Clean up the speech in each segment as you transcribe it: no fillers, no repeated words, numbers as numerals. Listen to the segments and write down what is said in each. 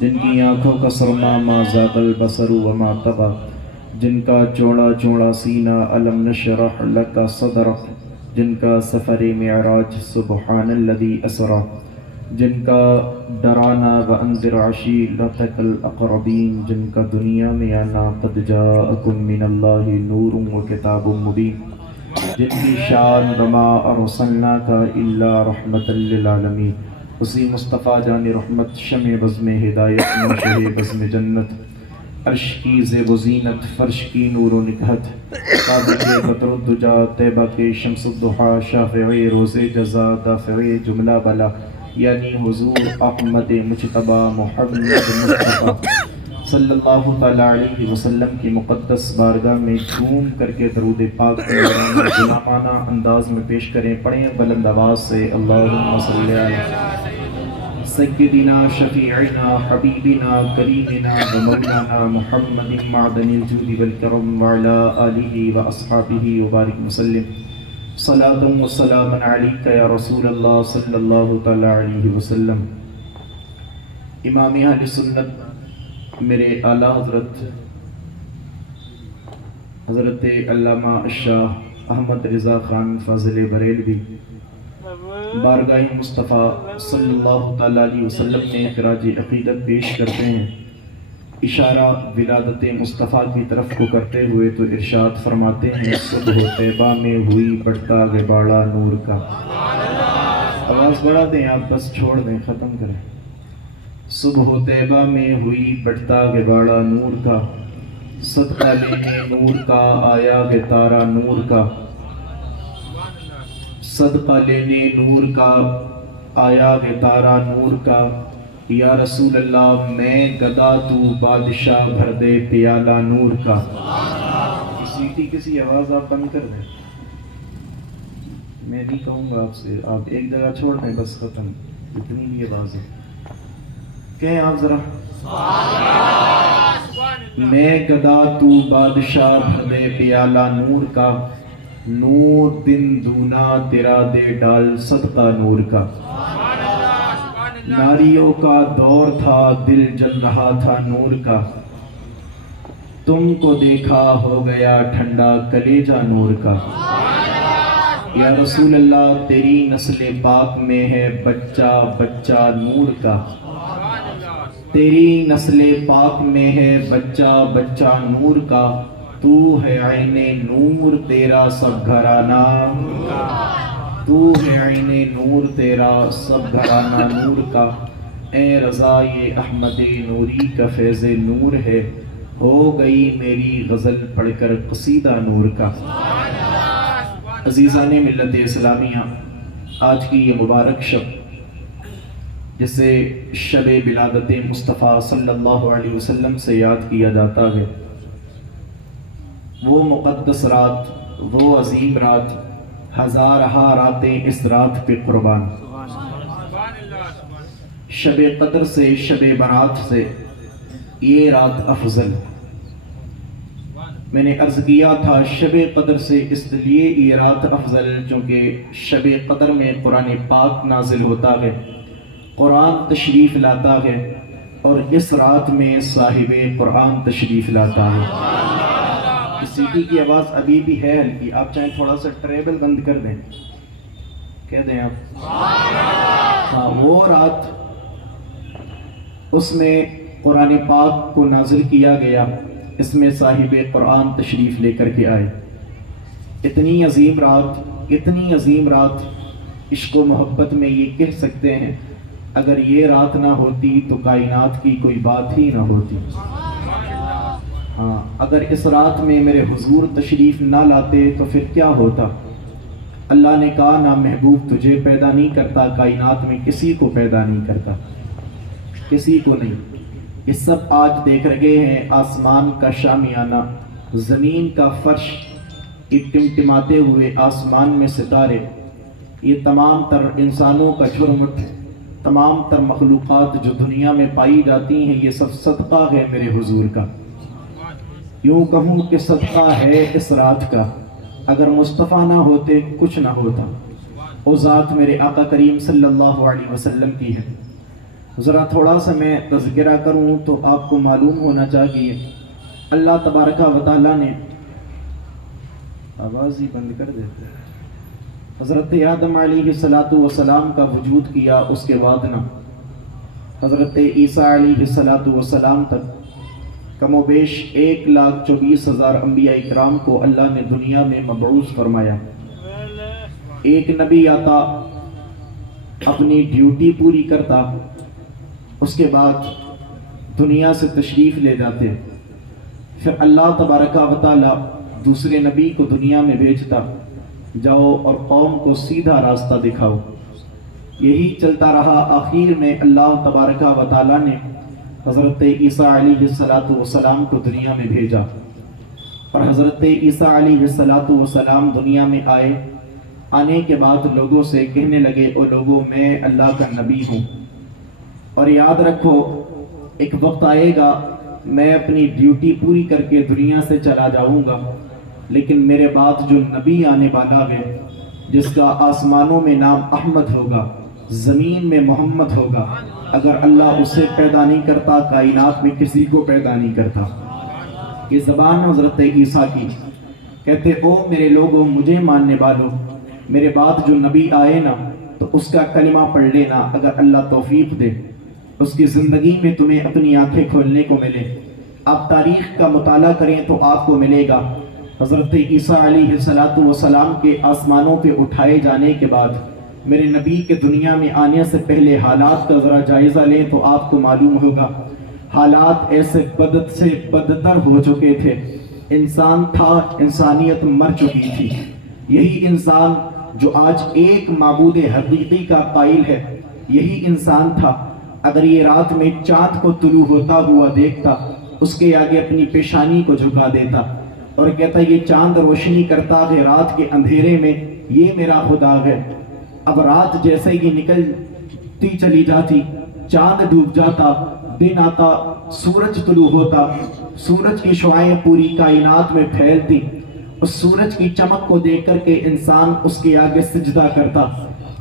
جن کی آنکھوں کا سرما ما زاغ البصر وما طغى، جن کا چوڑا چوڑا سینہ الم نشرح لک صدرک، جن کا سفر معراج سبحان الذی اسرا، جن کا ڈرانا وانذر عشیرتک الاقربین، جن کا دنیا میں آنا قد جاءکم من اللہ نور و کتاب مبین، جن کی شان وما ارسلناک الا رحمتا للعالمین، اسی مصطفیٰ جان رحمت، شمع بزم ہدایت، منشہ بزم جنت، عرش کی زیب و زینت، فرش کی نور و نکہت، کعبہ کے بدر الدجا، طیبہ کے شمس الضحا، شافع روز جزا، دافع جملہ بلا، یعنی حضور احمد مجتبی محمد مصطفیٰ صلی اللہ تعالیٰ علیہ وسلم کی مقدس بارگاہ میں جھوم کر کے درود پاک غلامانہ انداز میں پیش کریں، پڑھیں بلند آواز سے اللہم صلی علی سیدنا شفیعنا حبیبنا کریمنا و مولانا محمد معدن الجود والکرم وعلی آلہ و اصحابہ وبارک وسلم، صلاۃ و سلام علیک یا رسول اللہ صلی اللہ تعالیٰ علیہ وسلم۔ امام اہل سنت میرے اعلیٰ حضرت علامہ الشاہ احمد رضا خان فاضل بریلوی بارگاہ مصطفیٰ صلی اللہ تعالیٰ علیہ وسلم میں خراج عقیدت پیش کرتے ہیں، اشارہ ولادت مصطفیٰ کی طرف کو کرتے ہوئے تو ارشاد فرماتے ہیں، صبح طیبہ میں ہوئی بڑھتا غبارہ نور کا۔ آواز بڑھا دیں آپ، بس چھوڑ دیں، ختم کریں۔ صبح طیبہ میں ہوئی بڑھتا غبارہ نور کا، صدقہ لینے نور کا آیا گے تارا نور کا، صدقہ لینے نور کا آیا گے تارا نور کا، یا رسول اللہ میں گدا تو بادشاہ بھر دے پیالہ نور کا۔ سیٹی کسی آواز آپ بند کر دیں، میں نہیں کہوں گا آپ سے، آپ ایک جگہ چھوڑ دیں، بس ختم، اتنی بھی آواز ہے، کہیں آپ ذرا میں گدا تو بادشاہ بھر دے پیالہ نور کا، نور دن دونا تیرا دے ڈال صدقہ نور کا، ناریوں کا دور تھا دل جل رہا تھا نور کا، تم کو دیکھا ہو گیا ٹھنڈا کلیجہ نور کا، یا رسول اللہ تیری نسل پاک میں ہے بچہ بچہ نور کا، تیری نسل پاک میں ہے بچہ بچہ نور کا، تو ہے عین نور تیرا سب گھرانہ، تو ہے عین نور تیرا سب گھرانہ نور کا، اے رضا یہ احمد نوری کا فیض نور ہے، ہو گئی میری غزل پڑھ کر قصیدہ نور کا۔ عزیزان ملت اسلامیہ، آج کی یہ مبارک شب جسے شب ولادت مصطفیٰ صلی اللہ علیہ وسلم سے یاد کیا جاتا ہے، وہ مقدس رات، وہ عظیم رات، ہزارہا راتیں اس رات پہ قربان، شب قدر سے شب برات سے یہ رات افضل۔ میں نے عرض کیا تھا شب قدر سے اس لیے یہ رات افضل چونکہ شب قدر میں قرآن پاک نازل ہوتا ہے، قرآن تشریف لاتا ہے، اور اس رات میں صاحب قرآن تشریف لاتا ہے۔ سیٹی کی آواز ابھی بھی ہے ہلکی، آپ چاہیں تھوڑا سا ٹریبل بند کر دیں، کہہ دیں آپ، ہاں وہ رات اس میں قرآن پاک کو نازل کیا گیا، اس میں صاحب قرآن تشریف لے کر کے آئے۔ اتنی عظیم رات، اتنی عظیم رات، عشق و محبت میں یہ کہہ سکتے ہیں اگر یہ رات نہ ہوتی تو کائنات کی کوئی بات ہی نہ ہوتی۔ ہاں اگر اس رات میں میرے حضور تشریف نہ لاتے تو پھر کیا ہوتا؟ اللہ نے کہا نہ محبوب تجھے پیدا نہیں کرتا، کائنات میں کسی کو پیدا نہیں کرتا، کسی کو نہیں۔ یہ سب آج دیکھ رہے ہیں، آسمان کا شامیانہ، زمین کا فرش، یہ ٹمٹماتے ہوئے آسمان میں ستارے، یہ تمام تر انسانوں کا جھرمٹ، تمام تر مخلوقات جو دنیا میں پائی جاتی ہیں، یہ سب صدقہ ہے میرے حضور کا۔ یوں کہوں کہ صدقہ ہے اس رات کا، اگر مصطفیٰ نہ ہوتے کچھ نہ ہوتا۔ وہ ذات میرے آقا کریم صلی اللہ علیہ وسلم کی ہے۔ ذرا تھوڑا سا میں تذکرہ کروں تو آپ کو معلوم ہونا چاہیے اللہ تبارک و تعالیٰ نے آواز ہی بند کر دیتے ہیں۔ حضرت آدم علیہ السلام کا وجود کیا، اس کے بعد نا حضرت عیسیٰ علیہ السلام تک کم و بیش 1,24,000 انبیاء اکرام کو اللہ نے دنیا میں مبعوث فرمایا۔ ایک نبی آتا، اپنی ڈیوٹی پوری کرتا، اس کے بعد دنیا سے تشریف لے جاتے، پھر اللہ تبارک و تعالیٰ دوسرے نبی کو دنیا میں بھیجتا، جاؤ اور قوم کو سیدھا راستہ دکھاؤ۔ یہی چلتا رہا، آخر میں اللہ تبارک و تعالیٰ نے حضرت عیسیٰ علیہ السلام کو دنیا میں بھیجا، اور حضرت عیسیٰ علیہ السلام دنیا میں آئے۔ آنے کے بعد لوگوں سے کہنے لگے، او لوگوں، میں اللہ کا نبی ہوں، اور یاد رکھو ایک وقت آئے گا میں اپنی ڈیوٹی پوری کر کے دنیا سے چلا جاؤں گا، لیکن میرے بعد جو نبی آنے والا ہے، جس کا آسمانوں میں نام احمد ہوگا، زمین میں محمد ہوگا، اگر اللہ اسے پیدا نہیں کرتا کائنات میں کسی کو پیدا نہیں کرتا۔ یہ زبان حضرت عیسیٰ کی، کہتے او میرے لوگوں، مجھے ماننے والوں، میرے بعد جو نبی آئے نا تو اس کا کلمہ پڑھ لینا، اگر اللہ توفیق دے اس کی زندگی میں تمہیں اپنی آنکھیں کھولنے کو ملے۔ آپ تاریخ کا مطالعہ کریں تو آپ کو ملے گا حضرت عیسیٰ علیہ السلام کے آسمانوں پہ اٹھائے جانے کے بعد میرے نبی کے دنیا میں آنے سے پہلے حالات کا ذرا جائزہ لیں تو آپ کو معلوم ہوگا حالات ایسے بد سے بدتر ہو چکے تھے۔ انسان تھا، انسانیت مر چکی تھی۔ یہی انسان جو آج ایک معبود حقیقی کا قائل ہے، یہی انسان تھا اگر یہ رات میں چاند کو طلوع ہوتا ہوا دیکھتا، اس کے آگے اپنی پیشانی کو جھکا دیتا اور کہتا یہ چاند روشنی کرتا ہے رات کے اندھیرے میں، یہ میرا خدا ہے۔ اب رات جیسے ہی نکلتی چلی جاتی، چاند ڈوب جاتا، دن آتا، سورج طلوع ہوتا، سورج کی شعائیں پوری کائنات میں پھیلتی، اس سورج کی چمک کو دیکھ کر کے انسان اس کے آگے سجدہ کرتا،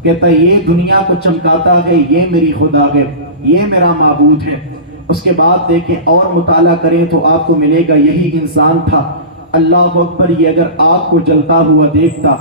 کہتا یہ دنیا کو چمکاتا ہے، یہ میری خدا ہے، یہ میرا معبود ہے۔ اس کے بعد دیکھیں اور مطالعہ کریں تو آپ کو ملے گا یہی انسان تھا، اللہ اکبر، یہ اگر آگ کو جلتا ہوا دیکھتا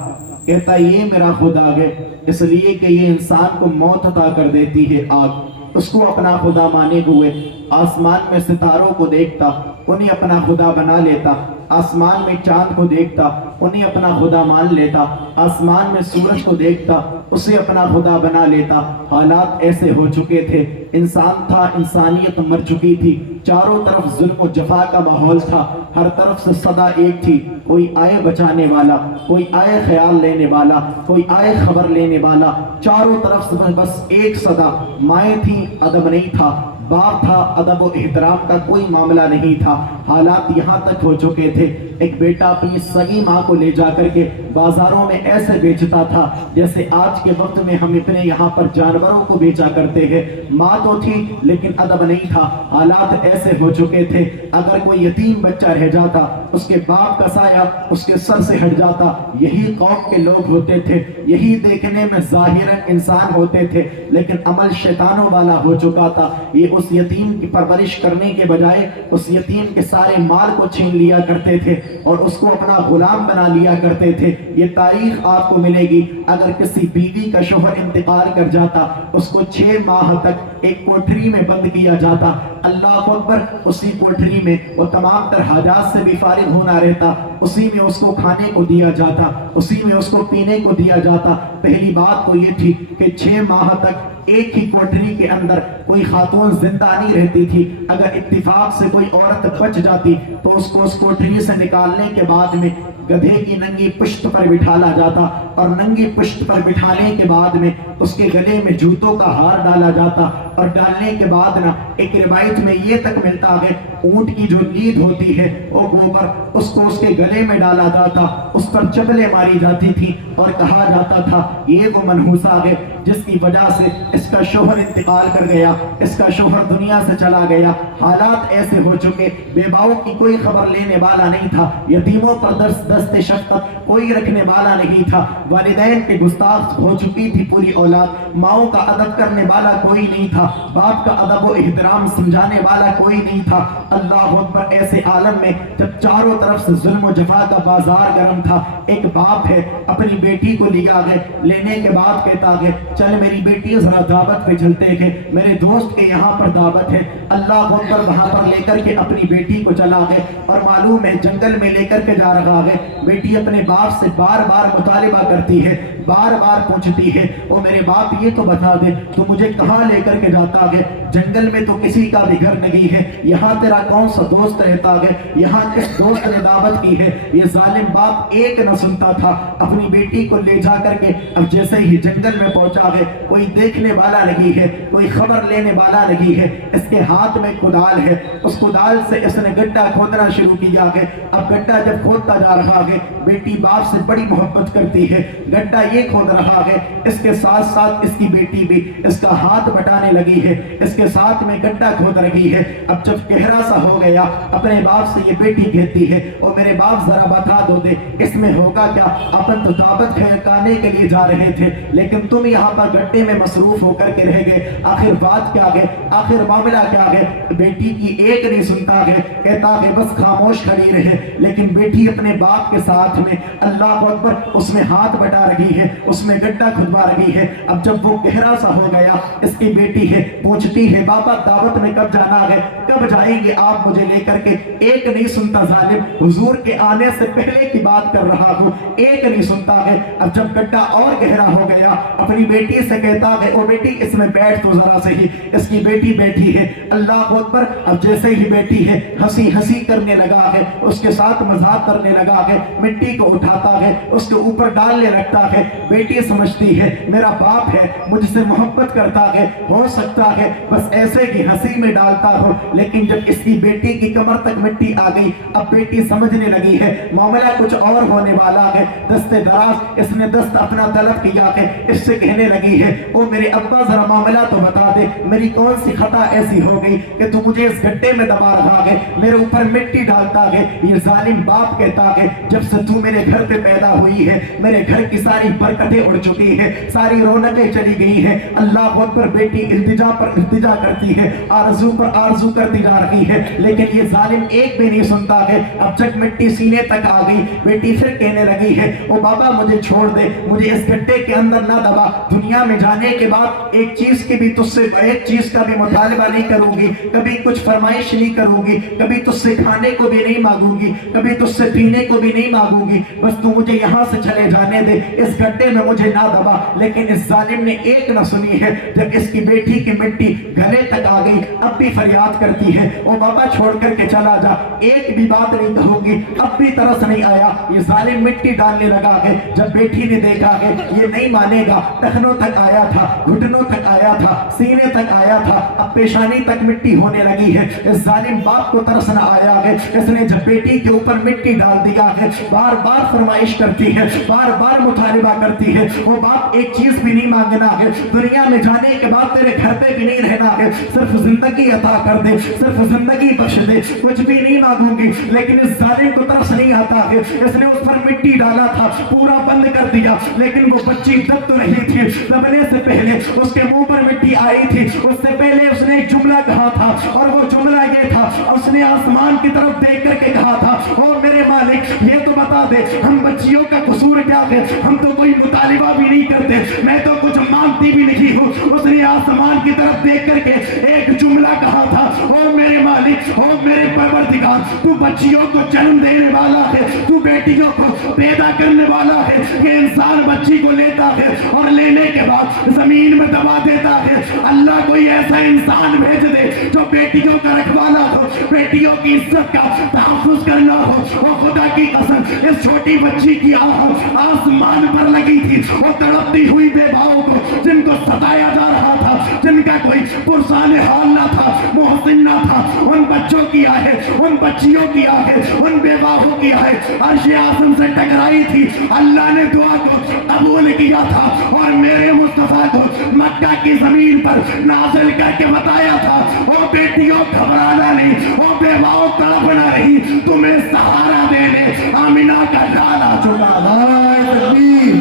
کہتا یہ میرا خدا ہے، اس لیے کہ یہ انسان کو موت عطا کر دیتی ہے آگ، اس کو اپنا خدا مانے ہوئے آسمان میں ستاروں کو دیکھتا، انہیں اپنا خدا بنا لیتا، آسمان میں چاند کو دیکھتا، انہیں اپنا خدا مان لیتا، آسمان میں سورج کو دیکھتا، اسے اپنا خدا بنا لیتا۔ حالات ایسے ہو چکے تھے، انسان تھا، انسانیت مر چکی تھی، چاروں طرف ظلم و جفا کا ماحول تھا، ہر طرف سے صدا ایک تھی، کوئی آئے بچانے والا، کوئی آئے خیال لینے والا، کوئی آئے خبر لینے والا، چاروں طرف سے بس ایک صدا، مائیں تھیں ادب نہیں تھا، باپ تھا ادب و احترام کا کوئی معاملہ نہیں تھا۔ حالات یہاں تک ہو چکے تھے ایک بیٹا اپنی سگی ماں کو لے جا کر کے بازاروں میں ایسے بیچتا تھا جیسے آج کے وقت میں ہم اپنے یہاں پر جانوروں کو بیچا کرتے ہیں، ماں تو تھی لیکن ادب نہیں تھا۔ حالات ایسے ہو چکے تھے اگر کوئی یتیم بچہ رہ جاتا اس کے باپ کا سایہ اس کے سر سے ہٹ جاتا، یہی قوم کے لوگ ہوتے تھے، یہی دیکھنے میں ظاہراً انسان ہوتے تھے لیکن عمل شیطانوں والا ہو چکا تھا۔ یہ اس یتیم کی پرورش کرنے کے بجائے اس یتیم کے سارے مال کو چھین لیا کرتے تھے اور اس کو اپنا غلام بنا لیا کرتے تھے۔ یہ تاریخ آپ کو ملے گی، اگر کسی بیوی کا شوہر انتقال کر جاتا اس کو 6 ماہ تک ایک کوٹھری میں بند کیا جاتا، اللہ اکبر، اسی کوٹھری میں وہ تمام تر حاجات سے بھی فارغ ہونا رہتا، اسی میں اس کو کھانے کو دیا جاتا، اسی میں اس کو پینے کو دیا جاتا۔ پہلی بات تو یہ تھی کہ 6 ماہ تک ایک ہی کوٹھری کے اندر کوئی خاتون زندہ نہیں رہتی تھی، اگر اتفاق سے کوئی عورت بچ جاتی تو اس کو اس کوٹھری سے نکالنے کے بعد میں گدھے کی ننگی پشت پر بٹھالا جاتا اور ننگی پشت پر بٹھانے کے بعد میں اس کے گلے میں جوتوں کا ہار ڈالا جاتا اور ڈالنے کے بعد نا ایک روایت میں یہ تک ملتا ہے اونٹ کی جو لید ہوتی ہے وہ گوبر اس کو اس کے گلے میں ڈالا جاتا، اس پر چبلیں ماری جاتی تھی اور کہا جاتا تھا یہ وہ منحوسہ ہے جس کی وجہ سے اس کا شوہر انتقال کر گیا، اس کا شوہر دنیا سے چلا گیا، حالات ایسے ہو چکے، بیواؤں کی کوئی خبر لینے والا نہیں تھا، یتیموں پر دست شفقت کوئی رکھنے والا نہیں تھا، والدین کے گستاخ ہو چکی تھی پوری اولاد، ماؤں کا ادب کرنے والا کوئی نہیں تھا، باپ کا ادب و احترام سمجھانے والا کوئی نہیں تھا۔ اللہ اکبر، ایسے عالم میں جب چاروں طرف سے ظلم و جفا کا بازار گرم تھا، ایک باپ ہے اپنی بیٹی کو لیا گئے، لینے کے بعد کہتا ہے چل میری بیٹی ذرا دعوت پہ چلتے ہیں، میرے دوست کے یہاں پر دعوت ہے، اللہ اکبر، وہاں پر لے کر کے اپنی بیٹی کو چلا گئے، اور معلوم ہے جنگل میں لے کر کے جا رہا ہے، بیٹی اپنے باپ سے بار بار مطالبہ کرتی ہے، بار بار پوچھتی ہے، او میرے باپ یہ تو بتا دے تو مجھے کہاں لے کر کے جاتا ہے، جنگل میں تو کسی کا بھی گھر نہیں ہے، یہاں تیرا کون سا دوست رہتا ہے، یہاں کس دوست نے دعوت کی ہے۔ یہ ظالم باپ ایک نہ سنتا تھا، اپنی بیٹی کو لے جا کر کے اب جیسے ہی جنگل میں پہنچا ہے، کوئی دیکھنے والا نہیں ہے، کوئی خبر لینے والا نہیں ہے، اس کے ہاتھ میں کدال ہے، اس کدال سے اس نے گڈھا کھودنا شروع کیا ہے، اب گڈھا جب کھودتا جا رہا ہے، بیٹی باپ سے بڑی محبت کرتی ہے، گڈھا یہ کھود رہا ہے، اس کے ساتھ ساتھ اس کی بیٹی بھی اس کا ہاتھ بٹانے لگی ہے، اس کے ساتھ میں گڈھا کھود رہی ہے۔ اب جب گہرا سا ہو گیا، اپنے باپ سے یہ بیٹی کہتی ہے، او میرے باپ ذرا بتا دو دے اس میں ہوگا کیا، اپن تو دعوت کھانے کے لیے جا رہے تھے لیکن تم یہاں پر گڈھے میں مصروف ہو کر کے رہ گئے، آخر بات کیا ہے، آخر معاملہ کیا ہے۔ بیٹی کی ایک نہیں سنتا ہے، کہتا ہے بس خاموش کھڑی رہے، لیکن بیٹی اپنے باپ کے ساتھ میں اللہ اکبر اس میں ہاتھ بٹا رہی ہے، اس میں گڈھا کھدوا رہی ہے۔ اب جب وہ گہرا سا ہو گیا، اس کی بیٹی ہے پوچھتی ہے بابا دعوت میں کب جانا ہے، کب جائیں گے آپ مجھے لے کر کے، ایک نہیں سنتا ظالم، حضور کے آنے سے پہلے کی بات کر رہا ہوں، ایک نہیں سنتا ہے۔ اب جب گڈھا اور گہرا ہو گیا، اپنی بیٹی سے کہتا ہے او بیٹی اس میں بیٹھ تو ذرا سے ہی، اس کی بیٹی بیٹھی ہے، اللہ اکبر، اب جیسے ہی بیٹی ہے ہنسی ہنسی کرنے لگا ہے، اس کے ساتھ مذاق کرنے لگا ہے، مٹی کو اٹھاتا ہے اس کے اوپر ڈالنے لگتا ہے۔ بیٹی سمجھتی ہے میرا باپ ہے، مجھ سے محبت کرتا ہے، ہو سکتا ہے بس ایسے ہی ہنسی میں ڈالتا ہو، لیکن جب اس کی بیٹی کی کمر تک مٹی آ گئی، اب بیٹی سمجھنے لگی ہے معاملہ کچھ اور ہونے والا ہے۔ دست دراز اس نے دست اپنا طلب کیا ہے، اس سے کہنے لگی ہے او میرے ابا ذرا معاملہ تو بتا دے، میری کون سی خطا ایسی ہو گئی کہ تو مجھے اس گڈھے میں دبا رہا ہے، میرے اوپر مٹی ڈالتا ہے۔ یہ ظالم باپ کہتا ہے جب سے تو میرے گھر پہ پیدا ہوئی ہے، میرے گھر کی ساری برکتیں اڑ چکی ہے، ساری رونقیں چلی گئی ہیں۔ اللہ اکبر، بیٹی التجا پر التجا کرتی ہے، آرزو پر آرزو کرتی جا رہی ہے، لیکن یہ ظالم ایک بھی نہیں سنتا ہے۔ اب جب مٹی سینے تک آ گئی، بیٹی پھر کہنے لگی ہے او بابا مجھے چھوڑ دے، مجھے اس گڈھے کے اندر نہ دبا، دنیا میں جانے کے بعد ایک چیز کی بھی تجھ سے ایک چیز کا بھی مطالبہ نہیں کروں گی، کبھی کچھ فرمائش نہیں کروں گی، کبھی تجھ سے کھانے کو بھی نہیں مانگوں گی، کبھی تجھ سے پینے کو بھی نہیں مانگوں گی، بس تو مجھے یہاں سے چلے جانے دے، اس گڈھے میں مجھے نہ دبا۔ لیکن اس ظالم نے ایک نہ سنی ہے، جب اس کی بیٹی کی مٹی گلے تک آ گئی، اب بھی فریاد کرتی ہے او بابا چھوڑ کر کے چلا جا، ایک بھی بات نہیں کہوں گی، اب بھی ترس نہیں آیا۔ یہ ظالم مٹی ڈالنے لگا ہے، جب بیٹی نے دیکھا ہے یہ نہیں مانے گا، ٹخنوں تک آیا تھا، گھٹنوں تک آیا تھا، سینے تک آیا تھا، اب پیشانی تک مٹی ہونے لگی ہے۔ اس ظالم باپ کو ترس نہ آیا ہے، اس نے جب بیٹی کے اوپر مٹی ڈال دیا ہے، بار بار فرمائش کرتی ہے، بار بار مطالبہ کرتی ہے، وہ باپ ایک چیز بھی نہیں مانگنا ہے، دنیا میں جانے کے بعد تیرے گھر پہ بھی نہیں رہنا ہے، صرف زندگی عطا کر دے، صرف زندگی بخش دے، کچھ بھی نہیں مانگوں گی۔ لیکن اس ظالم کو ترس نہیں آتا ہے، اس نے اس پر مٹی ڈالا تھا، پورا بند کر دیا، لیکن وہ بچی دب تو رہی تھی، دبنے سے پہلے اس کے منہ پر مٹی آئی تھی، اس سے پہلے اس نے ایک جملہ کہا تھا، اور وہ جملہ یہ تھا، اس نے آسمان کی طرف دیکھ کر کے کہا تھا او میرے مالک یہ تو بتا دے ہم بچیوں کا قصور کیا ہے، ہم تو کوئی مطالبہ بھی نہیں کرتے، میں تو کچھ مانگتی بھی نہیں ہوں۔ اس نے آسمان کی طرف دیکھ کر کے ایک جملہ کہا تھا او میرے مالک، او میرے پروردگار، تو بچیوں کو جنم دینے والا ہے، تو بیٹیوں کو پیدا کرنے والا ہے۔ یہ انسان بچی کو لیتا ہے اور لینے کے بعد زمین میں دبا دیتا ہے، اللہ کوئی ایسا انسان بھیج دے جو بیٹیوں کا رکھوالا ہو، بیٹیوں کی عزت کا تحفظ کرنا ہو۔ وہ خدا کی قسم اس چھوٹی بچی کی آہ آسمان پر لگی تھی، وہ تڑپتی ہوئی بیواؤں کو جن کو ستایا جا رہا تھا، جن کا کوئی پرسان حال نہ تھا، محسن نہ تھا، ان بچوں کی آہیں، ان بچیوں کی آہیں، ان بیواہوں کی آہیں عرش اعظم سے ٹکرائی تھی، اللہ نے دعا کو قبول کیا تھا اور میرے مصطفیٰ کو مکہ کی زمین پر نازل کر کے بتایا تھا، او بیٹیوں گھبرانا نہیں، او بیواؤں تڑپنا نہیں، تمہیں سہارا دینے آمینہ کا ڈال آ چکا۔ نعرہ تکبیر،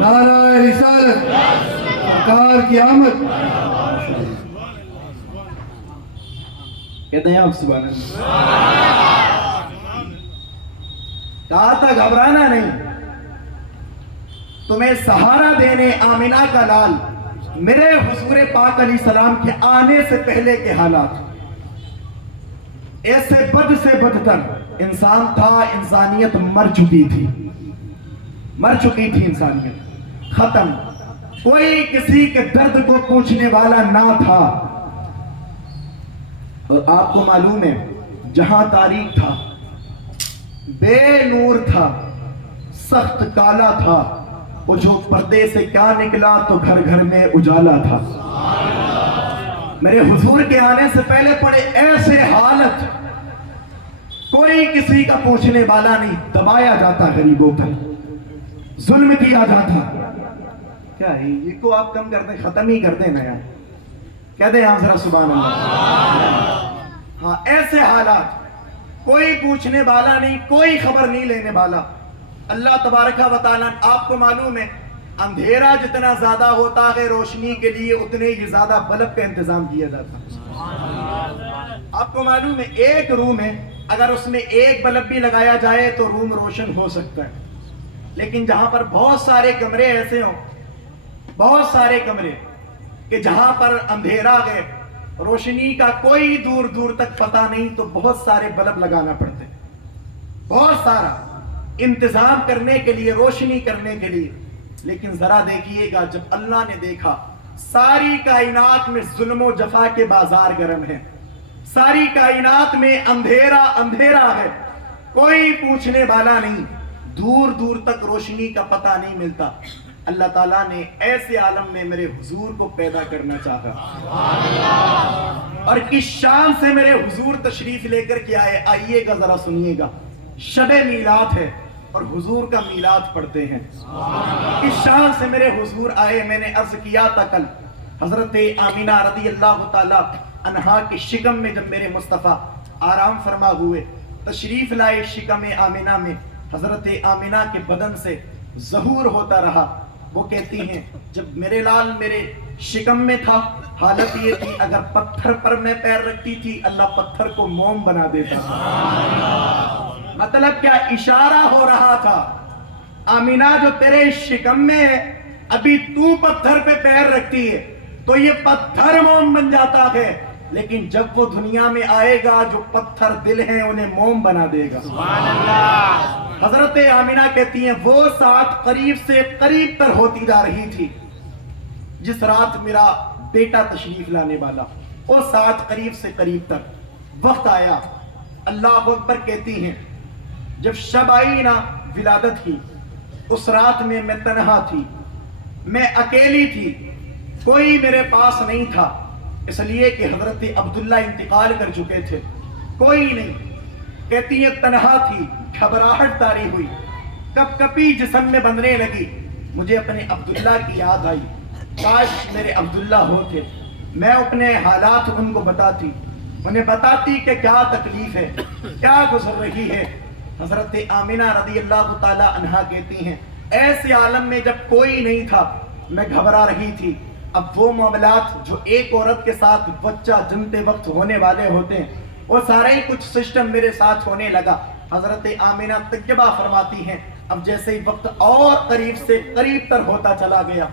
نعرہ رسالت، سرکار کی آمد۔ کہتے ہیں آپ سبحان اللہ۔ کہا تھا گھبرانا نہیں، تمہیں سہارا دینے آمینہ کا لال، میرے حضور پاک علیہ السلام کے آنے سے پہلے کے حالات ایسے بد سے بدتر انسان تھا، انسانیت مر چکی تھی، مر چکی تھی انسانیت، ختم، کوئی کسی کے درد کو پوچھنے والا نہ تھا۔ اور آپ کو معلوم ہے جہاں تاریک تھا، بے نور تھا، سخت کالا تھا، وہ جو پردے سے کیا نکلا تو گھر گھر میں اجالا تھا۔ میرے حضور کے آنے سے پہلے پڑے ایسے حالت، کوئی کسی کا پوچھنے والا نہیں، دبایا جاتا غریبوں پر، ظلم کیا جاتا۔ کیا ہے یہ کو آپ کم کر دیں، ختم ہی کر دیں نا یار، کہہ دیں آپ ذرا سبحان اللہ۔ ہاں ایسے حالات، کوئی پوچھنے والا نہیں، کوئی خبر نہیں لینے والا۔ اللہ تبارک و تعالیٰ، آپ کو معلوم ہے اندھیرا جتنا زیادہ ہوتا ہے روشنی کے لیے اتنے ہی زیادہ بلب کا انتظام کیا جاتا۔ آپ کو معلوم ہے ایک روم ہے، اگر اس میں ایک بلب بھی لگایا جائے تو روم روشن ہو سکتا ہے، لیکن جہاں پر بہت سارے کمرے ایسے ہوں، بہت سارے کمرے کہ جہاں پر اندھیرا ہے، روشنی کا کوئی دور دور تک پتہ نہیں، تو بہت سارے بلب لگانا پڑتے، بہت سارا انتظام کرنے کے لیے، روشنی کرنے کے لیے۔ لیکن ذرا دیکھیے گا، جب اللہ نے دیکھا ساری کائنات میں ظلم و جفا کے بازار گرم ہیں، ساری کائنات میں اندھیرا اندھیرا ہے، کوئی پوچھنے والا نہیں، دور دور تک روشنی کا پتہ نہیں ملتا، اللہ تعالیٰ نے ایسے عالم میں میرے حضور کو پیدا کرنا چاہا، اور کس شان سے میرے حضور تشریف لے کر کے آئے، آئیے گا ذرا سنیے گا۔ شب میلاد ہے اور حضور کا میلاد پڑھتے ہیں، کس شان سے میرے حضور آئے۔ میں نے عرض کیا تھا کل، حضرت آمینہ رضی اللہ تعالیٰ عنہا کے شکم میں جب میرے مصطفیٰ آرام فرما ہوئے، تشریف لائے شکم آمینہ میں، حضرت آمینہ کے بدن سے ظہور ہوتا رہا۔ وہ کہتی ہیں جب میرے لال میرے شکم میں تھا، حالت یہ تھی اگر پتھر پر میں پیر رکھتی تھی اللہ پتھر کو موم بنا دیتا تھا۔ مطلب کیا اشارہ ہو رہا تھا، آمینہ جو تیرے شکم میں ہے، ابھی تو پتھر پہ پیر رکھتی ہے تو یہ پتھر موم بن جاتا ہے، لیکن جب وہ دنیا میں آئے گا جو پتھر دل ہیں انہیں موم بنا دے گا۔ سبحان اللہ۔ حضرت آمینہ کہتی ہیں وہ ساتھ قریب سے قریب تر ہوتی جا رہی تھی، جس رات میرا بیٹا تشریف لانے والا، وہ ساتھ قریب سے قریب تر وقت آیا۔ اللہ اکبر کہتی ہیں جب شب آئی نا ولادت کی، اس رات میں میں تنہا تھی، میں اکیلی تھی، کوئی میرے پاس نہیں تھا، اس لیے کہ حضرت عبداللہ انتقال کر چکے تھے، کوئی نہیں۔ کہتی ہیں تنہا تھی، گھبراہٹ طاری ہوئی، کپ کپی جسم میں بندھنے لگی، مجھے اپنے عبداللہ کی یاد آئی، کاش میرے عبداللہ ہوتے، میں اپنے حالات ان کو بتاتی، انہیں بتاتی کہ کیا تکلیف ہے، کیا گزر رہی ہے۔ حضرت آمینہ رضی اللہ تعالی عنہا کہتی ہیں ایسے عالم میں جب کوئی نہیں تھا میں گھبرا رہی تھی۔ اب وہ معاملات جو ایک عورت کے ساتھ بچہ جنتے وقت ہونے والے ہوتے ہیں، وہ سارے ہی کچھ سسٹم میرے ساتھ ہونے لگا۔ حضرت آمینہ تجربہ فرماتی ہیں اب جیسے ہی وقت اور قریب سے قریب تر ہوتا چلا گیا،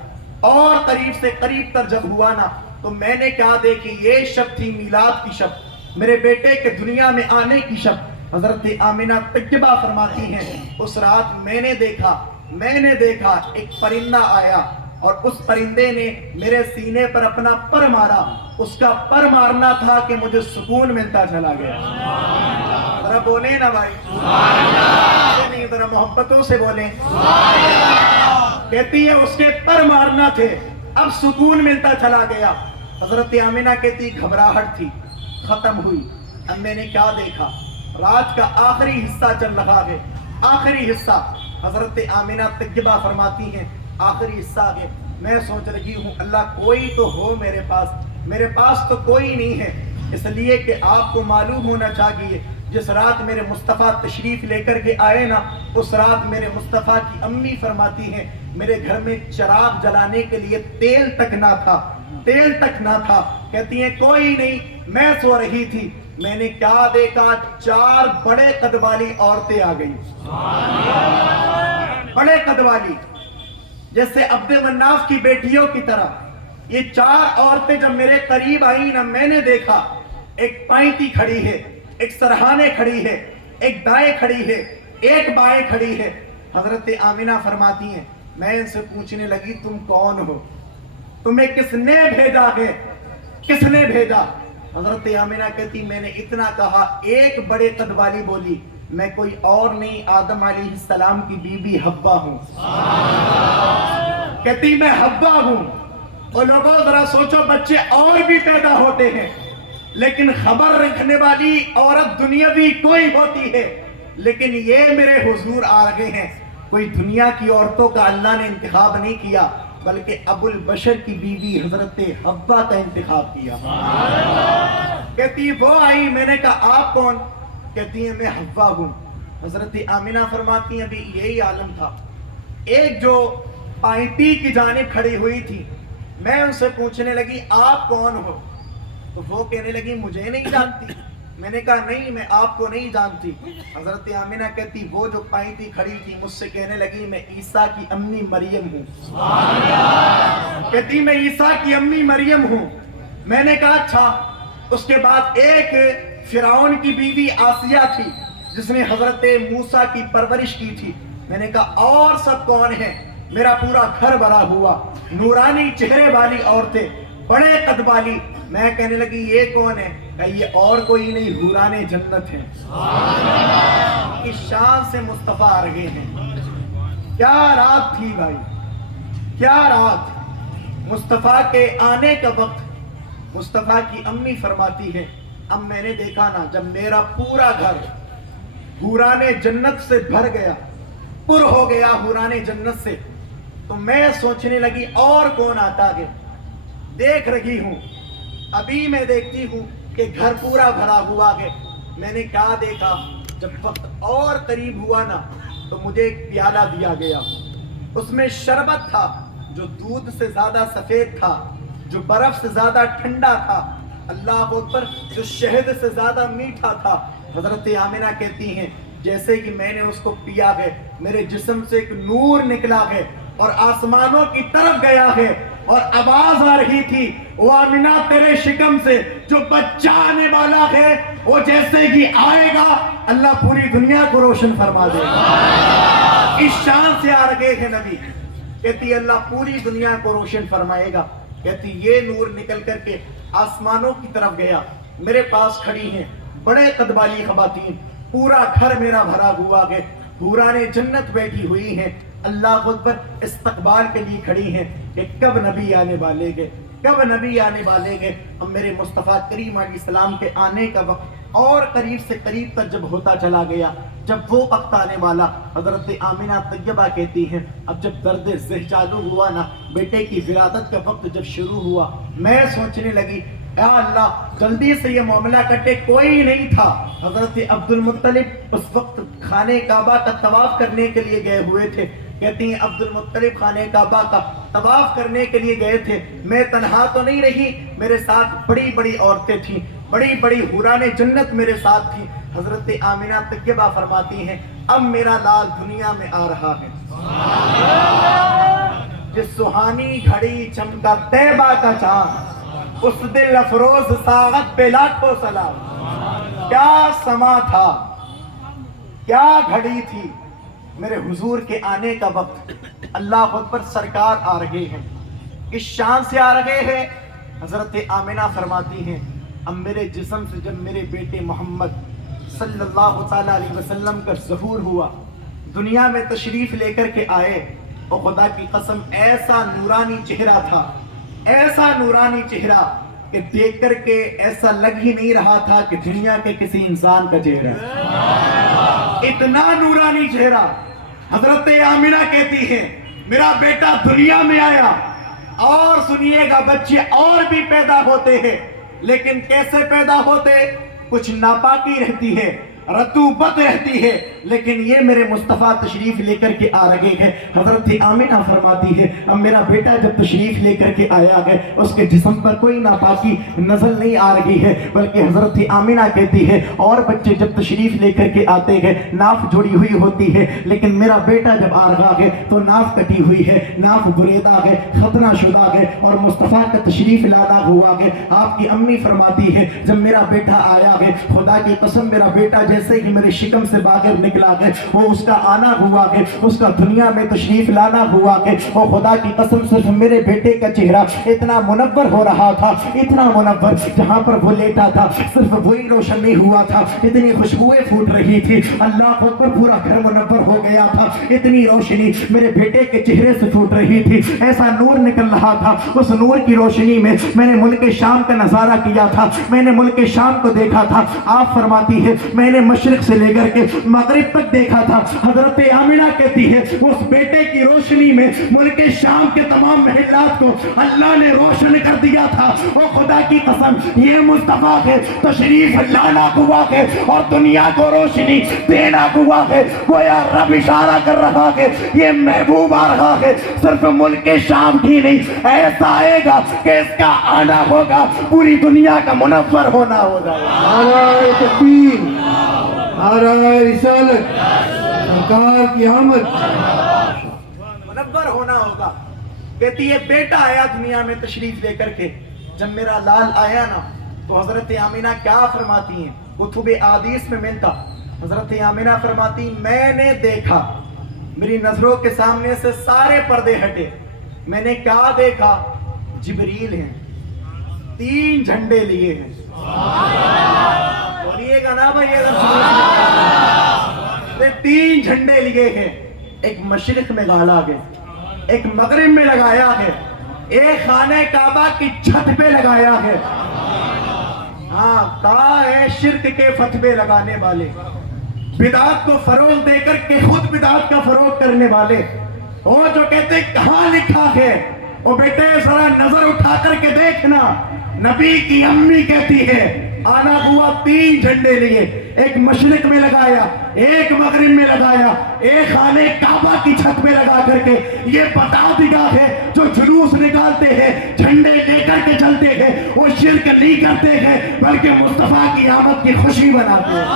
اور قریب سے قریب تر جب ہوا نا، تو میں نے کیا دیکھی، یہ شب تھی میلاد کی شب، میرے بیٹے کے دنیا میں آنے کی شب۔ حضرت آمینہ تجربہ فرماتی ہیں اس رات میں نے دیکھا ایک پرندہ آیا، اور اس پرندے نے میرے سینے پر اپنا پر مارا، اس کا پر مارنا تھا کہ مجھے سکون ملتا چلا گیا۔ ذرا بولیں نا بھائی، نہیں ذرا محبتوں سے بولیں۔ کہتی ہے اس کے پر مارنا تھے، اب سکون ملتا چلا گیا۔ حضرت آمینہ کہتی گھبراہٹ تھی، ختم ہوئی، اب میں نے کیا دیکھا؟ رات کا آخری حصہ چل رہا ہے، آخری حصہ۔ حضرت آمنہ طیبہ فرماتی ہیں آخری حصہ ہے، میں سوچ رہی ہوں اللہ کوئی تو ہو میرے پاس تو کوئی نہیں ہے، اس لیے کہ آپ کو معلوم ہونا چاہیے جس رات میرے مصطفیٰ تشریف لے کر کے آئے نا، اس رات میرے مصطفیٰ کی امی فرماتی ہیں میرے گھر میں چراغ جلانے کے لیے تیل تک نہ تھا، کہتی ہیں کوئی نہیں، میں سو رہی تھی، میں نے کیا دیکھا؟ 4 بڑے قد والی عورتیں آ گئی، بڑے قد والی، جیسے عبد مناف کی بیٹیوں کی طرح۔ یہ 4 عورتیں جب میرے قریب آئیں نا، میں نے دیکھا ایک پائنتی کھڑی ہے، ایک سرہانے کھڑی ہے، ایک دائیں کھڑی ہے، ایک بائیں کھڑی ہے۔ حضرت آمنہ فرماتی ہیں میں ان سے پوچھنے لگی تم کون ہو؟ تمہیں کس نے بھیجا ہے؟ کس نے بھیجا؟ حضرت آمنہ کہتی میں نے اتنا کہا، ایک بڑے قد والی بولی میں کوئی اور نہیں، آدم علیہ السلام کی بیوی حوا ہوں۔ کہتی میں حوا ہوں۔ اور لوگوں ذرا سوچو، بچے اور بھی پیدا ہوتے ہیں لیکن خبر رکھنے والی عورت دنیاوی کوئی ہوتی ہے، لیکن یہ میرے حضور آ رہے ہیں، کوئی دنیا کی عورتوں کا اللہ نے انتخاب نہیں کیا بلکہ ابو البشر کی بیوی حضرت حوا کا انتخاب کیا۔ کہتی وہ آئی، میں نے کہا آپ کون؟ کہتی ہیں میں حوا ہوں۔ حضرت آمنہ فرماتی ہیں ابھی یہی عالم تھا، ایک جو پائنتی کی جانب کھڑی ہوئی تھی، میں ان سے پوچھنے لگی آپ کون ہو؟ تو وہ کہنے لگی مجھے نہیں جانتی۔ میں نے کہا نہیں میں آپ کو نہیں جانتی۔ حضرت آمنہ کہتی وہ جو پائنتی کھڑی تھی مجھ سے کہنے لگی میں عیسیٰ کی امی مریم ہوں۔ کہتی میں عیسیٰ کی امی مریم ہوں۔ میں نے کہا اچھا۔ اس کے بعد ایک فرعون کی بیوی آسیہ تھی جس نے حضرت موسیٰ کی پرورش کی تھی۔ میں نے کہا اور سب کون ہیں؟ میرا پورا گھر بھرا ہوا نورانی چہرے والی عورتیں، بڑے قد والی۔ میں کہنے لگی یہ کون ہے؟ کہ یہ اور کوئی نہیں، حوران جنت ہیں۔ اس شان سے مصطفیٰ آ رہے ہیں۔ کیا رات تھی بھائی، کیا رات! مصطفیٰ کے آنے کا وقت مصطفیٰ کی امی فرماتی ہے اب میں نے دیکھا نا جب میرا پورا گھر حوران جنت سے بھر گیا، پر ہو گیا حوران جنت سے، تو میں سوچنے لگی اور کون آتا ہے۔ دیکھ رہی ہوں، ابھی میں دیکھتی ہوں کہ گھر پورا بھرا ہوا ہے۔ میں نے کیا دیکھا؟ جب وقت اور قریب ہوا نا تو مجھے ایک پیالہ دیا گیا، اس میں شربت تھا جو دودھ سے زیادہ سفید تھا، جو برف سے زیادہ ٹھنڈا تھا، اللہ اکبر، جو شہد سے زیادہ میٹھا تھا۔ حضرت آمنہ کہتی ہیں جیسے کہ میں نے اس کو پیا ہے میرے جسم سے ایک نور نکلا ہے اور آسمانوں کی طرف گیا ہے، اور آواز آ رہی تھی وہ آمنہ تیرے شکم سے جو بچہ آنے والا ہے وہ جیسے ہی آئے گا اللہ پوری دنیا کو روشن فرما دے گا۔ اس شان سے آ رہے ہیں نبی۔ کہتی اللہ پوری دنیا کو روشن فرمائے گا۔ کہتی یہ نور نکل کر کے آسمانوں کی طرف گیا، میرے پاس کھڑی ہیں بڑے قد والی خواتین، پورا گھر میرا بھرا ہوا ہے، حوران جنت بیٹھی ہوئی ہیں، اللہ اکبر، استقبال کے لیے کھڑی ہیں کہ کب نبی آنے والے گے، کب نبی آنے والے گے۔ اب میرے مصطفیٰ کریم علیہ السلام کے آنے کا وقت اور قریب سے قریب تک جب ہوتا چلا گیا، جب وہ وقت آنے والا، حضرت آمنہ طیبہ کہتی ہیں اب جب درد ذہ چالو ہوا نا، بیٹے کی ولادت کا وقت جب شروع ہوا، میں سوچنے لگی یا اللہ جلدی سے یہ معاملہ کٹے، کوئی نہیں تھا۔ حضرت عبد المطلب اس وقت خانہ کعبہ کا طواف کرنے کے لیے گئے ہوئے تھے۔ کہتی ہیں عبد المطلب خانہ کعبہ کا طواف کرنے کے لیے گئے تھے، میں تنہا تو نہیں رہی، میرے ساتھ بڑی بڑی عورتیں تھیں، بڑی بڑی حوران جنت میرے ساتھ تھیں۔ حضرت آمنہ طیبہ فرماتی ہیں اب میرا لال دنیا میں آ رہا ہے، جس سہانی گھڑی چمکا طیبہ کا چاند، اس دل افروز ساعت پہ لاکھوں سلام۔ کیا سما تھا، کیا گھڑی تھی، میرے حضور کے آنے کا وقت، اللہ اکبر، سرکار آ رہے ہیں، اس شان سے آ رہے ہیں۔ حضرت آمنہ فرماتی ہیں اب میرے جسم سے جب میرے بیٹے محمد صلی اللہ تعالیٰ علیہ وسلم کا ظہور ہوا، دنیا میں تشریف لے کر کے آئے، اور خدا کی قسم ایسا نورانی چہرہ تھا، ایسا نورانی چہرہ کہ دیکھ کر کے ایسا لگ ہی نہیں رہا تھا کہ دنیا کے کسی انسان کا چہرہ ہے، اتنا نورانی چہرہ۔ حضرت آمنہ کہتی ہے میرا بیٹا دنیا میں آیا، اور سنیے گا بچے اور بھی پیدا ہوتے ہیں، لیکن کیسے پیدا ہوتے؟ کچھ ناپاکی رہتی ہے، رطوبت رہتی ہے، لیکن یہ میرے مصطفیٰ تشریف لے کر کے آ رہے ہیں۔ حضرت آمنہ فرماتی ہے اب میرا بیٹا جب تشریف لے کر کے آیا ہے اس کے جسم پر کوئی ناپاکی نظر نہیں آ رہی ہے، بلکہ حضرت آمنہ کہتی ہے اور بچے جب تشریف لے کر کے آتے ہیں ناف جڑی ہوئی ہوتی ہے، لیکن میرا بیٹا جب آ رہا ہے تو ناف کٹی ہوئی ہے، ناف بریدہ ہے، ختنہ شدہ ہے، اور مصطفیٰ کا تشریف لانا ہوا ہے۔ آپ کی امی فرماتی ہے جب میرا بیٹا آیا ہے خدا کی قسم میرا بیٹا جیسے ہی میرے شکم سے باہر نکلا ہے وہ اس کا آنا ہوا ہے، اس کا دنیا میں تشریف لانا ہوا ہے، اور خدا کی قسم صرف میرے بیٹے کا چہرہ اتنا منور ہو رہا تھا، اتنا منور، جہاں پر وہ لیٹا تھا صرف وہی روشن نہیں ہوا تھا، اتنی خوشبوئیں پھوٹ رہی تھی، اللہ اکبر، پورا گھر منور ہو گیا تھا، اتنی روشنی میرے بیٹے کے چہرے سے پھوٹ رہی تھی، ایسا نور نکل رہا تھا۔ اس نور کی روشنی میں میں نے ملک شام کا نظارہ کیا تھا، میں نے ملک شام کو دیکھا تھا۔ آپ فرماتی ہے میں نے مشرق سے لے کر کے مغرب تک دیکھا تھا۔ حضرت آمنہ کہتی ہے اس بیٹے کی روشنی میں ملک شام کے تمام محلات کو اللہ نے روشن کر دیا تھا۔ او خدا کی قسم یہ مصطفیٰ ہے تشریف لانا ہوا ہے اور دنیا کو روشنی دینا ہوا ہے۔ گویا رب اشارہ کر رہا ہے یہ محبوب آ رہا ہے، صرف ملک شام کی نہیں، ایسا آئے گا کہ اس کا آنا ہوگا پوری دنیا کا منور ہونا ہوگا۔ نعرہ تکبیر، نعرہ رسالت، سرکار کی آمد، منور ہونا ہوگا۔ کہتی ہے بیٹا آیا دنیا میں تشریف لے کر کے، جب میرا لال آیا نا تو حضرت آمنہ کیا فرماتی ہیں؟ کتب احادیث میں ملتا، حضرت آمنہ فرماتی میں نے دیکھا، میری نظروں کے سامنے سے سارے پردے ہٹے، میں نے کیا دیکھا؟ جبریل ہیں، 3 جھنڈے لیے ہیں۔ بولیے گا نا بھائی اگر 3 جھنڈے لیے ہیں، ایک مشرق میں گاڑا ہے، ایک مغرب میں لگایا ہے، ایک خانہ کعبہ کی چھت پہ لگایا ہے۔ ہاں کہا ہے شرک کے فتوے لگانے والے، بدعات کو فروغ دے کر کے خود بدعات کا فروغ کرنے والے، وہ جو کہتے کہاں لکھا ہے؟ وہ بیٹے ذرا نظر اٹھا کر کے دیکھنا، نبی کی امی کہتی ہے آنا ہوا 3 جھنڈے لیے، ایک مشرق میں لگایا، ایک مغرب میں لگایا، ایک خانہ کعبہ کی چھت میں لگا کر کے یہ بتا دیا ہے جو جلوس نکالتے ہیں، جھنڈے لے کر کے چلتے ہیں، وہ شرک نہیں کرتے ہیں بلکہ مصطفیٰ کی آمد کی خوشی مناتے ہیں۔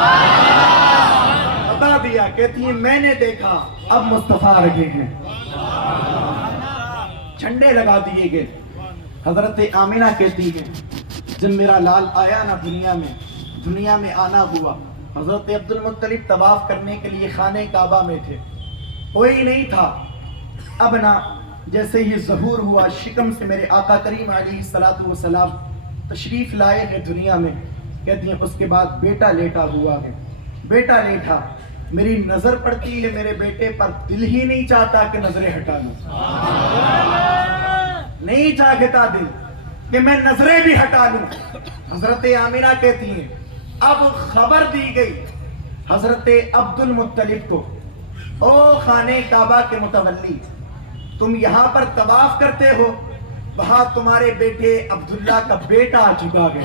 بتا دیا، کہتی ہیں میں نے دیکھا، اب مصطفیٰ رہے ہیں، جھنڈے لگا دیے گئے۔ حضرت آمنہ کہتی ہے جب میرا لال آیا نا دنیا میں آنا ہوا، حضرت عبد المطلب طواف کرنے کے لیے خانہ کعبہ میں تھے، کوئی نہیں تھا۔ اب نا جیسے ہی ظہور ہوا شکم سے میرے آقا کریم علیہ السلام تشریف لائے ہیں دنیا میں، کہتی ہیں اس کے بعد بیٹا لیٹا ہوا ہے، بیٹا لیٹا، میری نظر پڑتی ہے میرے بیٹے پر، دل ہی نہیں چاہتا کہ نظریں ہٹا لوں، نہیں چاہتا دل کہ میں نظریں بھی ہٹا لوں۔ حضرت آمنہ کہتی ہیں اب خبر دی گئی حضرت عبد المطلب کو، او خانہ کعبہ کے متولی، تم یہاں پر طواف کرتے ہو، وہاں تمہارے بیٹے عبداللہ کا بیٹا آ چکا ہے،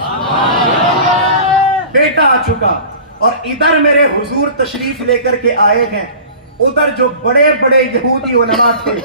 بیٹا آ چکا، اور ادھر میرے حضور تشریف لے کر کے آئے ہیں۔ ادھر جو بڑے بڑے یہودی علماء تھے،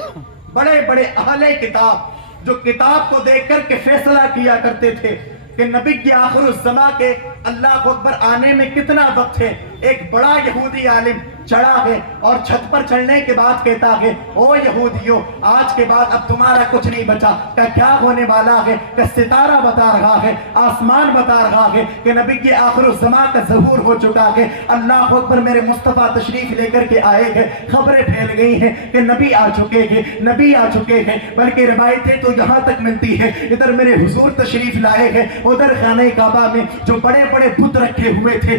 بڑے بڑے اہل کتاب، جو کتاب کو دیکھ کر کے فیصلہ کیا کرتے تھے کہ نبی کی آخر الزماں کے اللہ اکبر آنے میں کتنا وقت ہے، ایک بڑا یہودی عالم چڑھا ہے اور چھت پر چڑھنے کے بعد کہتا ہے او یہودیوں آج کے بعد اب تمہارا کچھ نہیں بچا، کہ کیا ہونے والا ہے، کہ ستارہ بتا رہا ہے، آسمان بتا رہا ہے کہ نبی کی آخر الزماں کا ظہور ہو چکا ہے، اللہ اکبر میرے مصطفیٰ تشریف لے کر کے آئے ہیں، خبریں پھیل گئی ہیں کہ نبی آ چکے ہیں، نبی آ چکے ہیں، بلکہ روایتیں تو یہاں تک ملتی ہے ادھر میرے حضور تشریف لائے ہیں، ادھر خانہ کعبہ میں جو بڑے بڑے بت رکھے ہوئے تھے،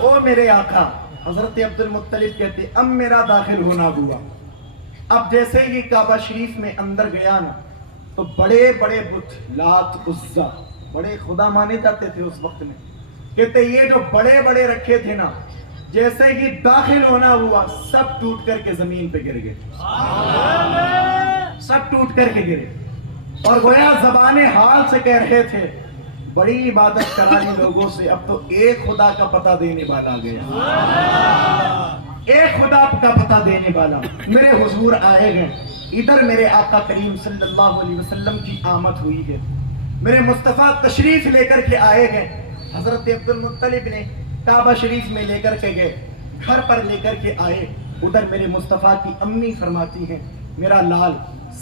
او میرے آقا. حضرت عبد المطلب کہتے اب میرا داخل ہونا ہوا. اب جیسے یہ کعبہ شریف میں اندر گیا نا تو بڑے بڑے بت لات عزا بڑے خدا مانے جاتے تھے اس وقت میں. کہتے یہ جو بڑے بڑے رکھے تھے نا جیسے ہی داخل ہونا ہوا سب ٹوٹ کر کے زمین پہ گر گئے. سب ٹوٹ کر کے گرے اور گویا زبان حال سے کہہ رہے تھے بڑی عبادت کرانی لوگوں سے اب تو ایک خدا کا پتہ دینے والا آ گیا. ایک خدا کا پتہ دینے والا میرے حضور آئے گئے. ادھر میرے آقا کریم صلی اللہ علیہ وسلم کی آمد ہوئی ہے. میرے مصطفیٰ تشریف لے کر کے آئے گئے. حضرت عبد المطلب نے کعبہ شریف میں لے کر کے گئے, گھر پر لے کر کے آئے. ادھر میرے مصطفیٰ کی امی فرماتی ہیں میرا لال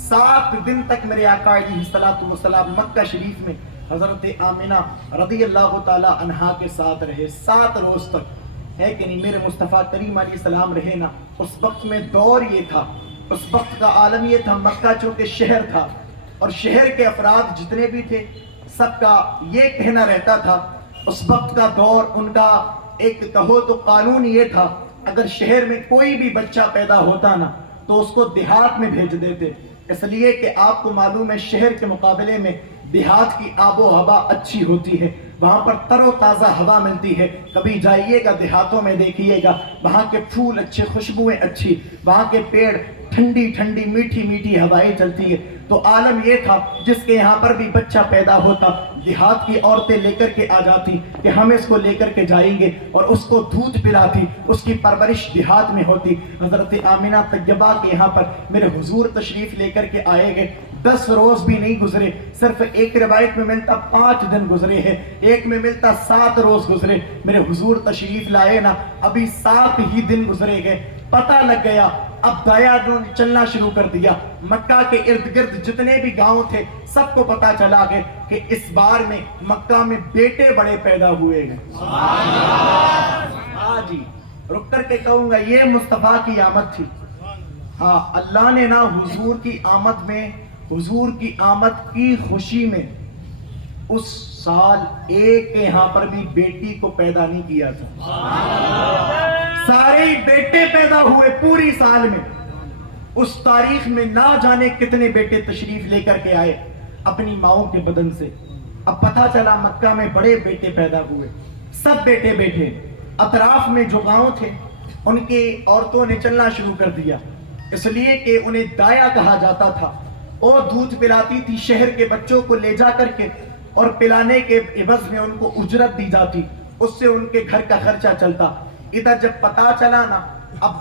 7 دن تک میرے آقا علیہ الصلوۃ والسلام مکہ شریف میں حضرت آمنہ رضی اللہ تعالی عنہا کے ساتھ رہے. 7 روز تک ہے کہ نہیں میرے مصطفیٰ کریم علیہ السلام رہے نا. اس وقت میں دور یہ تھا, اس وقت کا عالم یہ تھا, مکہ چونکہ شہر تھا اور شہر کے افراد جتنے بھی تھے سب کا یہ کہنا رہتا تھا. اس وقت کا دور ان کا ایک کہو تو قانون یہ تھا اگر شہر میں کوئی بھی بچہ پیدا ہوتا نا تو اس کو دیہات میں بھیج دیتے, اس لیے کہ آپ کو معلوم ہے شہر کے مقابلے میں دیہات کی آب و ہوا اچھی ہوتی ہے, وہاں پر تر و تازہ ہوا ملتی ہے. کبھی جائیے گا دیہاتوں میں دیکھیے گا وہاں کے پھول اچھے, خوشبوئیں اچھی, وہاں کے پیڑ ٹھنڈی ٹھنڈی میٹھی میٹھی ہوائیں چلتی ہے. تو عالم یہ تھا جس کے یہاں پر بھی بچہ پیدا ہوتا دیہات کی عورتیں لے کر کے آ جاتی کہ ہم اس کو لے کر کے جائیں گے اور اس کو دودھ پلاتی, اس کی پرورش دیہات میں ہوتی. حضرت آمنہ طیبہ کے یہاں پر میرے حضور تشریف لے کر کے آئے گئے. 10 روز بھی نہیں گزرے, صرف ایک روایت میں ملتا 5 دن گزرے ہیں, ایک میں ملتا 7 روز گزرے. میرے حضور تشریف لائے نا ابھی 7 ہی دن گزرے گئے, پتہ لگ گیا. اب دایا چلنا شروع کر دیا. مکہ کے ارد گرد جتنے بھی گاؤں تھے سب کو پتا چلا گئے کہ اس بار میں مکہ میں بیٹے بڑے پیدا ہوئے ہیں. ہاں جی, رک کر کے کہوں گا یہ مصطفیٰ کی آمد تھی. ہاں اللہ نے نا حضور کی آمد میں, حضور کی آمد کی خوشی میں اس سال ایک کے یہاں پر بھی بیٹی کو پیدا نہیں کیا تھا. سارے بیٹے پیدا ہوئے پوری سال میں. اس تاریخ میں نہ جانے کتنے بیٹے تشریف لے کر کے آئے اپنی ماؤں کے بدن سے. اب پتہ چلا مکہ میں بڑے بیٹے پیدا ہوئے, سب بیٹے بیٹے. اطراف میں جو گاؤں تھے ان کی عورتوں نے چلنا شروع کر دیا, اس لیے کہ انہیں دایا کہا جاتا تھا. اور دودھ پلاتی تھی شہر کے بچوں کو لے جا کر کے اور پلانے کے عوض میں ان کو اجرت دی جاتی, اس سے ان کے گھر کا خرچہ چلتا. ادھر جب پتا چلا نا اب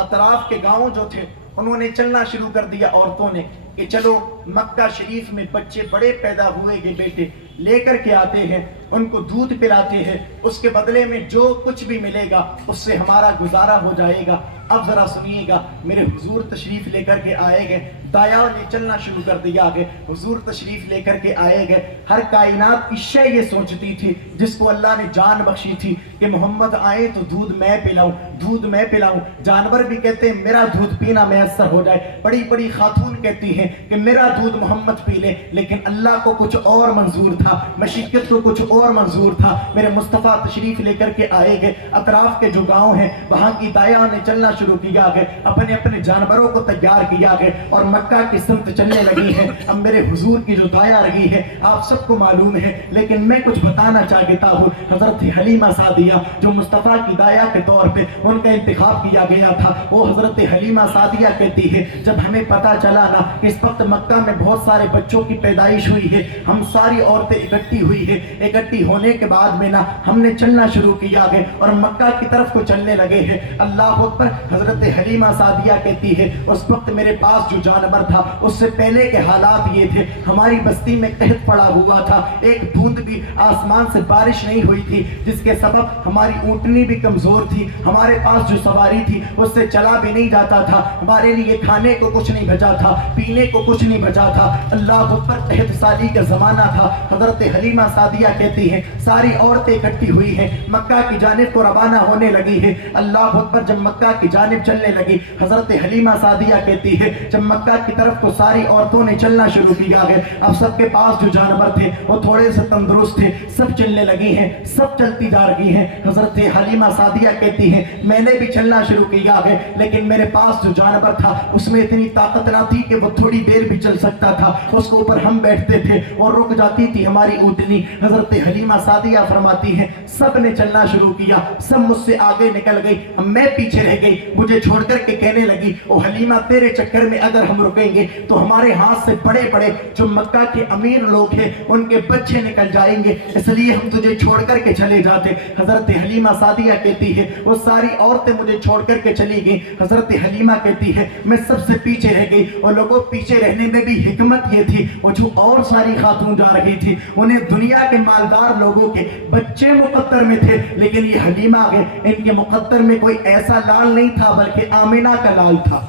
اطراف کے گاؤں جو تھے انہوں نے چلنا شروع کر دیا عورتوں نے کہ چلو مکہ شریف میں بچے بڑے پیدا ہوئے گے, بیٹے لے کر کے آتے ہیں, ان کو دودھ پلاتے ہیں, اس کے بدلے میں جو کچھ بھی ملے گا اس سے ہمارا گزارا ہو جائے گا. اب ذرا سنیے گا, میرے حضور تشریف لے کر کے آئے گئے, دایا نے چلنا شروع کر دیا گئے. حضور تشریف لے کر کے آئے گئے. ہر کائنات کی شے یہ سوچتی تھی جس کو اللہ نے جان بخشی تھی کہ محمد آئے تو دودھ میں پلاؤں, دودھ میں پلاؤں. جانور بھی کہتے ہیں میرا دودھ پینا میسر ہو جائے, بڑی بڑی خاتون کہتی ہیں کہ میرا دودھ محمد پی لے, لیکن اللہ کو کچھ اور منظور تھا, مشیت کو کچھ اور منظور تھا. میرے مصطفیٰ تشریف لے کر کے آئے گئے. اطراف کے جو گاؤں ہیں وہاں کی دایا نے چلنا شروع کیا گئے, اپنے اپنے جانوروں کو تیار کیا گئے اور مکہ کی سمت چلنے لگی ہے. اب میرے حضور کی جو دایا رہی ہے آپ سب کو معلوم ہے, لیکن میں کچھ بتانا چاہتا ہوں. حضرت حلیمہ سعدیہ جو مصطفیٰ کی دایا کے طور پہ ان کا انتخاب کیا گیا تھا, وہ حضرت حلیمہ سعدیہ کہتی ہے جب ہمیں پتا چلا نا کہ اس وقت مکہ میں بہت سارے بچوں کی پیدائش ہوئی ہے, ہم ساری عورتیں اکٹھی ہوئی ہے, اکٹھی ہونے کے بعد میں نا ہم نے چلنا شروع کیا گئے اور مکہ کی طرف کو چلنے لگے ہیں. اللہ اکبر. حضرت حلیمہ سعدیہ کہتی ہے اس وقت میرے پاس جو جانور تھا اس سے پہلے کے حالات یہ تھے, ہماری بستی میں قحط پڑا ہوا تھا, ایک بوند بھی آسمان سے بارش نہیں ہوئی تھی جس کے سبب ہماری اونٹنی بھی کمزور تھی, ہمارے پاس جو سواری تھی اس سے چلا بھی نہیں جاتا تھا, ہمارے لیے کھانے کو کچھ نہیں بچا تھا, پینے کو کچھ نہیں بچا تھا. اللہ اکبر. قحط سالی کا زمانہ تھا. حضرت حلیمہ سعدیہ کہتی ہیں ساری عورتیں اکٹھی ہوئی ہیں, مکہ کی جانب کو روانہ ہونے لگی ہے. اللہ اکبر. جب مکہ کی جانب چلنے لگی حضرت حلیمہ سعدیہ کہتی ہے جب مکہ کی طرف کو ساری عورتوں نے چلنا شروع کیا ہے, اب سب کے پاس جو جانور تھے وہ تھوڑے سے تندرست تھے, سب چلنے چلنے لگی ہیں, سب چلتی جا رہی ہیں. حضرت حلیمہ سعدیہ کہتی ہیں میں نے بھی چلنا شروع کیا ہے, لیکن میرے پاس جو جانور تھا اس میں اتنی طاقت نہ تھی کہ وہ تھوڑی دیر بھی چل سکتا تھا. اس کے اوپر ہم بیٹھتے تھے اور رک جاتی تھی ہماری اونٹنی. حضرت حلیمہ سعدیہ فرماتی ہیں سب نے چلنا شروع کیا, سب مجھ سے آگے نکل گئی, میں پیچھے رہ گئی. مجھے چھوڑ کر کے کہنے لگی او حلیمہ تیرے چکر میں اگر ہم رکیں گے تو ہمارے ہاتھ سے بڑے بڑے جو مکہ کے امیر لوگ ہیں ان کے بچے نکل جائیں گے, اس لیے ہم تجھے چھوڑ کر کے چلے جاتے. حضرت حلیمہ سعدیہ کہتی ہے وہ ساری عورتیں مجھے چھوڑ کر کے چلی گئیں. حضرت حلیمہ کہتی ہے میں سب سے پیچھے رہ گئی, اور لوگوں پیچھے رہنے میں بھی حکمت یہ تھی وہ جو اور ساری خاتون جا رہی تھی انہیں دنیا کے مالدار لوگوں کے بچے مقدر میں تھے, لیکن یہ حلیمہ آگے ان کے مقدر میں کوئی ایسا لال نہیں تھا بلکہ آمینہ کا لال تھا.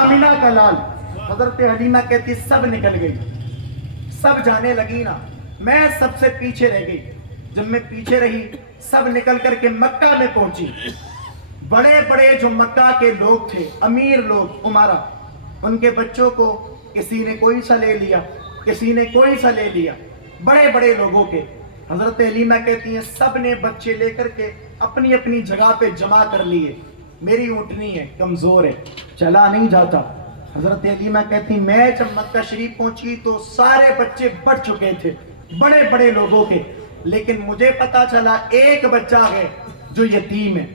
آمینہ کا لال. حضرت حلیمہ کہتی سب نکل گئی, سب جانے لگی نا, میں سب سے پیچھے رہ گئی. جب میں پیچھے رہی سب نکل کر کے مکہ میں پہنچی. بڑے بڑے جو مکہ کے لوگ تھے, امیر لوگ, عمرا, ان کے بچوں کو کسی نے کوئی سا لے لیا, کسی نے کوئی سا لے لیا, بڑے بڑے لوگوں کے. حضرت حلیمہ کہتی ہیں سب نے بچے لے کر کے اپنی اپنی جگہ پہ جمع کر لیے. میری اونٹنی ہے, کمزور ہے, چلا نہیں جاتا. حضرت حلیمہ کہتی میں جب مکہ شریف پہنچی تو سارے بچے بڑھ چکے تھے, بڑے بڑے لوگوں کے, لیکن مجھے پتا چلا ایک بچہ ہے جو یتیم ہے.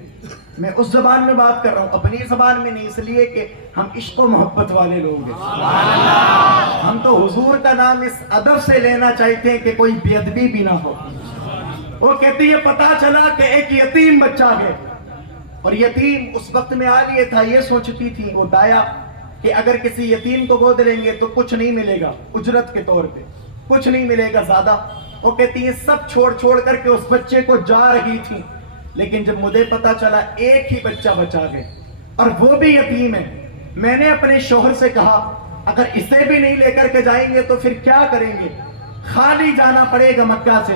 میں اس زبان میں بات کر رہا ہوں, اپنی زبان میں نہیں, اس لیے کہ ہم عشق و محبت والے لوگ ہیں. ہم تو حضور کا نام اس ادب سے لینا چاہتے ہیں کہ کوئی بے ادبی بھی نہ ہو. وہ کہتی ہے پتا چلا کہ ایک یتیم بچہ ہے, اور یتیم اس وقت میں آ لیے تھا, یہ سوچتی تھی وہ دایا کہ اگر کسی یتیم کو گود لیں گے تو کچھ نہیں ملے گا, اجرت کے طور پہ کچھ نہیں ملے گا زیادہ. وہ کہتی ہے سب چھوڑ کر کے اس بچے کو جا رہی تھی, لیکن جب مجھے پتا چلا ایک ہی بچہ بچا گئے اور وہ بھی یتیم ہے, میں نے اپنے شوہر سے کہا اگر اسے بھی نہیں لے کر کے جائیں گے تو پھر کیا کریں گے, خالی جانا پڑے گا مکہ سے.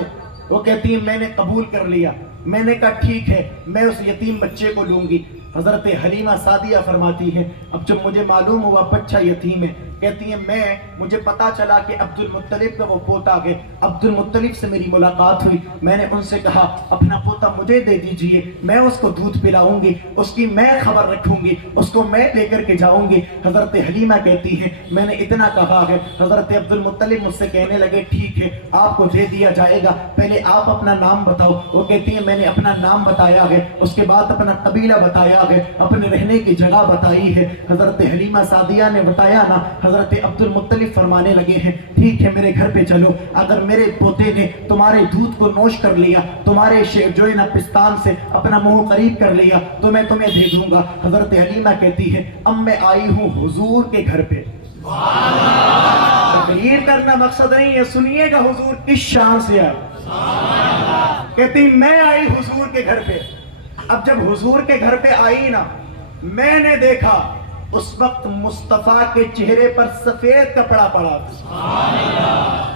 وہ کہتی ہے میں نے قبول کر لیا. میں نے کہا ٹھیک ہے میں اس یتیم بچے کو لوں گی. حضرت حلیمہ سعدیہ فرماتی ہے اب جب مجھے معلوم ہوا بچہ یتیم ہے, کہتی ہیں مجھے پتا چلا کہ عبد المطلب کا وہ پوتا ہے. عبد المطلب سے میری ملاقات ہوئی, میں نے ان سے کہا اپنا پوتا مجھے دے دیجئے, میں اس کو دودھ پلاؤں گی, اس کی میں خبر رکھوں گی, اس کو میں لے کر کے جاؤں گی. حضرت حلیمہ کہتی ہے میں نے اتنا کہا ہے. حضرت عبد المطلب مجھ سے کہنے لگے ٹھیک ہے آپ کو دے دیا جائے گا, پہلے آپ اپنا نام بتاؤ. وہ کہتی ہے میں نے اپنا نام بتایا ہے, اس کے بعد اپنا قبیلہ بتایا ہے, اپنے رہنے کی جگہ بتائی ہے. حضرت حلیمہ سعدیہ نے بتایا نا, حضرت عبد المطلب فرمانے لگے ہیں ٹھیک ہے میرے گھر پہ چلو, اگر میرے پوتے نے تمہارے دودھ کو نوش کر لیا, تمہارے جو ہے نا پستان سے اپنا منہ قریب کر لیا تو میں تمہیں دے دوں گا. حضرت حلیمہ کہتی ہے اب میں آئی ہوں حضور کے گھر پہ. تقریر کرنا مقصد نہیں ہے, سنیے گا حضور کس شان سے ہے. کہتی میں آئی حضور کے گھر پہ. اب جب حضور کے گھر پہ آئی نا, میں نے دیکھا اس وقت مصطفیٰ کے چہرے پر سفید کپڑا پڑا تھا.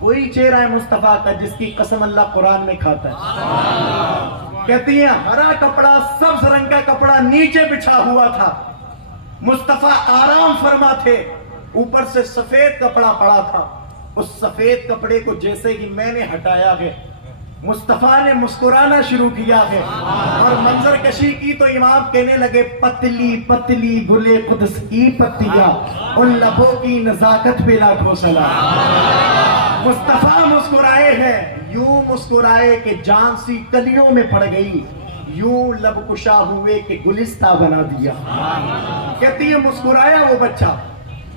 وہی چہرہ ہے مصطفیٰ کا جس کی قسم اللہ قرآن میں کھاتا ہے. کہتی ہیں ہرا کپڑا, سبز رنگ کا کپڑا نیچے بچھا ہوا تھا, مصطفیٰ آرام فرما تھے, اوپر سے سفید کپڑا پڑا تھا. اس سفید کپڑے کو جیسے ہی میں نے ہٹایا ہے, مصطفیٰ نے مسکرانا شروع کیا ہے, اور منظر کشی کی تو امام کہنے لگے پتلی پتلی گلے قدس کی پتیاں, ان لبوں کی نزاکت پہ لاکھوں سلام. مصطفیٰ مسکرائے ہیں, یوں مسکرائے کہ جان سی کلیوں میں پڑ گئی, یوں لب کشا ہوئے کہ گلستہ بنا دیا. کہتی ہے مسکرایا وہ بچہ.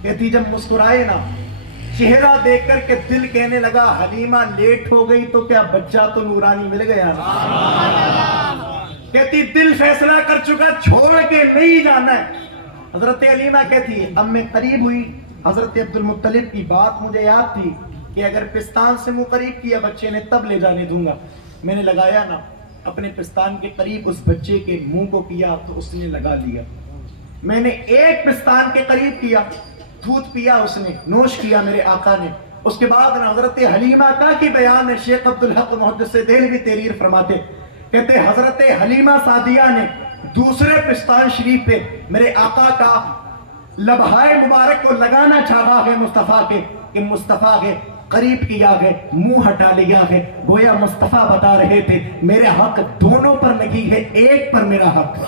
کہتی جب مسکرائے نا, چہرہ دیکھ کر کے دل کہنے لگا حلیمہ لیٹ ہو گئی تو کیا بچہ تو نورانی مل گیا. کہتی دل فیصلہ کر چکا چھوڑ کے نہیں جانا ہے. حضرت حلیمہ کہتی اب میں قریب ہوئی, حضرت عبد المطلب کی بات مجھے یاد تھی کہ اگر پستان سے منہ قریب کیا بچے نے تب لے جانے دوں گا. میں نے لگایا نا, اپنے پستان کے قریب اس بچے کے منہ کو کیا تو اس نے لگا لیا. میں نے ایک پستان کے قریب کیا, دودھ پیا اس نے, نوش کیا میرے آقا نے. اس کے بعد حضرت حلیمہ کا کی بیان ہے, شیخ عبدالحق محدث دہلوی تحریر فرماتے, کہتے حضرت حلیمہ سعدیہ نے دوسرے پستان شریف پہ میرے آقا کا لبہائے مبارک کو لگانا چاہا ہے مصطفیٰ کے, کہ مصطفیٰ ہے قریب کیا ہے، منہ ہٹا لیا ہے، گویا مصطفیٰ بتا رہے تھے میرے حق دونوں پر نہیں ہے، ایک پر میرا حق ہے۔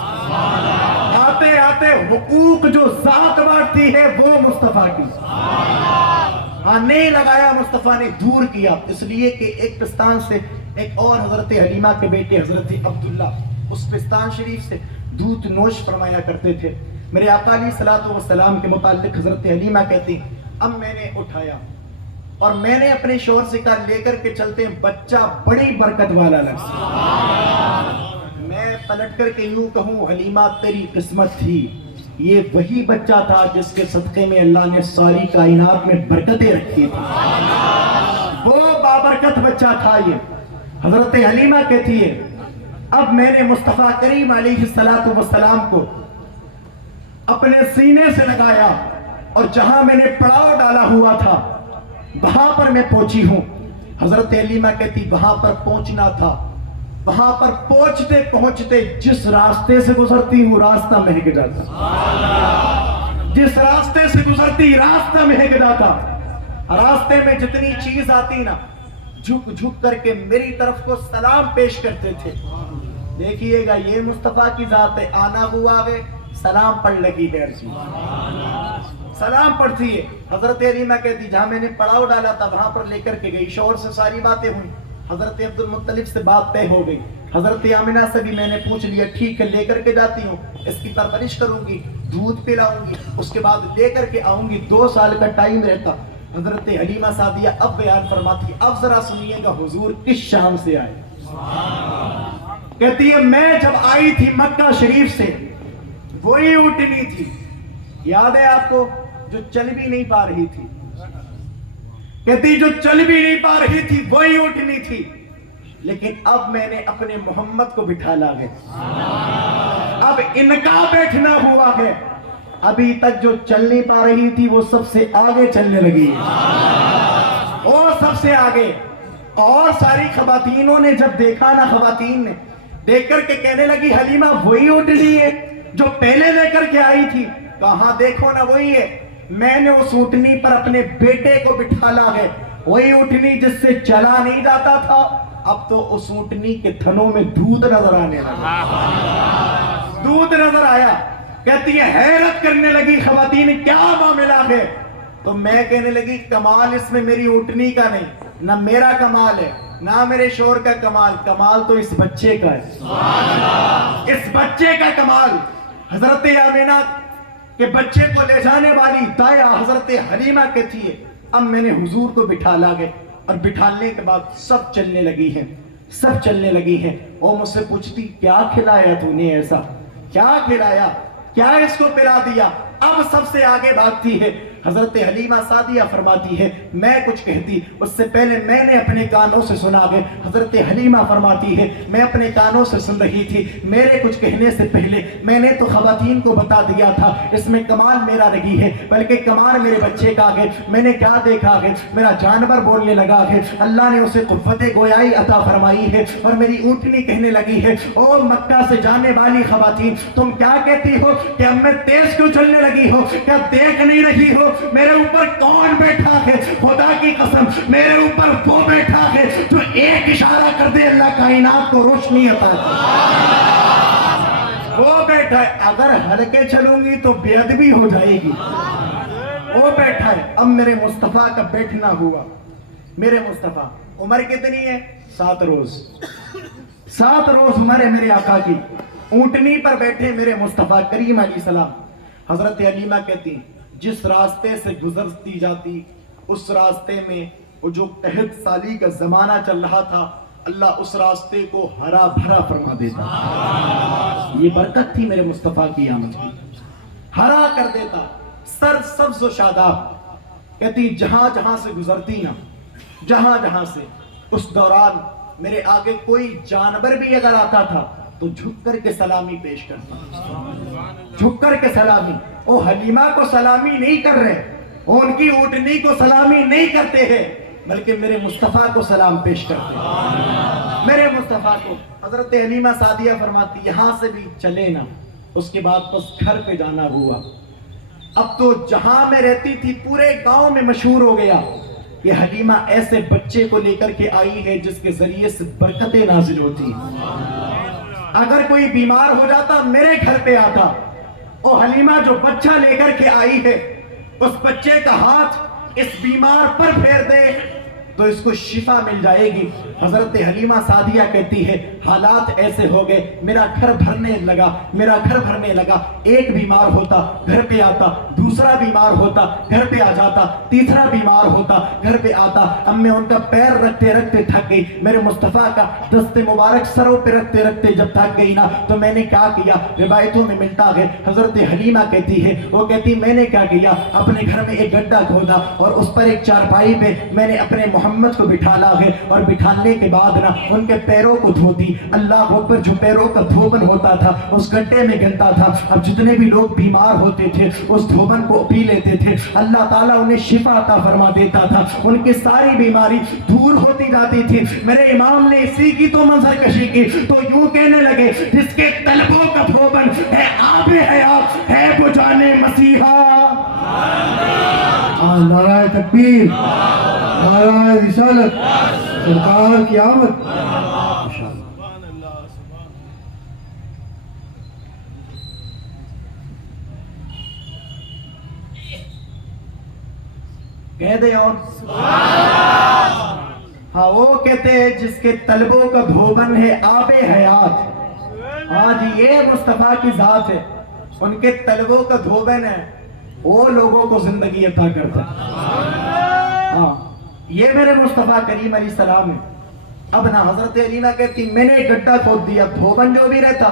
آتے آتے حقوق جو ذات بانٹتی ہے وہ مصطفیٰ کی، نہیں لگایا مصطفیٰ نے، دور کیا، اس لیے کہ ایک پستان سے ایک اور حضرت حلیمہ کے بیٹے حضرت عبداللہ اس پستان شریف سے دودھ نوش فرمایا کرتے تھے۔ میرے آقا علیہ الصلوۃ والسلام کے متعلق حضرت حلیمہ کہتی اب میں نے اٹھایا اور میں نے اپنے شوہر سے کہا لے کر کے چلتے ہیں، بچہ بڑی برکت والا لگتا، میں پلٹ کر کے یوں کہوں حلیمہ تیری قسمت تھی، یہ وہی بچہ تھا جس کے صدقے میں اللہ نے ساری کائنات میں برکتیں رکھی تھی، وہ بابرکت بچہ تھا۔ یہ حضرت حلیمہ کہتی ہے اب میں نے مصطفیٰ کریم علیہ السلام کو اپنے سینے سے لگایا اور جہاں میں نے پڑاؤ ڈالا ہوا تھا وہاں پر میں پہنچی ہوں۔ حضرت حلیمہ کہتی وہاں پر پہنچنا تھا، وہاں پر پہنچتے پہنچتے جس راستے سے گزرتی ہوں راستہ مہک جاتا، جس راستے سے گزرتی راستہ مہک جاتا، راستے میں جتنی چیز آتی نا جھک جھک کر کے میری طرف کو سلام پیش کرتے تھے۔ دیکھیے گا یہ مصطفیٰ کی ذات ہے، آنا ہوا ہے سلام پڑھ لگی ہے، ہر چیز سلام پڑھتی ہے۔ حضرت حلیمہ کہتی جہاں میں نے پڑاؤ ڈالا تھا وہاں پر لے کر کے گئی، شوہر سے ساری باتیں ہوئی، حضرت عبد المطلب سے بات طے ہو گئی، حضرت آمنہ سے بھی میں نے پوچھ لیا ٹھیک ہے لے کر کے جاتی ہوں، اس کی پرورش کروں گی، دودھ پلاؤں گی، اس کے بعد لے کر کے آؤں گی، 2 سال کا ٹائم رہتا۔ حضرت حلیمہ سعدیہ اب بیان فرماتی اب ذرا سنیے گا حضور کس شام سے آئے۔ کہتی ہے میں جب آئی تھی مکہ شریف سے وہی اٹھنی تھی، یاد ہے آپ کو جو چل بھی نہیں پا رہی تھی، کہتی جو چل بھی نہیں پا رہی تھی وہی اٹھنی تھی، لیکن اب میں نے اپنے محمد کو بٹھا لا ہے، اب ان کا بیٹھنا ہوا ہے، ابھی تک جو چل نہیں پا رہی تھی وہ سب سے آگے چلنے لگی، وہ سب سے آگے۔ اور ساری خواتینوں نے جب دیکھا نا، خواتین نے دیکھ کر کے کہنے لگی حلیمہ وہی اٹھنی ہے جو پہلے لے کر کے آئی تھی، کہاں دیکھو نا وہی ہے، میں نے اس اٹھنی پر اپنے بیٹے کو بٹھالا ہے، وہی اٹھنی جس سے چلا نہیں جاتا تھا، اب تو اس اٹھنی کے تھنوں میں دودھ نظر آنے لگا، دودھ نظر آیا۔ کہتی ہے حیرت کرنے لگی خواتین کیا معاملہ ہے، تو میں کہنے لگی کمال اس میں میری اٹھنی کا نہیں، نہ میرا کمال ہے نہ میرے شوہر کا کمال، کمال تو اس بچے کا ہے، اس بچے کا کمال۔ حضرت آمنہ کے بچے کو لے جانے والی دایا حضرت حلیمہ کہتی ہے اب میں نے حضور کو بٹھا لا گئے، اور بٹھانے کے بعد سب چلنے لگی ہیں، سب چلنے لگی ہیں، اور مجھ سے پوچھتی کیا کھلایا تو نے، ایسا کیا کھلایا، کیا اس کو پلا دیا، اب سب سے آگے بھاگتی ہے۔ حضرت حلیمہ سعدیہ فرماتی ہے میں کچھ کہتی اس سے پہلے میں نے اپنے کانوں سے سنا ہے، حضرت حلیمہ فرماتی ہے میں اپنے کانوں سے سن رہی تھی، میرے کچھ کہنے سے پہلے میں نے تو خواتین کو بتا دیا تھا اس میں کمال میرا نہیں ہے بلکہ کمال میرے بچے کا ہے۔ میں نے کیا دیکھا ہے، میرا جانور بولنے لگا ہے، اللہ نے اسے قوت گویائی عطا فرمائی ہے، اور میری اونٹنی کہنے لگی ہے او مکہ سے جانے والی خواتین تم کیا کہتی ہو کہ اب میں تیز کیوں چلنے لگی ہو، کیا دیکھ نہیں رہی ہو میرے اوپر کون بیٹھا ہے، خدا کی قسم میرے اوپر وہ بیٹھا ہے جو ایک اشارہ کر دے اللہ کائنات کو روشنی عطا کرے، وہ بیٹھا ہے، اگر ہلکے چلوں گی تو بے ادبی ہو جائے گی، وہ بیٹھا ہے۔ اب میرے مصطفیٰ کا بیٹھنا ہوا، میرے مصطفیٰ عمر کتنی ہے 7 روز، 7 روز عمر ہے میرے آقا کی، اونٹنی پر بیٹھے میرے مصطفیٰ کریم علیہ السلام۔ حضرت حلیمہ کہتی جس راستے سے گزرتی جاتی اس راستے میں وہ جو قحط سالی کا زمانہ چل رہا تھا اللہ اس راستے کو ہرا بھرا فرما دیتا، یہ برکت تھی میرے مصطفیٰ کی آمد کی، ہرا کر دیتا، سر سبز و شاداب۔ کہتی جہاں جہاں سے گزرتی نا، جہاں جہاں سے، اس دوران میرے آگے کوئی جانور بھی اگر آتا تھا تو جھک کر کے سلامی پیش کرتا، جھک کر کے سلامی۔ وہ حلیمہ کو سلامی نہیں کر رہے، وہ ان کی اونٹنی کو سلامی نہیں کرتے ہیں بلکہ میرے مصطفیٰ کو سلام پیش کرتے ہیں، میرے مصطفیٰ کو۔ حضرت حلیمہ سعدیہ فرماتی یہاں سے بھی چلے نا، اس کے بعد بس گھر پہ جانا ہوا۔ اب تو جہاں میں رہتی تھی پورے گاؤں میں مشہور ہو گیا کہ حلیمہ ایسے بچے کو لے کر کے آئی ہے جس کے ذریعے سے برکتیں نازل ہوتی ہیں۔ اگر کوئی بیمار ہو جاتا میرے گھر پہ آتا، اور حلیمہ جو بچہ لے کر کے آئی ہے اس بچے کا ہاتھ اس بیمار پر پھیر دے تو اس کو شفا مل جائے گی۔ حضرت حلیمہ سعدیہ کہتی ہے حالات ایسے ہو گئے، میرا گھر بھرنے لگا، ایک بیمار ہوتا گھر پہ آتا، دوسرا بیمار ہوتا گھر پہ آ جاتا، تیسرا بیمار ہوتا گھر پہ آتا۔ اب میں ان کا پیر رکھتے رکھتے تھک گئی، میرے مصطفیٰ کا دست مبارک سروں پہ رکھتے رکھتے جب تھک گئی نا تو میں نے کیا کیا، روایتوں میں ملتا ہے حضرت حلیمہ کہتی ہے، وہ کہتی میں نے کیا کیا، اپنے گھر میں ایک گڈھا کھودا اور اس پر ایک چارپائی پہ میں نے اپنے محمد کو بٹھالا ہے، اور بٹھانے کے بعد نا ان کے پیروں کو دھوتی۔ اللہ اکبر، جو پیروں کا دھوبن ہوتا تھا اس گڈھے میں گلتا تھا۔ اب جتنے بھی لوگ بیمار ہوتے تھے اس دھوبن کو پی لیتے تھے، اللہ تعالیٰ انہیں شفا عطا فرما دیتا تھا، ان کی ساری بیماری دور ہوتی جاتی تھی۔ میرے امام نے اسی کی تو منظر کشی کی تو یوں کہنے لگے جس کے طلبوں کا دھوبن ہے آب حیات ہے وہ جانے مسیحا۔ نعرہ تکبیر، نعرہ رسالت، سرکار کی آمد۔ کہہ دے اور ہاں، وہ کہتے ہیں جس کے طلبوں کا دھوبن ہے آب حیات۔ ہاں جی، یہ مصطفیٰ کی ذات ہے، ان کے طلبوں کا دھوبن ہے، وہ لوگوں کو زندگی عطا کرتا ہے۔ ہاں، یہ میرے مصطفیٰ کریم علیہ السلام ہے۔ اب نا حضرت حلیمہ کہتی میں نے گڈھا کھود دیا، دھوبن جو بھی رہتا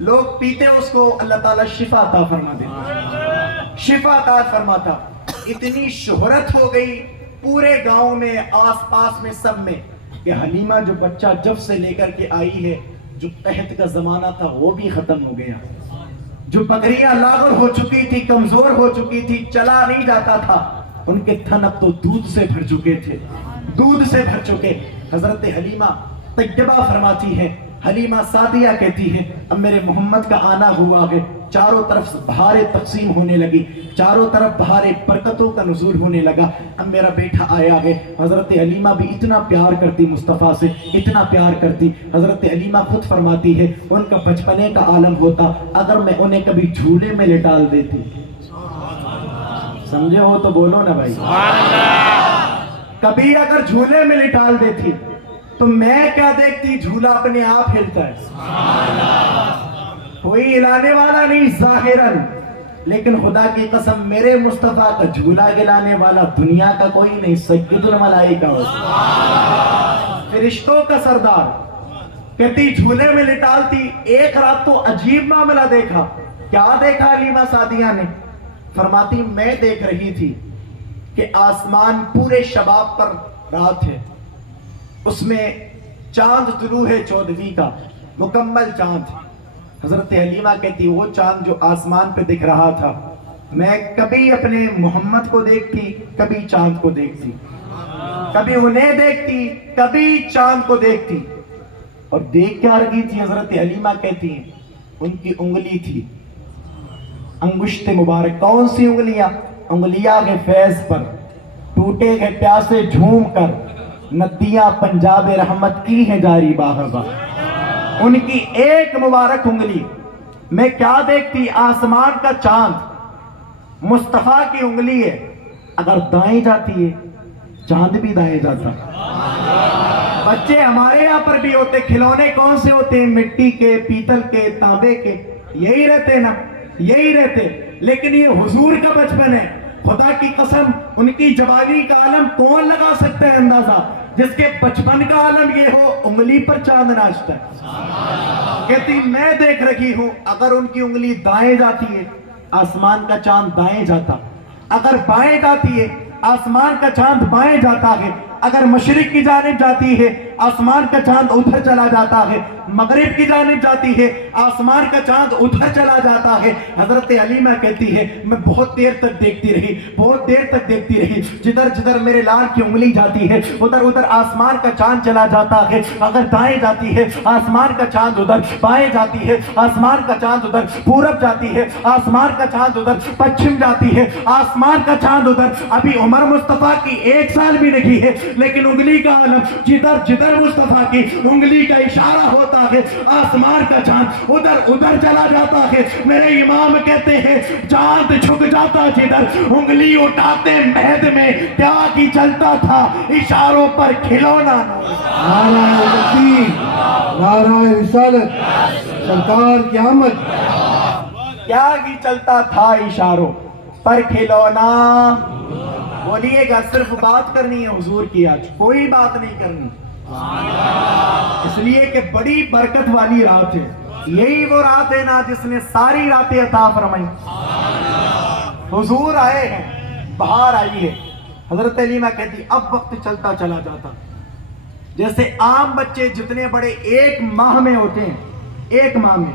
لوگ پیتے اس کو، اللہ تعالیٰ شفا عطا فرما دیتا، شفا عطا فرماتا۔ اتنی شہرت ہو گئی پورے گاؤں میں، آس پاس میں، سب میں، کہ حلیمہ جو بچہ جب سے لے کر کے آئی ہے، جو قحط کا زمانہ تھا وہ بھی ختم ہو گیا، جو بکریاں لاغر ہو چکی تھی، کمزور ہو چکی تھی، چلا نہیں جاتا تھا، ان کے تھن اب تو دودھ سے بھر چکے تھے، دودھ سے بھر چکے۔ حضرت حلیمہ طیبہ فرماتی ہے، حلیمہ سعدیہ کہتی ہے اب میرے محمد کا آنا ہوا ہے، چاروں طرف بہاریں تقسیم ہونے لگی، چاروں طرف بہاریں برکتوں کا نزول ہونے لگا، اب میرا بیٹا آیا ہے۔ حضرت حلیمہ بھی اتنا پیار کرتی مصطفیٰ سے، اتنا پیار کرتی۔ حضرت حلیمہ خود فرماتی ہے ان کا بچپنے کا عالم ہوتا اگر میں انہیں کبھی جھولے میں لٹال دیتی۔ سمجھے ہو تو بولو نا بھائی، کبھی اگر جھولے میں لٹال دیتی تو میں کیا دیکھتی، جھولا اپنے آپ ہلتا ہے، کوئی ہلانے والا نہیں ظاہراً، لیکن خدا کی قسم میرے مصطفیٰ کا جھولا ہلانے والا دنیا کا کوئی نہیں، سید الملائکہ فرشتوں کا سردار۔ کہتی جھولے میں لٹالتی۔ ایک رات تو عجیب معاملہ دیکھا۔ کیا دیکھا حلیمہ سعدیہ نے؟ فرماتی میں دیکھ رہی تھی کہ آسمان پورے شباب پر رات ہے، اس میں چاند طلوع ہے 14ویں کا، مکمل چاند۔ حضرت حلیمہ کہتی وہ چاند جو آسمان پہ دکھ رہا تھا، میں کبھی اپنے محمد کو دیکھتی، کبھی چاند کو دیکھتی، کبھی انہیں دیکھتی، کبھی چاند کو دیکھتی۔ اور دیکھ کیا رہی تھی؟ حضرت حلیمہ کہتی ہیں ان کی انگلی تھی، انگشت مبارک۔ کون سی انگلیاں؟ انگلیاں کے فیض پر ٹوٹے گئے پیاسے جھوم کر ندیاں پنجاب رحمت کی ہیں جاری باہبا۔ ان کی ایک مبارک انگلی میں کیا دیکھتی؟ آسمان کا چاند، مصطفیٰ کی انگلی ہے، اگر دائیں جاتی ہے چاند بھی دائیں جاتا۔ بچے ہمارے یہاں پر بھی ہوتے، کھلونے کون سے ہوتے ہیں؟ مٹی کے، پیتل کے، تانبے کے، یہی رہتے نا، یہی رہتے۔ لیکن یہ حضور کا بچپن ہے، خدا کی قسم ان کی جوانی کا عالم کون لگا سکتا ہے اندازہ؟ جس کے بچپن کا عالم یہ ہو، انگلی پر چاند ناچتا ہے۔ کہتی میں دیکھ رہی ہوں اگر ان کی انگلی دائیں جاتی ہے آسمان کا چاند دائیں جاتا، اگر بائیں جاتی ہے آسمان کا چاند بائیں جاتا ہے۔ اگر مشرق کی جانب جاتی ہے آسمان کا چاند ادھر چلا جاتا ہے، مغرب کی جانب جاتی ہے آسمان کا چاند ادھر چلا جاتا ہے۔ حضرت حلیمہ کہتی ہے میں بہت دیر تک دیکھتی رہی، بہت دیر تک دیکھتی رہی، جدھر جدھر میرے لال کی انگلی جاتی ہے ادھر ادھر آسمان کا چاند چلا جاتا ہے۔ اگر دائیں جاتی ہے آسمان کا چاند ادھر، بائیں جاتی ہے آسمان کا چاند ادھر، پورب جاتی ہے آسمان کا چاند ادھر، پچھم جاتی ہے آسمان کا چاند ادھر۔ ابھی عمر مصطفیٰ کی 1 سال بھی نہیں ہے، لیکن انگلی کا عالم جدھر جدھر مصطفیٰ کی انگلی کا اشارہ ہوتا ہے آسمان کا چاند ادھر ادھر چلا جاتا ہے۔ میرے امام کہتے ہیں چاند جھک جاتا جدھر، انگلی اٹھاتے مہد میں تیاگ ہی چلتا تھا، اشاروں پر کھلونا نہ۔ نعرہ تکبیر، نعرہ رسالت، سرکار کی آمد۔ تیاگ ہی چلتا تھا اشاروں پر کھلونا۔ بولیے گا صرف بات کرنی ہے حضور کی، آج کوئی بات نہیں کرنی، اس لیے کہ بڑی برکت والی رات ہے۔ یہی وہ رات ہے نا جس نے ساری راتیں عطا فرمائی۔ حضور آئے ہیں، بہار آئی ہے۔ حضرت حلیمہ کہتی اب وقت چلتا چلا جاتا، جیسے عام بچے جتنے بڑے 1 ماہ میں ہوتے ہیں، 1 ماہ میں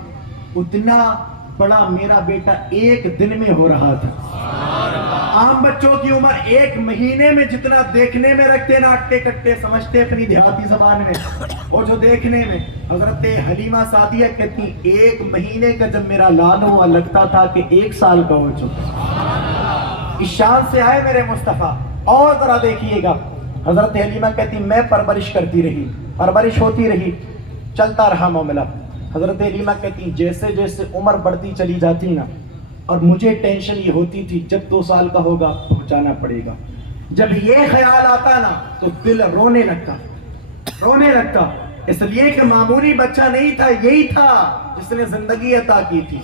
اتنا بڑا میرا بیٹا 1 دن میں ہو رہا تھا۔ عام بچوں کی عمر 1 مہینے میں جتنا دیکھنے میں رکھتے نا اٹے کٹے سمجھتے اپنی دیہاتی زبان میں، اور جو دیکھنے میں، حضرت حلیمہ سعدیہ کہتی 1 مہینے کا جب میرا لال ہوا لگتا تھا کہ 1 سال کا ہو چکا۔ اس شان سے آئے میرے مصطفیٰ۔ اور ذرا دیکھیے گا، حضرت حلیمہ کہتی میں پرورش کرتی رہی، پرورش ہوتی رہی، چلتا رہا معاملہ۔ حضرت حلیمہ کہتی جیسے جیسے عمر بڑھتی چلی جاتی نا، اور مجھے ٹینشن یہ ہوتی تھی جب 2 سال کا ہوگا پہنچانا پڑے گا، جب یہ خیال آتا نا تو دل رونے لگتا، رونے لگتا، اس لیے کہ معمولی بچہ نہیں تھا، یہی تھا جس نے زندگی عطا کی تھی۔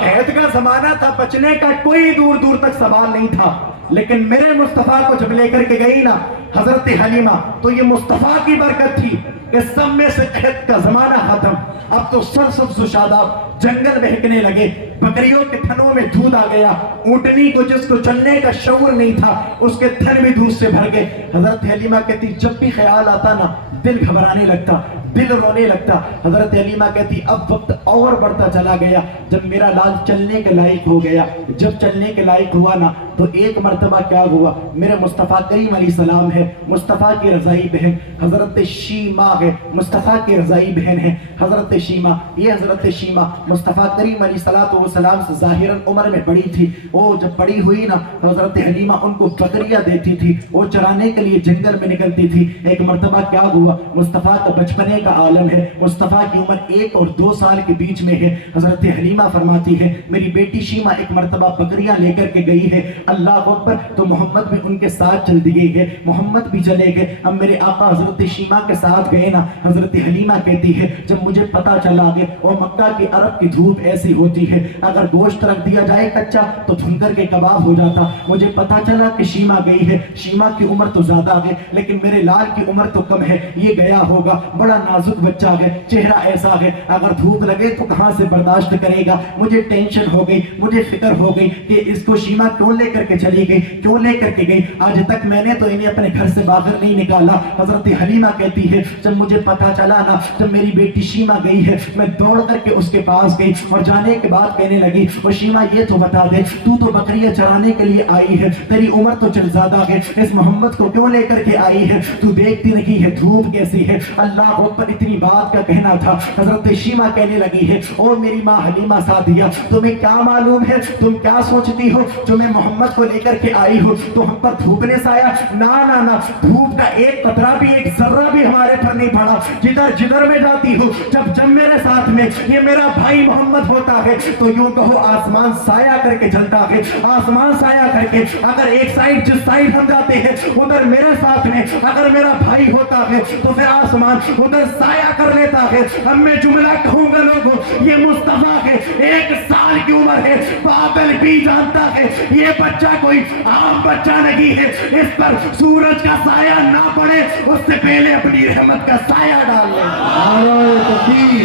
قحط کا زمانہ تھا، بچنے کا کوئی دور دور تک سوال نہیں تھا، لیکن میرے مصطفیٰ کو جب لے کر کے گئی نا حضرت حلیمہ، تو یہ مصطفیٰ کی برکت تھی کہ سب میں سے قحط کا زمانہ ختم، اب تو سرسبز و شاداب جنگل بہکنے لگے، بکریوں کے تھنوں میں دودھ آ گیا، اونٹنی کو جس کو چلنے کا شعور نہیں تھا اس کے تھن بھی دودھ سے بھر گئے۔ حضرت حلیمہ کہتی جب بھی خیال آتا نا دل گھبرانے لگتا، دل رونے لگتا۔ حضرت حلیمہ کہتی اب وقت اور بڑھتا چلا گیا، جب میرا لال چلنے کے لائق ہو گیا، جب چلنے کے لائق ہوا نا تو ایک مرتبہ کیا ہوا، میرے مصطفیٰ کریم علیہ السلام ہے، مصطفیٰ کی رضائی بہن حضرت شیمہ ہے، مصطفیٰ کی رضائی بہن ہے حضرت شیمہ۔ یہ حضرت شیمہ مصطفیٰ کریم علیہ السلام سے ظاہراً عمر میں بڑی تھی، وہ جب بڑی ہوئی نا حضرت حلیمہ ان کو بکریاں دیتی تھی، وہ چرانے کے لیے جنگل میں نکلتی تھی۔ ایک مرتبہ کیا ہوا، مصطفیٰ کا بچپنے کا عالم ہے، مصطفیٰ کی عمر 1 اور 2 سال کے بیچ میں ہے۔ حضرت حلیمہ فرماتی ہے میری بیٹی شیمہ ایک مرتبہ بکریاں لے کر کے گئی ہے، اللہ اکبر، تو محمد بھی ان کے ساتھ چل دیے گئے، محمد بھی چلے گئے۔ اب میرے آقا حضرت شیمہ کے ساتھ گئے نا، حضرت حلیمہ کہتی ہے جب مجھے پتا چلا کہ وہ مکہ کی عرب کی دھوپ ایسی ہوتی ہے، اگر گوشت رکھ دیا جائے کچا تو بھن کے کباب ہو جاتا، مجھے پتا چلا کہ شیمہ گئی ہے، شیمہ کی عمر تو زیادہ ہے لیکن میرے لال کی عمر تو کم ہے، یہ گیا ہوگا، بڑا نازک بچہ ہے، چہرہ ایسا ہے، اگر دھوپ لگے تو کہاں سے برداشت کرے گا۔ مجھے ٹینشن ہو گئی، مجھے فکر ہو گئی کہ اس کو شیمہ کیوں لے کر کے چلی گئی، کیوں لے کر کے گئی، آج تک میں نے تو انہیں اپنے گھر سے باہر نہیں نکالا۔ حضرت حلیمہ کہتی ہے جب مجھے پتا چلا نا، جب میری بیٹی شیمہ گئی ہے، میں دوڑ کر کے اس کے پاس گئی اور جانے کے بعد کہنے لگی وہ شیمہ یہ تو بتا دے، تو بکریاں چرانے کے لیے آئی ہے، تیری عمر تو چل زیادہ ہے، اس محمد کو کیوں لے کر کے آئی ہے، تو دیکھتی نہیں ہے دھوپ کیسی ہے۔ اللہ اکبر، اتنی بات کا کہنا تھا۔ حضرت شیمہ کہنے لگی ہے او میری ماں حلیمہ سعدیہ، تمہیں کیا معلوم ہے، تم کیا سوچتی ہو جو میں محمد کو لے کر کے آئی ہوں تو ہم پر دھوپ نے سایہ، نا نا نا، دھوپ کا ایک قطرہ بھی ایک ذرہ بھی ہمارے پر نہیں پڑا، جدھر جدھر میں جاتی ہوں جب میرے ساتھ میں یہ میرا بھائی محمد ہوتا ہے تو یوں کہو آسمان سایہ کر کے چلتا ہے، آسمان سایہ کر کے، اگر ایک سائڈ جس سائڈ ہم جاتے ہیں ادھر میرے ساتھ میں اگر میرا بھائی ہوتا ہے تو پھر آسمان ادھر سایہ کر لیتا ہے۔ اب میں جملہ کہوں گا لوگوں، یہ مصطفیٰ ہے، 1 سال کی عمر ہے، بادل بھی جانتا ہے یہ بچہ کوئی عام بچہ نہیں ہے، اس پر سورج کا سایہ نہ پڑے اس سے پہلے اپنی رحمت کا سایہ ڈال لے۔ نعرہ تکبیر،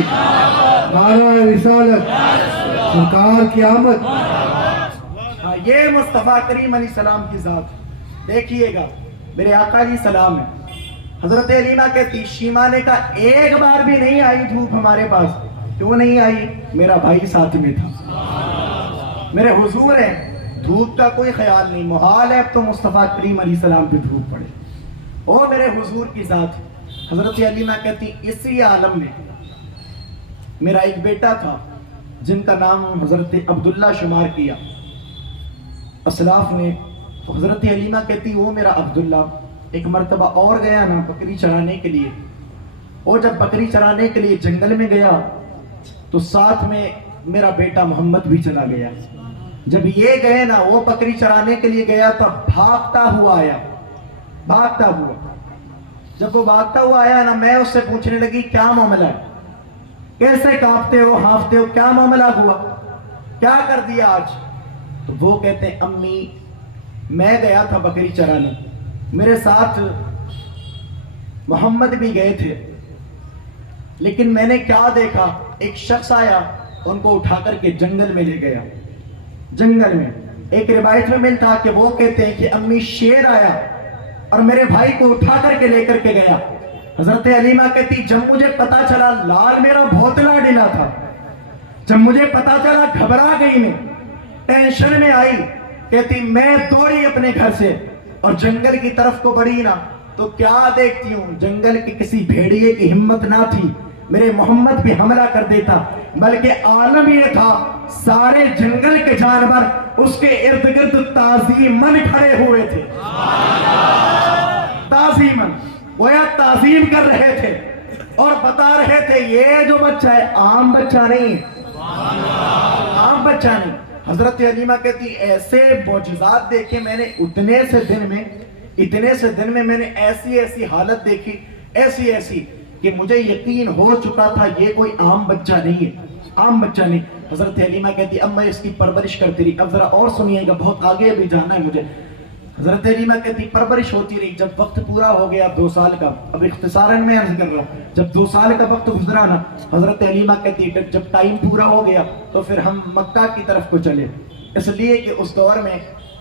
نعرہ رسالت، سرکار کی آمد۔ یہ مصطفیٰ کریم علیہ السلام کی ذات دیکھیے گا، میرے آقا علیہ السلام ہے. حضرت حلیمہ کہتی شیما نے کہا ایک بار بھی نہیں آئی دھوپ ہمارے پاس. کیوں نہیں آئی؟ میرا بھائی ساتھ میں تھا. میرے حضور ہیں, دھوپ کا کوئی خیال نہیں, محال ہے اب تو مصطفیٰ کریم علیہ السلام پہ دھوپ پڑے. اور میرے حضور کی ذات. حضرت حلیمہ کہتی اسی عالم میں میرا ایک بیٹا تھا جن کا نام حضرت عبداللہ شمار کیا اسلاف نے. حضرت حلیمہ کہتی وہ میرا عبداللہ ایک مرتبہ اور گیا نا بکری چرانے کے لیے, اور جب بکری چرانے کے لیے جنگل میں گیا تو ساتھ میں میرا بیٹا محمد بھی چلا گیا. جب یہ گئے نا, وہ بکری چرانے کے لیے گیا تب بھاگتا ہوا آیا, بھاگتا ہوا. جب وہ بھاگتا ہوا آیا نا, میں اس سے پوچھنے لگی کیا معاملہ ہے, کیسے کانپتے ہو ہانفتے ہو, کیا معاملہ ہوا, کیا کر دیا آج؟ تو وہ کہتے ہیں امی میں گیا تھا بکری چرانے, میرے ساتھ محمد بھی گئے تھے, لیکن میں نے کیا دیکھا, ایک شخص آیا ان کو اٹھا کر کے جنگل میں لے گیا. جنگل میں ایک روایت میں ملتا کہ وہ کہتے ہیں کہ امی شیر آیا اور میرے بھائی کو اٹھا کر کے لے کر کے گیا. حضرت حلیمہ کہتی جب مجھے پتا چلا, لال میرا بھوتلا ڈلا تھا, جب مجھے پتا چلا گھبرا گئی, میں ٹینشن میں آئی. کہتی میں دوڑی اپنے گھر سے اور جنگل کی طرف کو بڑھی نا, تو کیا دیکھتی ہوں, جنگل کے کسی بھیڑیے کی ہمت نہ تھی میرے محمد پہ حملہ کر دیتا, بلکہ عالم یہ تھا سارے جنگل کے جانور اس کے ارد گرد تعظیماً کھڑے ہوئے تھے. تعظیماً گویا تعظیم کر رہے تھے اور بتا رہے تھے یہ جو بچہ ہے عام بچہ نہیں, عام بچہ نہیں. حضرت حلیمہ کہتی ایسے معجزات دیکھے میں نے اتنے سے دن میں میں نے ایسی ایسی حالت دیکھی, ایسی ایسی کہ مجھے یقین ہو چکا تھا یہ کوئی عام بچہ نہیں ہے, عام بچہ نہیں. حضرت حلیمہ کہتی اب میں اس کی پرورش کرتی رہی. اب ذرا اور سنیے گا, بہت آگے بھی جانا ہے مجھے. حضرت حلیمہ کہتی پرورش ہوتی رہی. جب وقت پورا ہو گیا 2 سال کا, اب اختصاراً میں عرض کر رہا ہوں, جب 2 سال کا وقت گزرا نا, حضرت حلیمہ کہتی جب ٹائم پورا ہو گیا تو پھر ہم مکہ کی طرف کو چلے, اس لیے کہ اس دور میں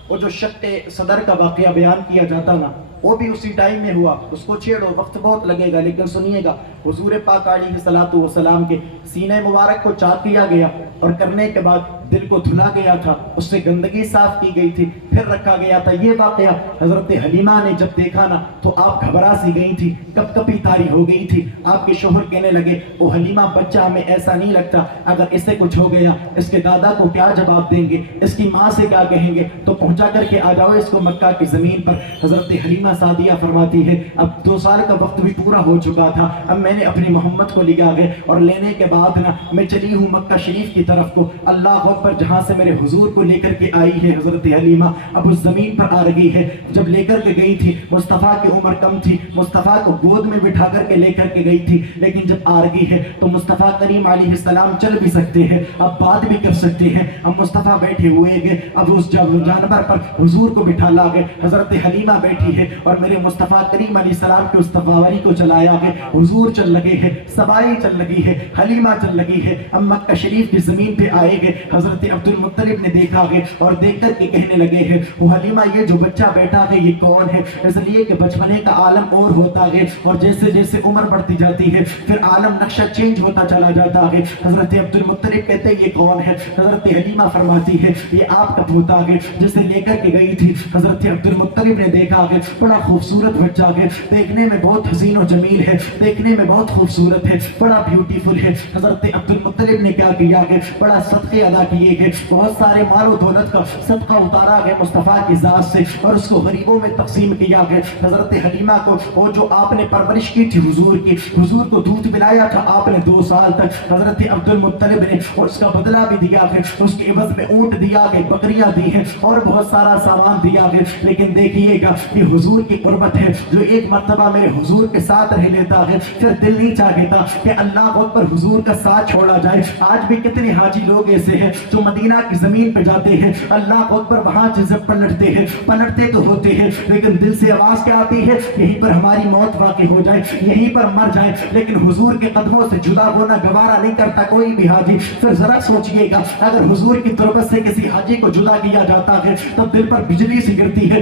وہ جو شق صدر کا واقعہ بیان کیا جاتا نا وہ بھی اسی ٹائم میں ہوا. اس کو چھیڑو, وقت بہت لگے گا, لیکن سنیے گا. حضور پاک علیہ الصلوۃ والسلام کے سینہ مبارک کو چاک کیا گیا اور کرنے کے بعد دل کو دھلا گیا تھا, اس سے گندگی صاف کی گئی تھی, پھر رکھا گیا تھا. یہ واقعہ حضرت حلیمہ نے جب دیکھا نا تو آپ گھبرا سی گئی تھی, کپ کپی تاری ہو گئی تھی. آپ کے شوہر کہنے لگے او حلیمہ بچہ ہمیں ایسا نہیں لگتا, اگر اس سے کچھ ہو گیا اس کے دادا کو کیا جواب دیں گے, اس کی ماں سے کیا کہیں گے, تو پہنچا کر کے آ جاؤ اس کو مکہ کی زمین پر. حضرت حلیمہ سعدیہ فرماتی ہے اب 2 سال کا وقت بھی پورا ہو چکا تھا, اب میں نے اپنی محمد کو لیا گئے اور لینے کے بعد نا میں چلی ہوں مکہ شریف کی طرف کو. اللہ اکبر, جہاں سے میرے حضور کو لے کر کے آئی ہے حضرت حلیمہ, اب اس زمین پر آ رہی ہے. جب لے کر کے گئی تھی مصطفیٰ کی عمر کم تھی, مصطفیٰ کو گود میں بٹھا کر کے لے کر کے گئی تھی, لیکن جب آ رہی ہے تو مصطفیٰ کریم علیہ السلام چل بھی سکتے ہیں, اب بات بھی کر سکتے ہیں. اب مصطفیٰ بیٹھے ہوئے گئے, اب اس جانور پر حضور کو بٹھا لا گئے. حضرت حلیمہ بیٹھی ہے اور میرے مصطفیٰ کریم علیہ السلام کے اس سواری کو چلایا گئے. حضور چل لگے ہیں, سواری چل لگی ہے, حلیمہ چل لگی ہے. اب مکہ شریف کی زمین پہ آئے گئے. حضرت عبد المطلب نے دیکھا گئے اور دیکھ کر کے کہنے لگے ہیں وہ حلیمہ یہ جو بچہ بیٹھا ہے یہ کون ہے؟ اس لیے کہ بچپنے کا عالم اور ہوتا ہے اور جیسے جیسے عمر بڑھتی جاتی ہے پھر عالم نقشہ چینج ہوتا چلا جاتا ہے. حضرت عبد المطلب کہتے ہیں یہ کون ہے؟ حضرت حلیمہ فرماتی ہے یہ آپ کا پوتا ہے جسے لے کر کے گئی تھی. حضرت عبد المطلب نے دیکھا ہے بڑا خوبصورت بچہ ہے, دیکھنے میں بہت حسین و جمیل ہے, دیکھنے میں بہت خوبصورت ہے, بڑا بیوٹیفل ہے. حضرت عبد المطلب نے کیا کیا کہ بڑا صدقے ادا کیے گئے, بہت سارے مال و دولت کا صدقہ اتارا گیا مصطفیٰ کی ذات سے اور اس کو غریبوں میں تقسیم کیا گیا. حضرت حلیمہ کو وہ جو آپ نے پرورش کی تھی حضور کی, حضور کو دودھ پلایا تھا آپ نے 2 سال تک, حضرت عبد المطلب نے اور اس کا بدلہ بھی دیا ہے, اس کے عوض میں اونٹ دیا گیا, بکریاں دی ہیں اور بہت سارا سامان دیا گیا. لیکن دیکھیے گا کہ حضور کی قربت ہے, جو ایک مرتبہ میرے حضور کے ساتھ رہ لیتا ہے پھر دل نہیں چاہتا کہ اللہ اکبر حضور کا ساتھ چھوڑا جائے. آج بھی کتنے حاجی لوگ ایسے ہیں جو مدینہ کی زمین پہ جاتے ہیں, اللہ اکبر وہاں جذب پلٹتے ہیں, پلٹتے تو ہوتے ہیں لیکن دل سے آواز کیا آتی ہے یہیں پر ہماری موت واقع ہو جائے, یہیں پر مر جائیں. لیکن حضور کے قدموں سے جدا ہونا گوارا نہیں کرتا کوئی بھی حاجی. پھر ذرا سوچئے گا اگر حضور کی تربت سے کسی حاجی کو جدا کیا جاتا ہے تو دل پر بجلی سی گرتی ہے,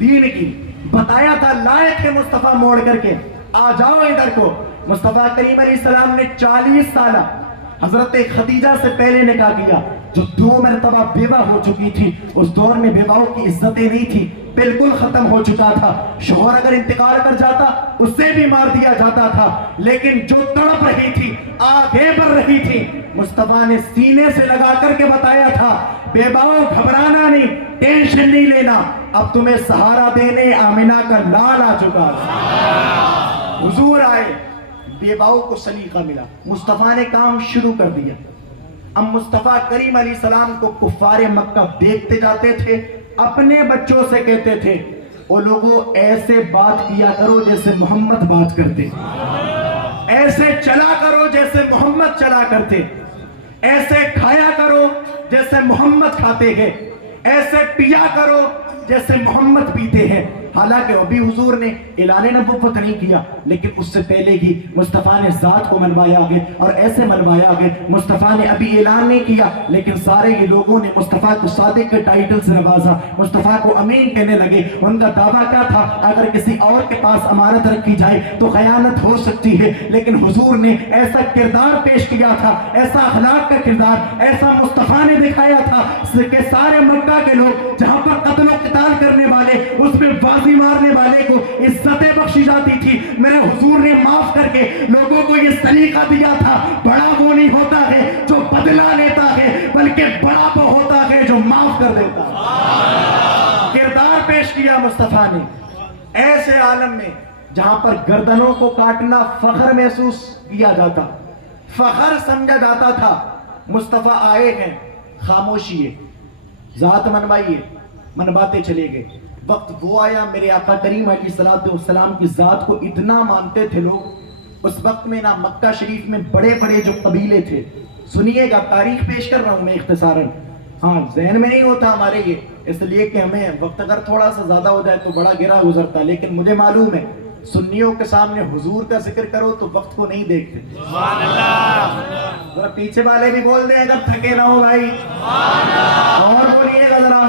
دین کی بتایا تھا، لائے تھے مصطفیٰ موڑ کر کے، آ جاؤ ادھر کو۔ مصطفیٰ کریم علیہ السلام نے 40 سالہ حضرت خدیجہ سے پہلے نکاح کیا، جو 2 مرتبہ بیوہ ہو چکی تھی۔ اس دور میں بیواؤں کی عزتیں نہیں تھی، بالکل ختم ہو چکا تھا۔ شوہر اگر انتقال کر جاتا اسے بھی مار دیا جاتا تھا، لیکن جو تڑپ رہی تھی، آگے بڑھ رہی تھی، مصطفیٰ نے سینے سے لگا کر کے بتایا تھا، بیواؤں گھبرانا نہیں، ٹینشن نہیں لینا، اب تمہیں سہارا دینے آمنہ کا لال آ چکا ہے۔ حضور آئے، بیواؤں کو سلیقہ ملا، مصطفیٰ نے کام شروع کر دیا۔ اب مصطفیٰ کریم علیہ السلام کو کفار مکہ دیکھتے جاتے تھے، اپنے بچوں سے کہتے تھے، او لوگوں ایسے بات کیا کرو جیسے محمد بات کرتے، ایسے چلا کرو جیسے محمد چلا کرتے، ایسے کھایا کرو جیسے محمد کھاتے ہیں، ایسے پیا کرو جیسے محمد پیتے ہیں۔ حالانکہ ابھی حضور نے اعلان نبوت نہیں کیا، لیکن اس سے پہلے ہی مصطفیٰ نے ذات کو منوایا آگے، اور ایسے منوایا آگے۔ مصطفیٰ نے ابھی اعلان نہیں کیا، لیکن سارے ہی لوگوں نے مصطفیٰ کو صادق کے ٹائٹل سے نوازا، مصطفیٰ کو امین کہنے لگے۔ ان کا دعویٰ کیا تھا؟ اگر کسی اور کے پاس امانت رکھی جائے تو خیانت ہو سکتی ہے، لیکن حضور نے ایسا کردار پیش کیا تھا، ایسا اخلاق کا کردار ایسا مصطفیٰ نے دکھایا تھا کہ سارے مکہ کے لوگ جہاں پر قتل و قتال کرنے والے، اس میں بازی مارنے والے کو عزتیں بخشی جاتی تھی، میرے حضور نے معاف کر کے لوگوں کو یہ سلیقہ دیا تھا، بڑا وہ نہیں ہوتا ہے جو بدلہ لیتا ہے، بلکہ بڑا وہ ہوتا ہے جو معاف کر دیتا ہے۔ کردار پیش کیا مصطفیٰ نے ایسے عالم میں جہاں پر گردنوں کو کاٹنا فخر محسوس کیا جاتا، فخر سمجھا جاتا تھا۔ مصطفیٰ آئے ہیں، خاموشی ہے، ذات منوائیے، منواتے چلے گئے۔ وقت وہ آیا میرے آقا کریم علیہ السلام کی ذات کو اتنا مانتے تھے لوگ، اس وقت میں نہ مکہ شریف میں بڑے بڑے جو قبیلے تھے، سنیے گا تاریخ پیش کر رہا ہوں میں اختصاراً، ہاں ذہن میں نہیں ہوتا ہمارے یہ، اس لیے کہ ہمیں وقت اگر تھوڑا سا زیادہ ہو جائے تو بڑا گرا گزرتا، لیکن مجھے معلوم ہے سنیوں کے سامنے حضور کا ذکر کرو تو وقت کو نہیں دیکھتے۔ سبحان اللہ۔ ذرا پیچھے والے بھی بول دیں اگر تھکے نہ ہو بھائی، اور بولیے گا ذرا،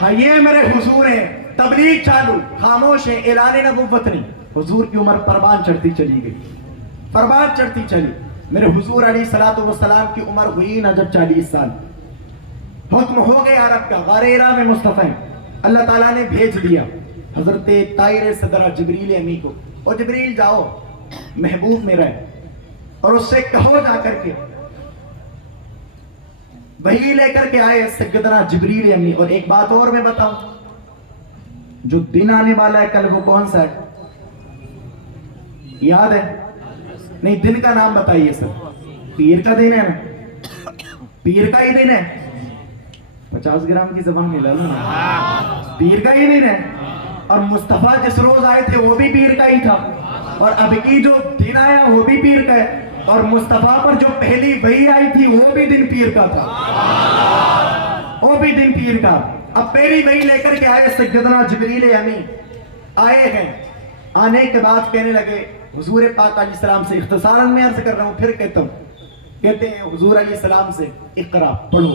ہاں یہ میرے حضور ہیں، تبلیغ چالو، خاموش ہیں، اعلان نبوت نہیں۔ حضور کی عمر پروان چڑھتی چلی گئی، پروان چڑھتی چلی۔ میرے حضور علیہ السلام کی عمر ہوئی نہ جب 40 سال، حکم ہو گیا عرب کا، غار حرا میں مصطفیٰ اللہ تعالیٰ نے بھیج دیا حضرت طائر صدرہ جبریل امی کو، اور جبریل جاؤ محبوب میرا ہے، اور اس سے کہو جا کر کے وہی لے کر کے آئے سیدنا جبریل امی۔ اور ایک بات اور میں بتاؤں، جو دن آنے والا ہے کل وہ کون سا ہے؟ یاد ہے؟ نہیں، دن کا نام بتائیے سر۔ پیر کا دن ہے نا، پیر کا ہی دن ہے، 50 گرام کی زبان میں لگا، پیر کا ہی دن ہے۔ اور مصطفیٰ جس روز آئے تھے وہ بھی پیر کا ہی تھا، اور اب کی جو دن آیا وہ بھی پیر کا ہے، اور مصطفیٰ پر جو پہلی وحی آئی تھی وہ بھی دن پیر کا تھا، وہ بھی دن پیر کا۔ اب پہلی وحی لے کر کے آئے سیدنا جبریل امی، آئے ہیں، آنے کے بعد کہنے لگے حضور پاک علیہ السلام سے، اختصاراً میں عرض کر رہا ہوں پھر کہتا ہوں، کہتے ہیں حضور علیہ السلام سے اقرا پڑھو۔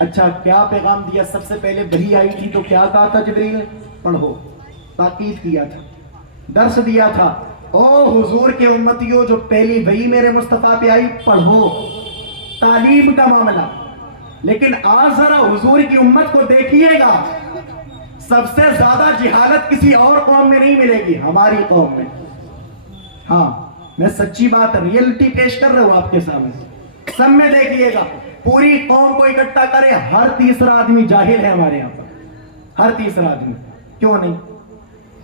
اچھا کیا پیغام دیا؟ سب سے پہلے وحی آئی تھی تو کیا کہا تھا جبریل نے؟ پڑھو، تاکید کیا تھا، درس دیا تھا، او حضور کے امتیوں جو پہلی وحی میرے مصطفیٰ پہ آئی پڑھو، تعلیم کا معاملہ۔ لیکن آج ذرا حضور کی امت کو دیکھیے گا، سب سے زیادہ جہالت کسی اور قوم میں نہیں ملے گی، ہماری قوم میں۔ ہاں میں سچی بات ریئلٹی پیش کر رہا ہوں آپ کے سامنے، سب میں دیکھیے گا، پوری قوم کو اکٹھا کرے، ہر تیسرا آدمی جاہل ہے ہمارے یہاں پر، ہر تیسرا آدمی۔ کیوں نہیں؟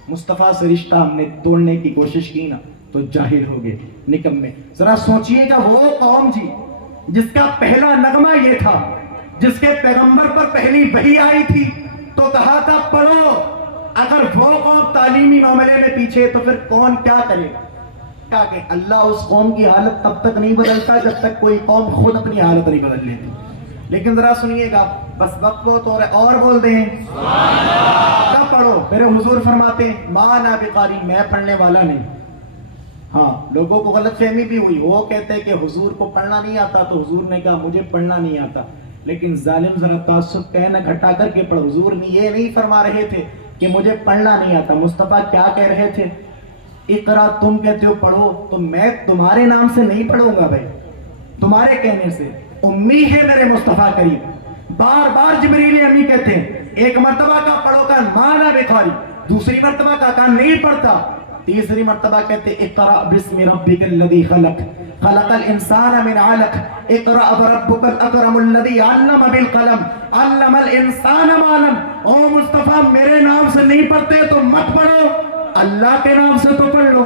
مصطفیٰ سے رشتہ ہم نے توڑنے کی کوشش کی نا تو جاہل ہو گئے، نکمے۔ ذرا سوچئے گا وہ قوم جی جس کا پہلا نغمہ یہ تھا، جس کے پیغمبر پر پہلی وحی آئی تھی تو کہا تھا پڑھو، اگر وہ قوم تعلیمی معاملے میں پیچھے تو پھر کون کیا کرے گا؟ کیا کہ اللہ اس قوم کی حالت تب تک نہیں بدلتا جب تک کوئی قوم خود اپنی حالت نہیں بدل لیتی۔ لیکن ذرا سنیے گا، بس وقت بہت ہو رہا ہے، اور بول دیں کیا پڑھو؟ میرے حضور فرماتے ہیں ما انا بقاری، میں پڑھنے والا نہیں۔ ہاں لوگوں کو غلط فہمی بھی ہوئی، وہ کہتے ہیں کہ حضور کو پڑھنا نہیں آتا، تو حضور نے کہا مجھے پڑھنا نہیں آتا، لیکن ظالم ذرا تعصب کہنا گھٹا کر کے پڑھ. حضور نے یہ نہیں فرما رہے تھے کہ مجھے پڑھنا نہیں آتا. مصطفیٰ کیا کہہ رہے تھے؟ اقرا تم کہتے ہو پڑھو تو میں تمہارے نام سے نہیں پڑھوں گا بھائی, تمہارے کہنے سے. امی ہے میرے مصطفیٰ کریم, بار بار جبریل امی کہتے ہیں. ایک مرتبہ کا پڑھو کا مانا بخاری, دوسری مرتبہ کا نہیں پڑھتا, تیسری مرتبہ کہتے اقرا بسم ربک الذی خلق خلق الانسان من علق اقرا وربک الاکرم الذی علم بالقلم علم الانسان ما لم. او مصطفیٰ میرے نام سے نہیں پڑھتے تو مت پڑھو, اللہ کے نام سے تو پڑھ لو.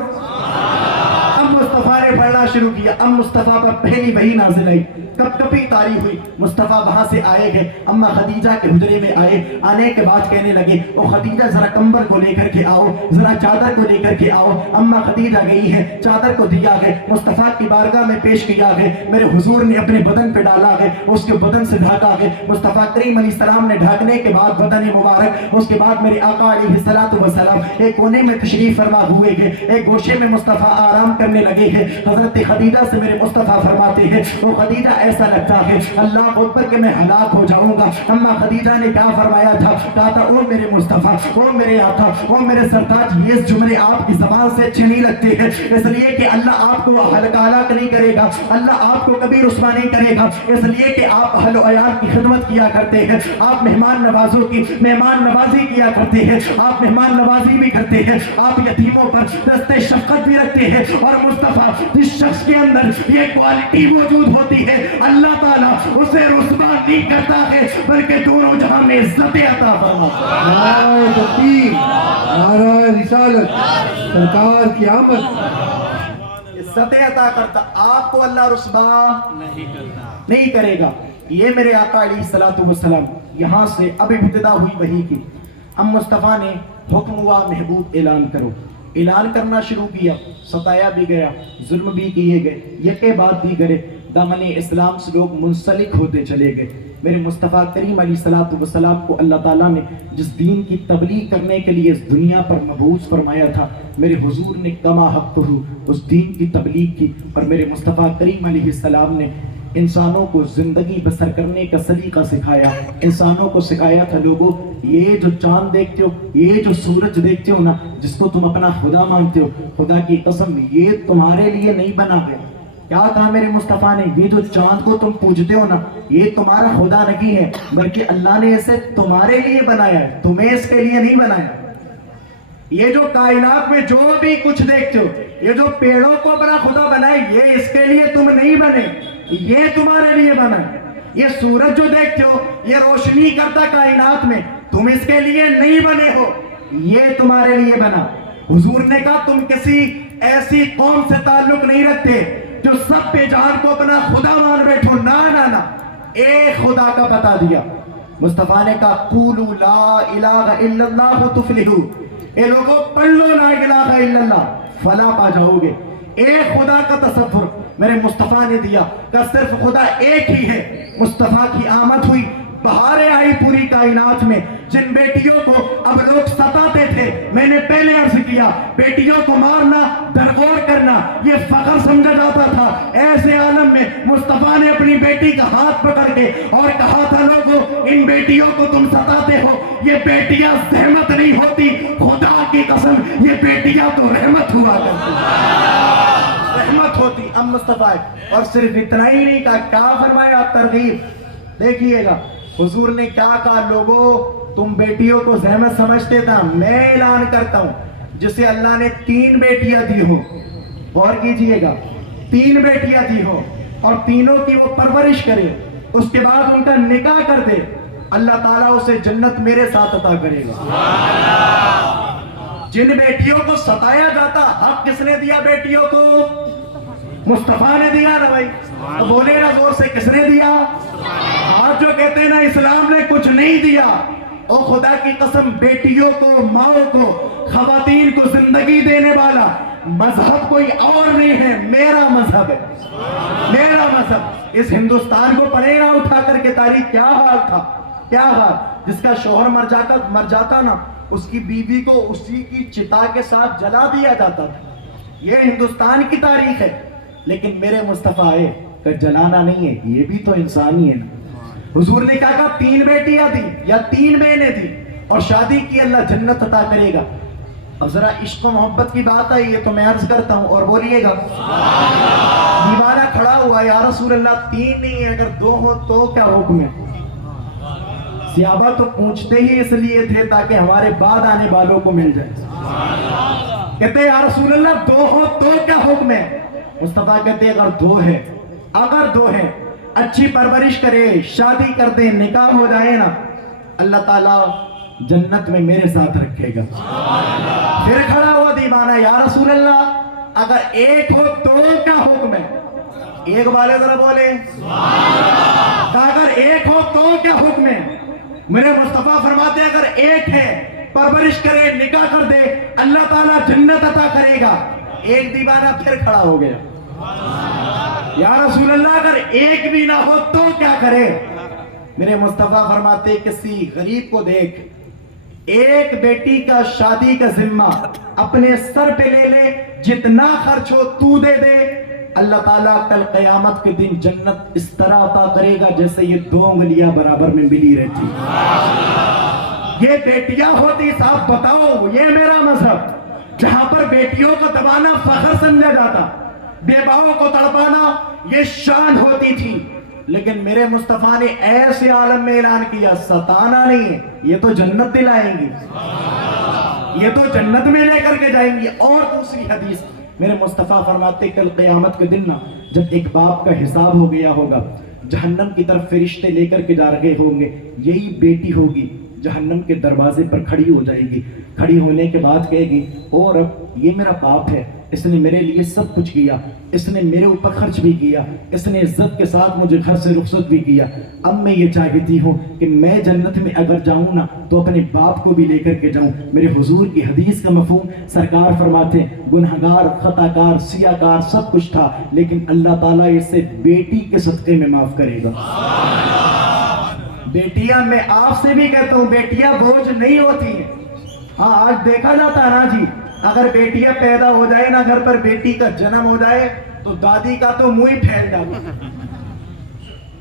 اب مصطفیٰ نے پڑھنا شروع کیا. اب مصطفیٰ پر پہلی وحی نازل آئی, کب کبھی تاری ہوئی. مصطفیٰ وہاں سے آئے گئے, اما خدیجہ کے حجرے میں آئے. آنے کے بعد کہنے لگے او خدیجہ ذرا کمبل کو لے کر کے آؤ, ذرا چادر کو لے کر کے آؤ. اما خدیجہ گئی ہے, چادر کو دیا گئے, مصطفیٰ کی بارگاہ میں پیش کیا گئے. میرے حضور نے اپنے بدن پہ ڈالا گئے, اس کے بدن سے ڈھاکا گئے. مصطفیٰ کریم علیہ السلام نے ڈھاکنے کے بعد بدن مبارک, اس کے بعد میرے آقا علیہ السلام ایک کونے میں تشریف فرما ہوئے گئے, ایک گوشے میں مصطفیٰ آرام کرنے لگے ہیں. حضرت خدیجہ سے میرے مصطفیٰ فرماتے ہیں او خدیجہ ایسا لگتا ہے اللہ اکبر کہ میں ہلاک ہو جاؤں گا. اما خدیجہ نے کیا فرمایا تھا؟ کہا تھا او میرے مصطفیٰ, او میرے آقا, او میرے سرتاج, یہ جملے آپ کی زبان سے اچھے نہیں لگتے ہیں, اس لیے کہ اللہ آپ کو ہلاک نہیں کرے گا, اللہ آپ کو کبھی رسوا نہیں کرے گا, اس لیے کہ آپ اہل و عیال کی خدمت کیا کرتے ہیں, آپ مہمان نوازوں کی مہمان نوازی کیا کرتے ہیں, آپ مہمان نوازی بھی کرتے ہیں, آپ یتیموں پر دست شفقت بھی رکھتے ہیں. اور مصطفیٰ جس شخص کے اندر یہ کوالٹی موجود ہوتی ہے اللہ تعالیٰ اسے رسوا نہیں کرتا ہے بلکہ دونوں جہاں میں عزت عطا فرماتا ہے. نعرہ تکبیر, نعرہ رسالت, سرکار کی آمد. عزت عطا کرتا, آپ کو اللہ رسوا نہیں کرے گا. یہ میرے آقا علیہ السلام یہاں سے اب ابتدا ہوئی وحی کی. اب مصطفیٰ نے حکم ہوا محبوب اعلان کرو. اعلان کرنا شروع کیا, ستایا بھی گیا, ظلم بھی کیے گئے, یکے بعد دیگرے دامن اسلام سے لوگ منسلک ہوتے چلے گئے. میرے مصطفیٰ کریم علیہ السلام کو اللہ تعالیٰ نے جس دین کی تبلیغ کرنے کے لیے اس دنیا پر مبعوث فرمایا تھا, میرے حضور نے کما حق اس دین کی تبلیغ کی. اور میرے مصطفیٰ کریم علیہ السلام نے انسانوں کو زندگی بسر کرنے کا سلیقہ سکھایا. انسانوں کو سکھایا تھا لوگوں یہ جو چاند دیکھتے ہو, یہ جو سورج دیکھتے ہو نا, جس کو تم اپنا خدا مانتے ہو, خدا کی قسم یہ تمہارے لیے نہیں بنا گیا. کیا کہا میرے مصطفیٰ نے؟ یہ جو چاند کو تم پوجتے ہو نا, یہ تمہارا خدا نہیں ہے بلکہ اللہ نے اسے تمہارے لیے بنایا ہے, تمہیں اس کے لیے نہیں بنایا. یہ جو کائنات میں جو بھی کچھ دیکھتے ہو, یہ جو پیڑوں کو اپنا خدا بنائے, یہ اس کے لیے تم نہیں بنے, یہ تمہارے لیے بنا. یہ سورج جو دیکھتے ہو یہ روشنی کرتا کائنات میں, تم اس کے لیے نہیں بنے ہو, یہ تمہارے لیے بنا. حضور نے کہا تم کسی ایسی قوم سے تعلق نہیں رکھتے جو سب پہ جان کو اپنا خدا مان بیٹھو. نا ایک خدا کا بتا دیا. مصطفیٰ نے کہا قولوا لا الہ الا اللہ تفلحوا, اے لوگوں پڑھ لو لا الہ الا اللہ, فلاح پا جاؤ گے. ایک خدا کا تصور میرے مصطفیٰ نے دیا کہ صرف خدا ایک ہی ہے. مصطفیٰ کی آمد ہوئی, بہاریں آئی پوری کائنات میں. جن بیٹیوں کو اب لوگ ستاتے تھے, میں نے پہلے عرض کیا بیٹیوں کو مارنا, درگور کرنا یہ فخر سمجھا جاتا تھا. ایسے عالم میں مصطفیٰ نے اپنی بیٹی کا ہاتھ پکڑ کے اور کہا تھا لوگوں ان بیٹیوں کو تم ستاتے ہو, یہ بیٹیاں زحمت نہیں ہوتی, خدا کی قسم یہ بیٹیاں تو رحمت ہوا کرتی, رحمت ہوتی. اب مصطفیٰ اور صرف اتنا ہی نہیں کہا, کیا فرمایا ترغیب دیکھیے گا. حضور نے کیا کہا لوگوں تم بیٹیوں کو زحمت سمجھتے تھا, میں اعلان کرتا ہوں جسے اللہ نے 3 بیٹیاں دی ہو, غور کیجئے گا, 3 بیٹیاں دی ہو اور تینوں کی وہ پرورش کرے, اس کے بعد ان کا نکاح کر دے, اللہ تعالیٰ اسے جنت میرے ساتھ عطا کرے گا. جن بیٹیوں کو ستایا جاتا, حق کس نے دیا بیٹیوں کو؟ مصطفیٰ نے دیا نا بھائی, بولے نا زور سے, کس نے دیا؟ آج جو کہتے ہیں نا اسلام نے کچھ نہیں دیا, او خدا کی قسم بیٹیوں کو, ماؤں کو, خواتین کو زندگی دینے والا مذہب کوئی اور نہیں ہے, میرا مذہب ہے, میرا مذہب. اس ہندوستان کو پڑھے نا اٹھا کر کے تاریخ, کیا حال تھا, کیا حال. جس کا شوہر مر جاتا نا, اس کی بیوی کو اسی کی چتا کے ساتھ جلا دیا جاتا تھا. یہ ہندوستان کی تاریخ ہے. لیکن میرے مصطفیٰ ہے کہ جلانا نہیں ہے, یہ بھی تو انسان ہی ہے نا. حضور نے کہا 3 بیٹیاں تھی یا 3 بہنیں تھی اور شادی کی، اللہ جنت عطا کرے گا۔ اب ذرا عشق و محبت کی بات آئی ہے تو میں عرض کرتا ہوں اور بولیے گا۔ دیوانہ کھڑا ہوا، یا رسول اللہ 3 نہیں ہے، اگر 2 ہو تو کیا حکم ہے؟ صحابہ تو پوچھتے ہی اس لیے تھے تاکہ ہمارے بعد آنے والوں کو مل جائے۔ کہتے یا رسول اللہ 2 ہو تو کیا حکم ہے؟ مصطفیٰ کہتے اگر 2 ہیں اچھی پرورش کرے، شادی کر دیں، نکاح ہو جائے نا، اللہ تعالیٰ جنت میں میرے ساتھ رکھے گا۔ پھر کھڑا ہوا دیوانہ، یا رسول اللہ اگر 1 ہو تو کیا حکم ہے؟ ایک والے ذرا بولے کہا اگر 1 ہو تو کیا حکم ہے؟ میرے مصطفیٰ فرماتے اگر 1 ہے، پرورش کرے، نکاح کر دے، اللہ تعالیٰ جنت عطا کرے گا۔ ایک دیوانہ پھر کھڑا ہو گیا، یا رسول اللہ اگر 1 بھی نہ ہو تو کیا کرے؟ میرے مصطفیٰ فرماتے کسی غریب کو دیکھ، 1 بیٹی کا شادی کا ذمہ اپنے سر پہ لے لے، جتنا خرچ ہو تو دے دے، اللہ تعالیٰ کل قیامت کے دن جنت اس طرح عطا کرے گا جیسے یہ 2 انگلیاں برابر میں ملی رہتی۔ یہ بیٹیاں ہوتی، صاحب بتاؤ، یہ میرا مذہب جہاں پر بیٹیوں کو دبانا فخر سمجھا جاتا، بیواؤں کو تڑپانا یہ شان ہوتی تھی، لیکن میرے مصطفیٰ نے ایسے عالم میں اعلان کیا ستانا نہیں ہے، یہ تو جنت دلائیں گی، یہ تو جنت میں لے کر کے جائیں گی۔ اور دوسری حدیث میرے مصطفیٰ فرماتے کل قیامت کے دن جب ایک باپ کا حساب ہو گیا ہوگا، جہنم کی طرف فرشتے لے کر کے جا رہے ہوں گے، یہی بیٹی ہوگی جہنم کے دروازے پر کھڑی ہو جائے گی، کھڑی ہونے کے بعد کہے گی اور اب یہ میرا باپ ہے، اس نے میرے لیے سب کچھ کیا، اس نے میرے اوپر خرچ بھی کیا، اس نے عزت کے ساتھ مجھے گھر سے رخصت بھی کیا، اب میں یہ چاہتی ہوں کہ میں جنت میں اگر جاؤں نا تو اپنے باپ کو بھی لے کر کے جاؤں۔ میرے حضور کی حدیث کا مفہوم سرکار فرماتے گنہگار، خطاکار، سیاکار سب کچھ تھا، لیکن اللہ تعالیٰ اسے بیٹی کے صدقے میں معاف کرے گا۔ بیٹیاں، میں آپ سے بھی کہتا ہوں بیٹیاں بوجھ نہیں ہوتی ہیں۔ ہاں آج دیکھا جاتا ہے نا جی، اگر بیٹیاں پیدا ہو جائے نا، گھر پر بیٹی کا جنم ہو جائے تو دادی کا تو منہ ہی پھیل جاتا۔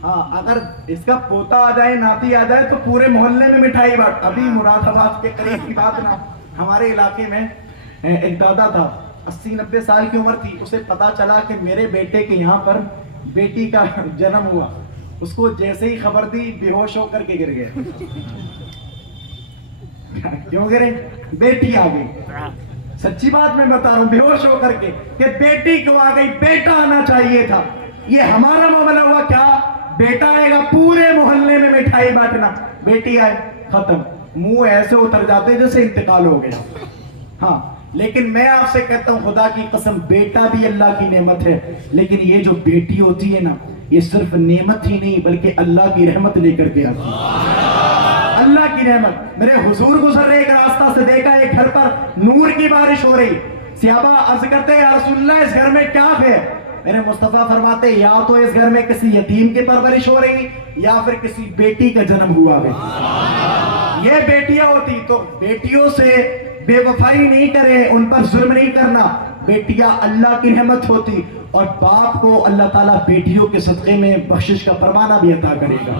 ہاں اگر اس کا پوتا آ جائے، ناتی آ جائے تو پورے محلے میں مٹھائی بانٹ۔ ابھی مراد آباد کے قریب کی بات نا، ہمارے علاقے میں ایک دادا تھا، 80-90 سال کی عمر تھی، اسے پتا چلا کہ میرے بیٹے کے یہاں پر بیٹی کا جنم ہوا، اس کو جیسے ہی خبر دی بے ہوش ہو کر کے گر گئے۔ کیوں گرے؟ بیٹی آ گئی، سچی بات میں بتا رہا ہوں، بے ہوش ہو کر کے کہ بیٹی کیوں آ گئی، بیٹا آنا چاہیے تھا۔ یہ ہمارا معاملہ ہوا کیا، بیٹا آئے گا پورے محلے میں مٹھائی بانٹنا، بیٹی آئے ختم، منہ ایسے اتر جاتے جیسے انتقال ہو گیا۔ ہاں لیکن میں آپ سے کہتا ہوں خدا کی قسم، بیٹا بھی اللہ کی نعمت ہے، لیکن یہ جو بیٹی ہوتی ہے نا، یہ صرف نعمت ہی نہیں بلکہ اللہ کی رحمت لے کر کے آتی ہے۔ اللہ کی رحمت۔ میرے حضور گزر رہے ایک راستہ سے، دیکھا ایک گھر پر نور کی بارش ہو رہی، صحابہ عرض کرتے یا رسول اللہ اس گھر میں کیا ہے؟ میرے مصطفیٰ فرماتے یا تو اس گھر میں کسی یتیم کی پرورش ہو رہی یا پھر کسی بیٹی کا جنم ہوا ہے۔ یہ بیٹیاں ہوتی تو بیٹیوں سے بے وفائی نہیں کرے، ان پر ظلم نہیں کرنا، بیٹیاں اللہ کی رحمت ہوتی، اور باپ کو اللہ تعالیٰ بیٹیوں کے صدقے میں بخشش کا پروانہ بھی عطا کرے گا۔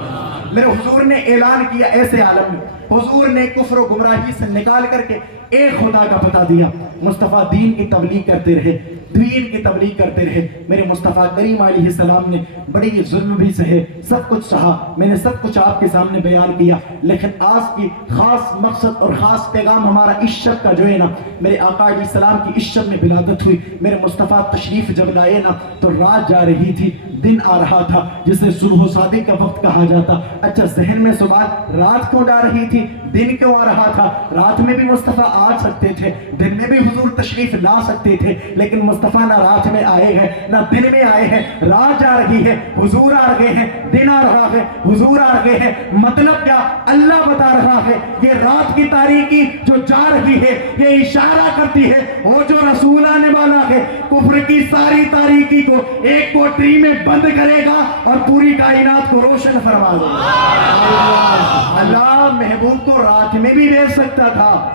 میرے حضور نے اعلان کیا ایسے عالم میں، حضور نے کفر و گمراہی سے نکال کر کے ایک خدا کا پتہ دیا، مصطفیٰ دین کی تبلیغ کرتے رہے، دین کی تبلیغ کرتے رہے۔ میرے مصطفیٰ کریم علیہ السلام نے بڑی ظلم بھی سہے، سب کچھ سہا، میں نے سب کچھ آپ کے سامنے بیان کیا، لیکن آج کی خاص مقصد اور خاص پیغام ہمارا اس شب کا جو ہے نا، میرے آقا علیہ السلام کی اس شب میں ولادت ہوئی، میرے مصطفیٰ تشریف جب لائے نا تو رات جا رہی تھی، دن آ رہا تھا، جسے صبح و صادق کا وقت کہا جاتا۔ اچھا ذہن میں سوال، رات کیوں جا رہی تھی، دن کیوں آ رہا تھا؟ رات میں بھی مصطفیٰ آ سکتے تھے، دن میں بھی حضور تشریف لا سکتے تھے، لیکن مصطفیٰ نہ رات میں آئے ہیں نہ دن میں آئے ہیں، رات جا رہی ہے، حضور آ رہے ہیں، دن آ رہا ہے، حضور آ رہے ہیں۔ مطلب کیا؟ اللہ بتا رہا ہے یہ رات کی تاریکی جو جا رہی ہے یہ اشارہ کرتی ہے وہ جو رسول آنے والا ہے کفر کی ساری تاریکی کو ایک کوٹری میں بند کرے گا اور پوری کائنات کو روشن فرما دے گا۔ اللہ محبوب کو رات میں بھی بھیج سکتا تھا،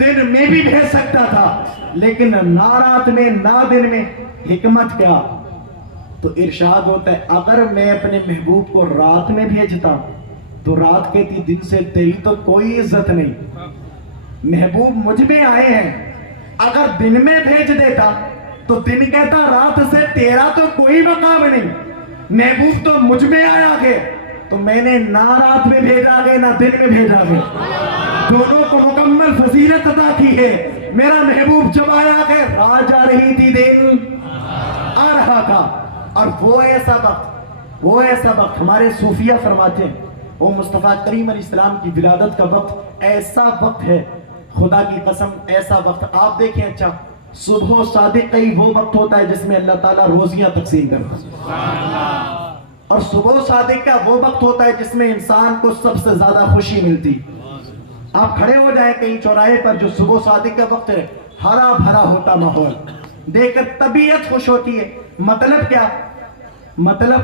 دن میں بھی بھیج سکتا تھا، لیکن نہ رات میں نہ دن میں۔ حکمت کیا؟ تو ارشاد ہوتا ہے اگر میں اپنے محبوب کو رات میں بھیجتا تو رات کہتی دن سے تیری تو کوئی عزت نہیں. محبوب مجھ میں آئے ہیں, اگر دن میں بھیج دیتا تو دن کہتا رات سے تیرا تو کوئی مقام نہیں. محبوب تو مجھ میں آیا گے تو میں نے نہ رات میں بھیجا گے نہ دن میں بھیجا گے, دونوں کو مکمل فضیلت عطا کی ہے. میرا محبوب جب آیا کہ رات جا رہی تھی دن آ رہا تھا. اور وہ ایسا وقت ہمارے صوفیہ فرماتے ہیں وہ مصطفیٰ کریم علیہ السلام کی ولادت کا وقت ایسا وقت ہے, خدا کی قسم ایسا وقت. آپ دیکھیں اچھا صبح صادق کا ہی وہ وقت ہوتا ہے جس میں اللہ تعالیٰ روزیاں تقسیم کرتا ہے, اور صبح صادق کا وہ وقت ہوتا ہے جس میں انسان کو سب سے زیادہ خوشی ملتی. آپ کھڑے ہو جائیں کہیں چوراہے پر, جو صبح صادق کا وقت ہے ہرا بھرا ہوتا ماحول دیکھ کر طبیعت خوش ہوتی ہے. مطلب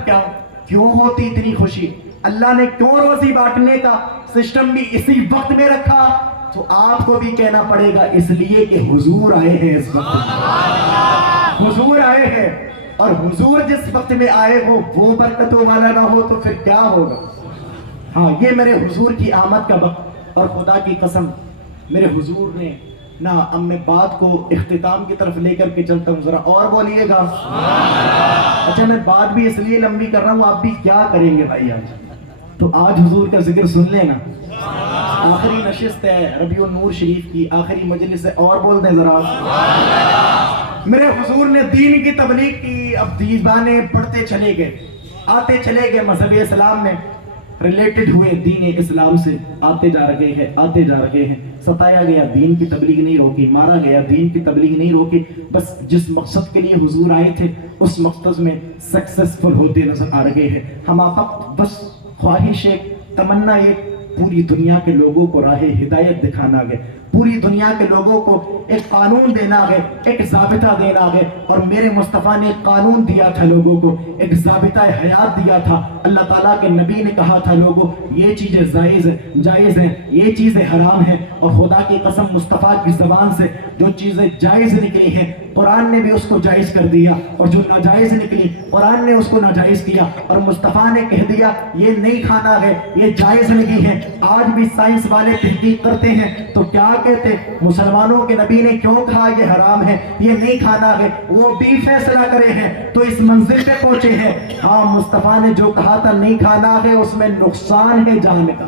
کیا کیوں ہوتی اتنی خوشی؟ اللہ نے کیوں روزی بانٹنے کا سسٹم بھی اسی وقت میں رکھا؟ تو آپ کو بھی کہنا پڑے گا اس لیے کہ حضور آئے ہیں. اس وقت حضور آئے ہیں, اور حضور جس وقت میں آئے ہو وہ برکتوں والا نہ ہو تو پھر کیا ہوگا؟ ہاں یہ میرے حضور کی آمد کا وقت. اور خدا کی قسم میرے حضور نے نہ, اب میں بات کو اختتام کی طرف لے کر کے چلتا ہوں, ذرا اور بولیے گا. اچھا میں بات بھی اس لیے لمبی کر رہا ہوں, آپ بھی کیا کریں گے بھائی آج؟ تو آج حضور کا ذکر سن لینا. آخری نشست ہے ربیع النور شریف کی, آخری مجلس ہے, اور بول دیں ذرا. میرے حضور نے دین کی تبلیغ کی, اب دیوانے پڑھتے چلے گئے, آتے چلے گئے, مذہب اسلام میں ریلیٹڈ ہوئے دین اسلام سے, آتے جا رہے ہیں. ستایا گیا, دین کی تبلیغ نہیں روکی. مارا گیا, دین کی تبلیغ نہیں روکی. بس جس مقصد کے لیے حضور آئے تھے اس مقصد میں سکسیسفل ہوتے نظر آ رہے ہیں. ہم آپ بس خواہش ایک, تمنا ایک, پوری دنیا کے لوگوں کو راہ ہدایت دکھانا گئے, پوری دنیا کے لوگوں کو ایک قانون دینا گئے, ایک ضابطہ دینا گئے. اور میرے مصطفیٰ نے ایک قانون دیا تھا لوگوں کو, ایک ضابطہ حیات دیا تھا. اللہ تعالیٰ کے نبی نے کہا تھا لوگوں یہ چیزیں جائز ہیں, یہ چیزیں حرام ہیں. اور خدا کی قسم مصطفیٰ کی زبان سے جو چیزیں جائز نکلی ہیں قرآن نے بھی اس کو جائز کر دیا, اور جو ناجائز نکلی قرآن نے اس کو ناجائز کیا. اور مصطفیٰ نے کہہ دیا یہ نہیں کھانا ہے, یہ جائز نہیں ہے. آج بھی سائنس والے تحقیق کرتے ہیں تو کیا کہتے, مسلمانوں کے نبی نے کیوں کہا یہ حرام ہے, یہ نہیں کھانا ہے, وہ بھی فیصلہ کرے ہیں تو اس منزل پہ پہنچے ہیں. ہاں مصطفیٰ نے جو کہا تھا نہیں کھانا ہے اس میں نقصان ہے جان کا,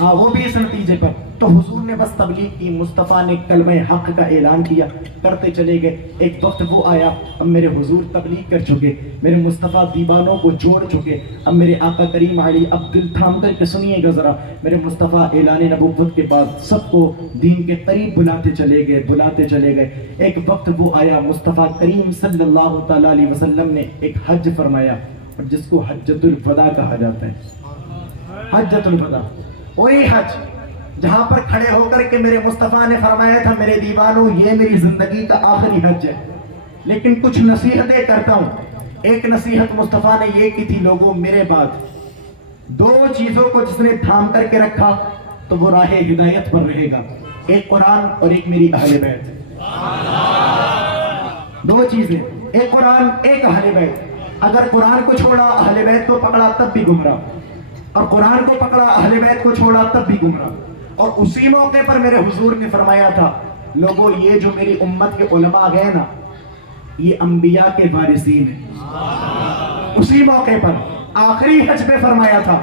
ہاں وہ بھی اس نتیجے پر. تو حضور نے بس تبلیغ کی, مصطفیٰ نے کلمہ حق کا اعلان کیا, کرتے چلے گئے. ایک وقت وہ آیا, اب میرے حضور تبلیغ کر چکے, میرے مصطفیٰ دیوانوں کو جوڑ چکے. اب میرے آقا کریم علی, اب دل تھام کر کے سنیے گا ذرا, میرے مصطفیٰ اعلان نبوت کے بعد سب کو دین کے قریب بلاتے چلے گئے. ایک وقت وہ آیا, مصطفیٰ کریم صلی اللہ تعالیٰ علیہ وسلم نے ایک حج فرمایا, اور جس کو حجۃ الوداع کہا جاتا ہے. حجۃ الوداع وہی حج جہاں پر کھڑے ہو کر کے میرے مصطفیٰ نے فرمایا تھا میرے دیوانوں یہ میری زندگی کا آخری حج ہے, لیکن کچھ نصیحتیں کرتا ہوں. ایک نصیحت مصطفیٰ نے یہ کی تھی, لوگوں میرے بعد دو چیزوں کو جس نے تھام کر کے رکھا تو وہ راہ ہدایت پر رہے گا, ایک قرآن اور ایک میری اہل بیت. دو چیزیں, ایک قرآن ایک اہل بیت. اگر قرآن کو چھوڑا اہل بیت کو پکڑا تب بھی گمراہ, اور قرآن کو پکڑا اہل بیت کو چھوڑا تب بھی گمراہ. اور اسی موقع پر میرے حضور نے فرمایا تھا لوگوں یہ جو میری امت کے علماء گئے نا یہ انبیاء کے وارثین ہیں. اسی موقع پر آخری حج پہ فرمایا تھا,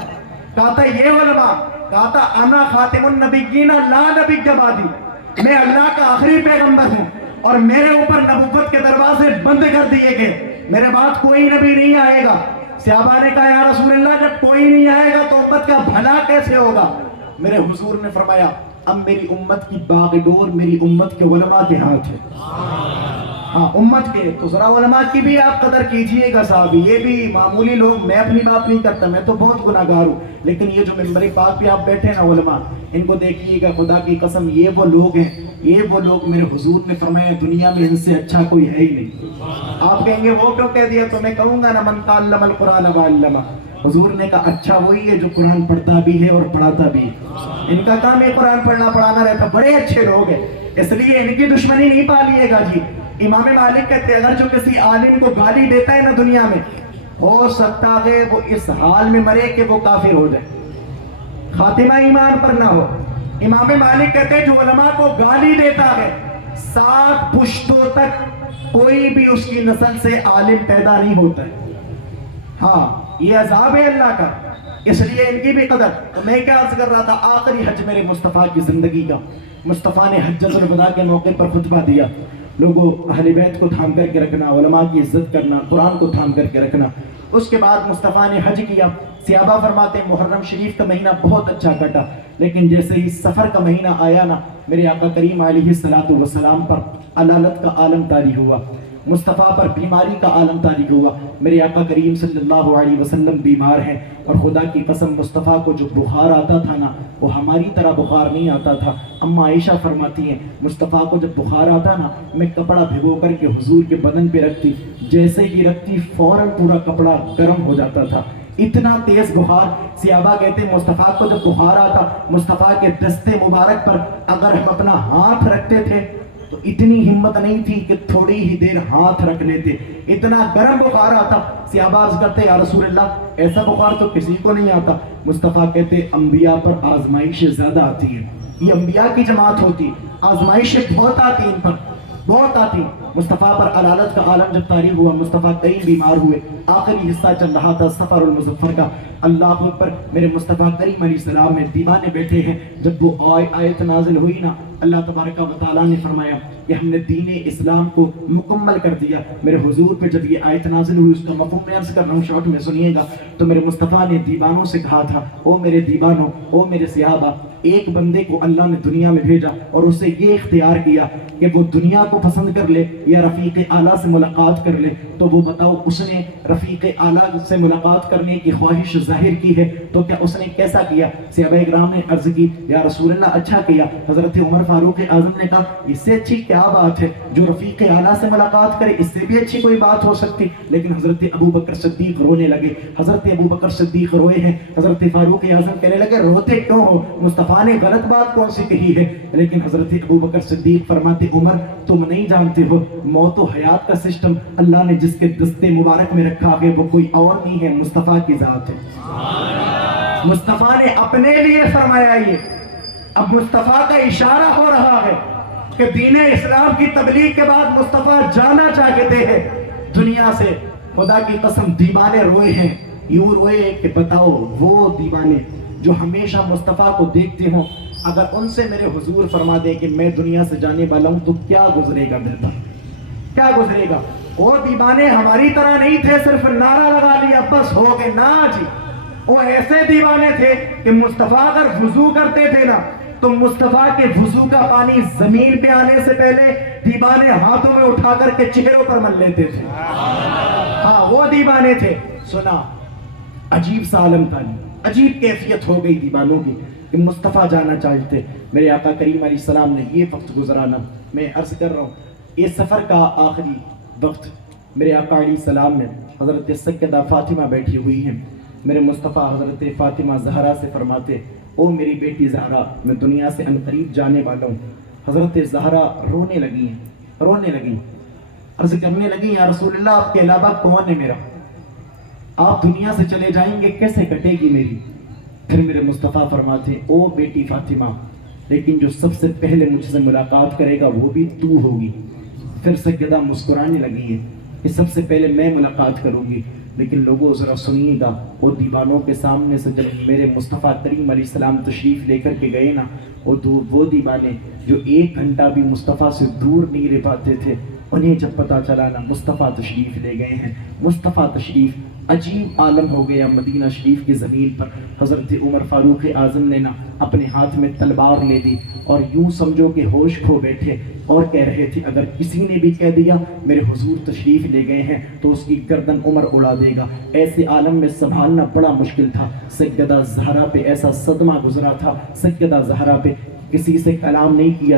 کہا تھا یہ علماء, کہا تھا انا خاتم النبیین لا نبی بعدی, میں اللہ کا آخری پیغمبر ہوں اور میرے اوپر نبوت کے دروازے بند کر دیے گئے, میرے بعد کوئی نبی نہیں آئے گا. صحابہ نے کہا یا رسول اللہ جب کوئی نہیں آئے گا تو امت کا بھلا کیسے ہوگا؟ میرے حضور نے فرمایا اب میری امت کی باغ ڈور میری امت کے علماء کے ہاتھ ہے. ہاں امت کے, تو ذرا علماء کی بھی آپ قدر کیجئے گا صاحب, یہ بھی معمولی لوگ, میں اپنی بات نہیں کرتا, میں تو بہت گناہگار ہوں, لیکن یہ جو منبر پاک پہ آپ بیٹھے نا علماء, ان کو دیکھیے گا, خدا کی قسم یہ وہ لوگ ہیں, یہ وہ لوگ میرے حضور نے فرمایا دنیا میں ان سے اچھا کوئی ہے ہی نہیں. آپ کہیں گے وہ کیوں کہہ دیا, تو میں کہوں گا نا من تعلم القرآن وعلمہ, حضور نے کہا اچھا وہی ہے جو قرآن پڑھتا بھی ہے اور پڑھاتا بھی ہے. ان کا کام ہے قرآن پڑھنا پڑھانا رہتا, بڑے اچھے لوگ ہیں, اس لیے ان کی دشمنی نہیں پالیے گا جی. امام مالک کہتے ہیں اگر جو کسی عالم کو گالی دیتا ہے نا دنیا میں, ہو سکتا ہے وہ اس حال میں مرے کہ وہ کافر ہو جائے. خاتمہ ایمان پر نہ ہو. امام مالک کہتے ہیں جو علماء کو گالی دیتا ہے 7 پشتوں تک کوئی بھی اس کی نسل سے عالم پیدا نہیں ہوتا ہے. ہاں یہ عذاب ہے اللہ کا، اس لیے ان کی بھی قدر. تو میں کیا عرض کر رہا تھا، آخری حج میرے مصطفیٰ کی زندگی کا، مصطفیٰ نے حجۃ الوداع کے موقع پر خطبہ دیا. لوگوں اہل بیت کو تھام کر کے رکھنا، علماء کی عزت کرنا، قرآن کو تھام کر کے رکھنا. اس کے بعد مصطفیٰ نے حج کیا. صحابہ فرماتے ہیں محرم شریف کا مہینہ بہت اچھا کٹا، لیکن جیسے ہی سفر کا مہینہ آیا نا، میرے آقا کریم علیہ السلام پر علالت کا عالم طاری ہوا، مصطفیٰ پر بیماری کا عالم طاری ہوا. میرے آقا کریم صلی اللہ علیہ وسلم بیمار ہیں، اور خدا کی قسم مصطفیٰ کو جو بخار آتا تھا نا، وہ ہماری طرح بخار نہیں آتا تھا. اما عائشہ فرماتی ہیں مصطفیٰ کو جب بخار آتا نا، میں کپڑا بھگو کر کے حضور کے بدن پہ رکھتی، جیسے ہی رکھتی فوراً پورا کپڑا گرم ہو جاتا تھا، اتنا تیز بخار. صحابہ کہتے ہیں مصطفیٰ کو جب بخار آتا، مصطفیٰ کے دستے مبارک پر اگر ہم اپنا ہاتھ رکھتے تھے تو اتنی ہمت نہیں تھی کہ تھوڑی ہی دیر ہاتھ رکھ لیتے، اتنا گرم بخار آتا. صحابہ عرض کرتے یا رسول اللہ ایسا بخار تو کسی کو نہیں آتا. مصطفیٰ کہتے انبیاء پر آزمائشیں زیادہ آتی ہیں، یہ انبیاء کی جماعت ہوتی، آزمائشیں بہت آتی ان پر، بہت آتی. مصطفیٰ پر علالت کا عالم جب طاری ہوا، مصطفیٰ کئی بیمار ہوئے، آخری حصہ چل رہا تھا سفر المظفر کا. اللہ اکبر، میرے مصطفیٰ کریم علیہ السلام میں دیوانے بیٹھے ہیں. جب وہ آیت نازل ہوئی نا، اللہ تبارک و تعالیٰ نے فرمایا کہ ہم نے دین اسلام کو مکمل کر دیا. میرے حضور پہ جب یہ آیت نازل ہوئی، اس کا مفہوم میں عرض کر رہا ہوں، شارٹ میں سنیے گا. تو میرے مصطفیٰ نے دیوانوں سے کہا تھا، او میرے دیوانوں، او میرے صحابہ، ایک بندے کو اللہ نے دنیا میں بھیجا اور اسے یہ اختیار کیا کہ وہ دنیا کو پسند کر لے یا رفیق اعلیٰ سے ملاقات کر لے. تو وہ بتاؤ اس نے رفیق اعلیٰ سے ملاقات کرنے کی خواہش ظاہر کی ہے تو کیا اس نے کیسا کیا؟ صحابہ اکرام نے عرض کی یا رسول اللہ اچھا کیا. حضرت عمر فاروق اعظم نے کہا اس سے اچھی کیا بات ہے، جو رفیق اعلیٰ سے ملاقات کرے اس سے بھی اچھی کوئی بات ہو سکتی. لیکن حضرت ابو بکر صدیق رونے لگے. حضرت ابو بکر صدیق روئے ہیں. حضرت فاروق اعظم کہنے لگے روتے کیوں ہو، مصطفیٰ نے غلط بات کون سی کہی ہے؟ لیکن حضرت ابو بکر صدیق فرماتے عمر تم نہیں جانتے ہو، موت و حیات کا سسٹم اللہ نے جس کے دستے مبارک میں رکھا ہے وہ کوئی اور نہیں ہے، مصطفیٰ کی ذات ہے. مصطفیٰ نے اپنے لیے فرمایا. یہ اب مصطفیٰ کا اشارہ ہو رہا ہے کہ دین اسلام کی تبلیغ کے بعد مصطفیٰ جانا چاہتے ہیں دنیا سے. خدا کی قسم دیوانے روئے ہیں، یوں روئے کہ بتاؤ وہ دیوانے جو ہمیشہ مصطفیٰ کو دیکھتے ہوں، اگر ان سے میرے حضور فرما دے کہ میں دنیا سے جانے والا ہوں تو کیا گزرے گا دل پر، کیا گزرے گا؟ وہ دیوانے ہماری طرح نہیں تھے صرف نعرہ لگا لیا بس ہو گئے، نہ جی. وہ ایسے دیوانے تھے کہ مصطفیٰ اگر وضو کرتے تھے نا تو مصطفیٰ کے وضو کا پانی زمین پہ آنے سے پہلے دیوانے ہاتھوں میں اٹھا کر کے چہروں پر مل لیتے تھے. ہاں وہ دیوانے تھے. سنا عجیب سا عالم تھا، عجیب کیفیت ہو گئی دیوانوں کی کہ مصطفیٰ جانا چاہتے. میرے آقا کریم علیہ السلام نے یہ وقت گزرانا، میں عرض کر رہا ہوں یہ سفر کا آخری وقت میرے آقا علیہ السلام نے حضرت سیدہ فاطمہ بیٹھی ہوئی ہیں. میرے مصطفیٰ حضرت فاطمہ زہرا سے فرماتے او میری بیٹی زہرا میں دنیا سے عنقریب جانے والا ہوں. حضرت زہرا رونے لگی ہیں، رونے لگی، عرض کرنے لگی یا رسول اللہ آپ کے علاوہ کون ہے میرا، آپ دنیا سے چلے جائیں گے کیسے کٹے گی میری؟ پھر میرے مصطفیٰ فرماتے او بیٹی فاطمہ لیکن جو سب سے پہلے مجھ سے ملاقات کرے گا وہ بھی تو ہوگی. پھر سیدہ مسکرانے لگی ہے کہ سب سے پہلے میں ملاقات کروں گی. لیکن لوگوں ذرا سنیے گا، وہ دیوانوں کے سامنے سے جب میرے مصطفیٰ کریم علیہ السلام تشریف لے کر کے گئے نا، وہ دیوانے جو 1 گھنٹہ بھی مصطفیٰ سے دور نہیں رہ پاتے تھے، انہیں جب پتہ چلا نا مصطفیٰ تشریف لے گئے ہیں، مصطفیٰ تشریف، عجیب عالم ہو گیا مدینہ شریف کی زمین پر. حضرت عمر فاروق اعظم نے نا اپنے ہاتھ میں تلوار لے لی اور یوں سمجھو کہ ہوش کھو بیٹھے اور کہہ رہے تھے اگر کسی نے بھی کہہ دیا میرے حضور تشریف لے گئے ہیں تو اس کی گردن عمر اڑا دے گا. ایسے عالم میں سنبھالنا بڑا مشکل تھا. سیدہ زہرا پہ ایسا صدمہ گزرا تھا، سیدہ زہرا پہ کسی سے کلام نہیں کیا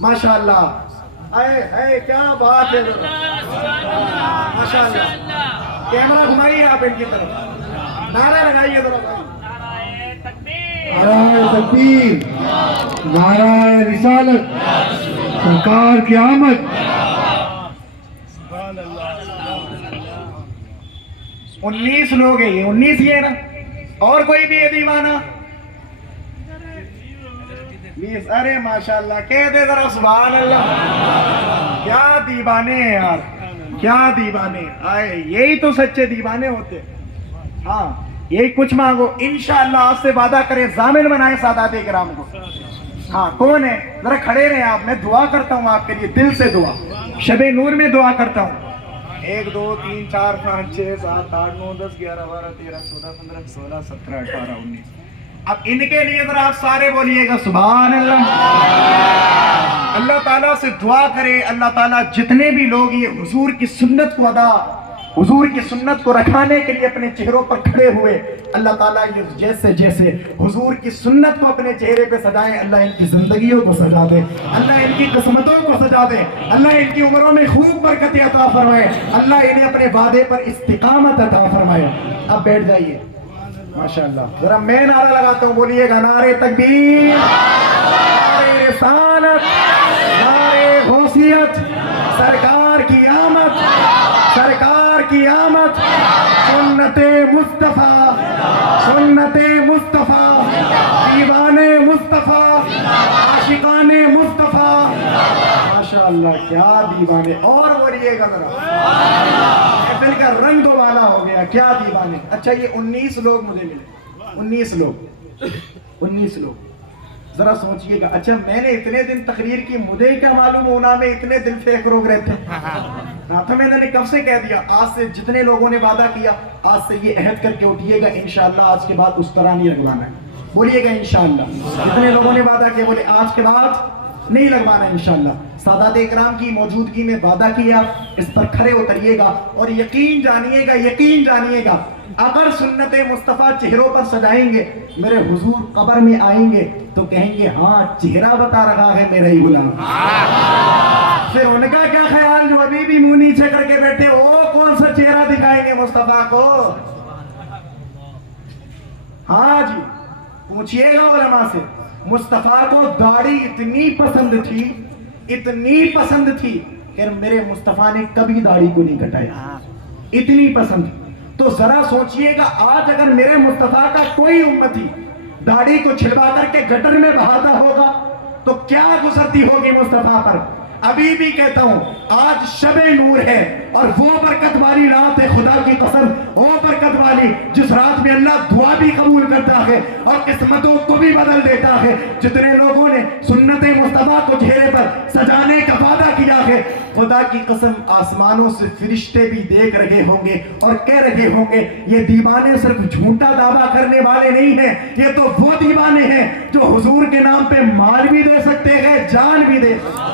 ماشاءاللہ، اے کیا بات ہے، ماشاءاللہ. کیمرہ گھمائیے آپ ان کی طرف، نعرہ لگائیے ذرا بھائی. نعرہ تکبیر، نعرہ رسالت، سرکار کی آمد. 19 لوگ ہیں، یہ 19 ہی ہے نا؟ اور کوئی بھی ہے دیوانہ؟ 20. ارے ماشاءاللہ، کہہ دے ذرا سبحان اللہ. کیا دیوانے ہیں یار، کیا دیوانے. آئے یہی تو سچے دیوانے ہوتے. ہاں یہی کچھ مانگو انشاءاللہ. آپ سے وعدہ کریں، ضامن بنائیں سادات کرام کو. ہاں کون ہے؟ ذرا کھڑے رہیں آپ، میں دعا کرتا ہوں آپ کے لیے، دل سے دعا، شب نور میں دعا کرتا ہوں. 1 2 3 4 5 6 7 8 9 10 11 12 13 14 15 16 17 18 19. اب ان کے لیے ذرا آپ سارے بولیے گا سبحان اللہ. اللہ تعالیٰ سے دعا کرے، اللہ تعالیٰ جتنے بھی لوگ یہ حضور کی سنت کو حضور کی سنت کو رکھانے کے لیے اپنے چہروں پر کھڑے ہوئے، اللہ تعالیٰ یہ جیسے جیسے حضور کی سنت کو اپنے چہرے پہ سجائیں، اللہ ان کی زندگیوں کو سجا دے، اللہ ان کی قسمتوں کو سجا دے، اللہ ان کی عمروں میں خوب برکت عطا فرمائے، اللہ انہیں اپنے وعدے پر استقامت عطا فرمائے. اب بیٹھ جائیے. ماشاءاللہ. ذرا میں نعرہ لگاتا ہوں، بولیے گا نعرہ تکبیر، نعرہ رسالت، نعرہ غوثیت، سرکار کی آمد، سرکار کی آمد. سنت مصطفیٰ، سنت مصطفیٰ، دیوان مصطفیٰ، عاشقان مصطفیٰ. ماشاءاللہ کیا دیوانے. اور بولیے گا ذرا، محفل کا رنگ تو والا ہو گیا. کیا دیوانے. اچھا یہ 19 لوگ مجھے ملے، 19 لوگ. ذرا سوچئے گا. اچھا میں نے اتنے دن تقریر کی، مجھے کیا معلوم ہونا میں اتنے دل فیک روگ رہتے. تو میں نے کب سے کہہ دیا، آج سے جتنے لوگوں نے وعدہ کیا، آج سے یہ عہد کر کے اٹھیے گا انشاءاللہ آج کے بعد اس طرح نہیں لگوانا ہے. بولیے گا انشاءاللہ. جتنے لوگوں نے وعدہ کیا بولے آج کے بعد نہیں لگوانا انشاءاللہ. سادات اکرام کی موجودگی میں وعدہ کیا، اس پر کھڑے اتریے گا اور یقین جانیے گا اگر سنت مصطفیٰ چہروں پر سجائیں گے، میرے حضور قبر میں آئیں گے تو کہیں گے ہاں چہرہ بتا رہا ہے میرا ہی غلام. پھر ان کا کیا خیال جو ابھی بھی منہ نیچے کر کے بیٹھے، وہ کون سا چہرہ دکھائیں گے مصطفیٰ کو؟ ہاں جی پوچھئے گا علماء سے. مصطفیٰ کو داڑھی اتنی پسند تھی کہ میرے مصطفیٰ نے کبھی داڑھی کو نہیں کٹایا، اتنی پسند. تو ذرا سوچئے گا آج اگر میرے مصطفیٰ کا کوئی امتی داڑھی کو چھلوا کر کے گٹر میں بہاتا ہوگا تو کیا گزرتی ہوگی مصطفیٰ پر. ابھی بھی کہتا ہوں آج شب نور ہے اور وہ برکت والی رات ہے، خدا کی قسم وہ برکت والی جس رات میں اللہ دعا بھی قبول کرتا ہے اور قسمتوں کو بھی بدل دیتا ہے. جتنے لوگوں نے سنت مصطفیٰ کو چہرے پر سجانے کا وعدہ کیا ہے، خدا کی قسم آسمانوں سے فرشتے بھی دیکھ رہے ہوں گے اور کہہ رہے ہوں گے یہ دیوانے صرف جھوٹا دعویٰ کرنے والے نہیں ہیں، یہ تو وہ دیوانے ہیں جو حضور کے نام پہ مال بھی دے سکتے ہیں، جان بھی دے سکتے ہیں.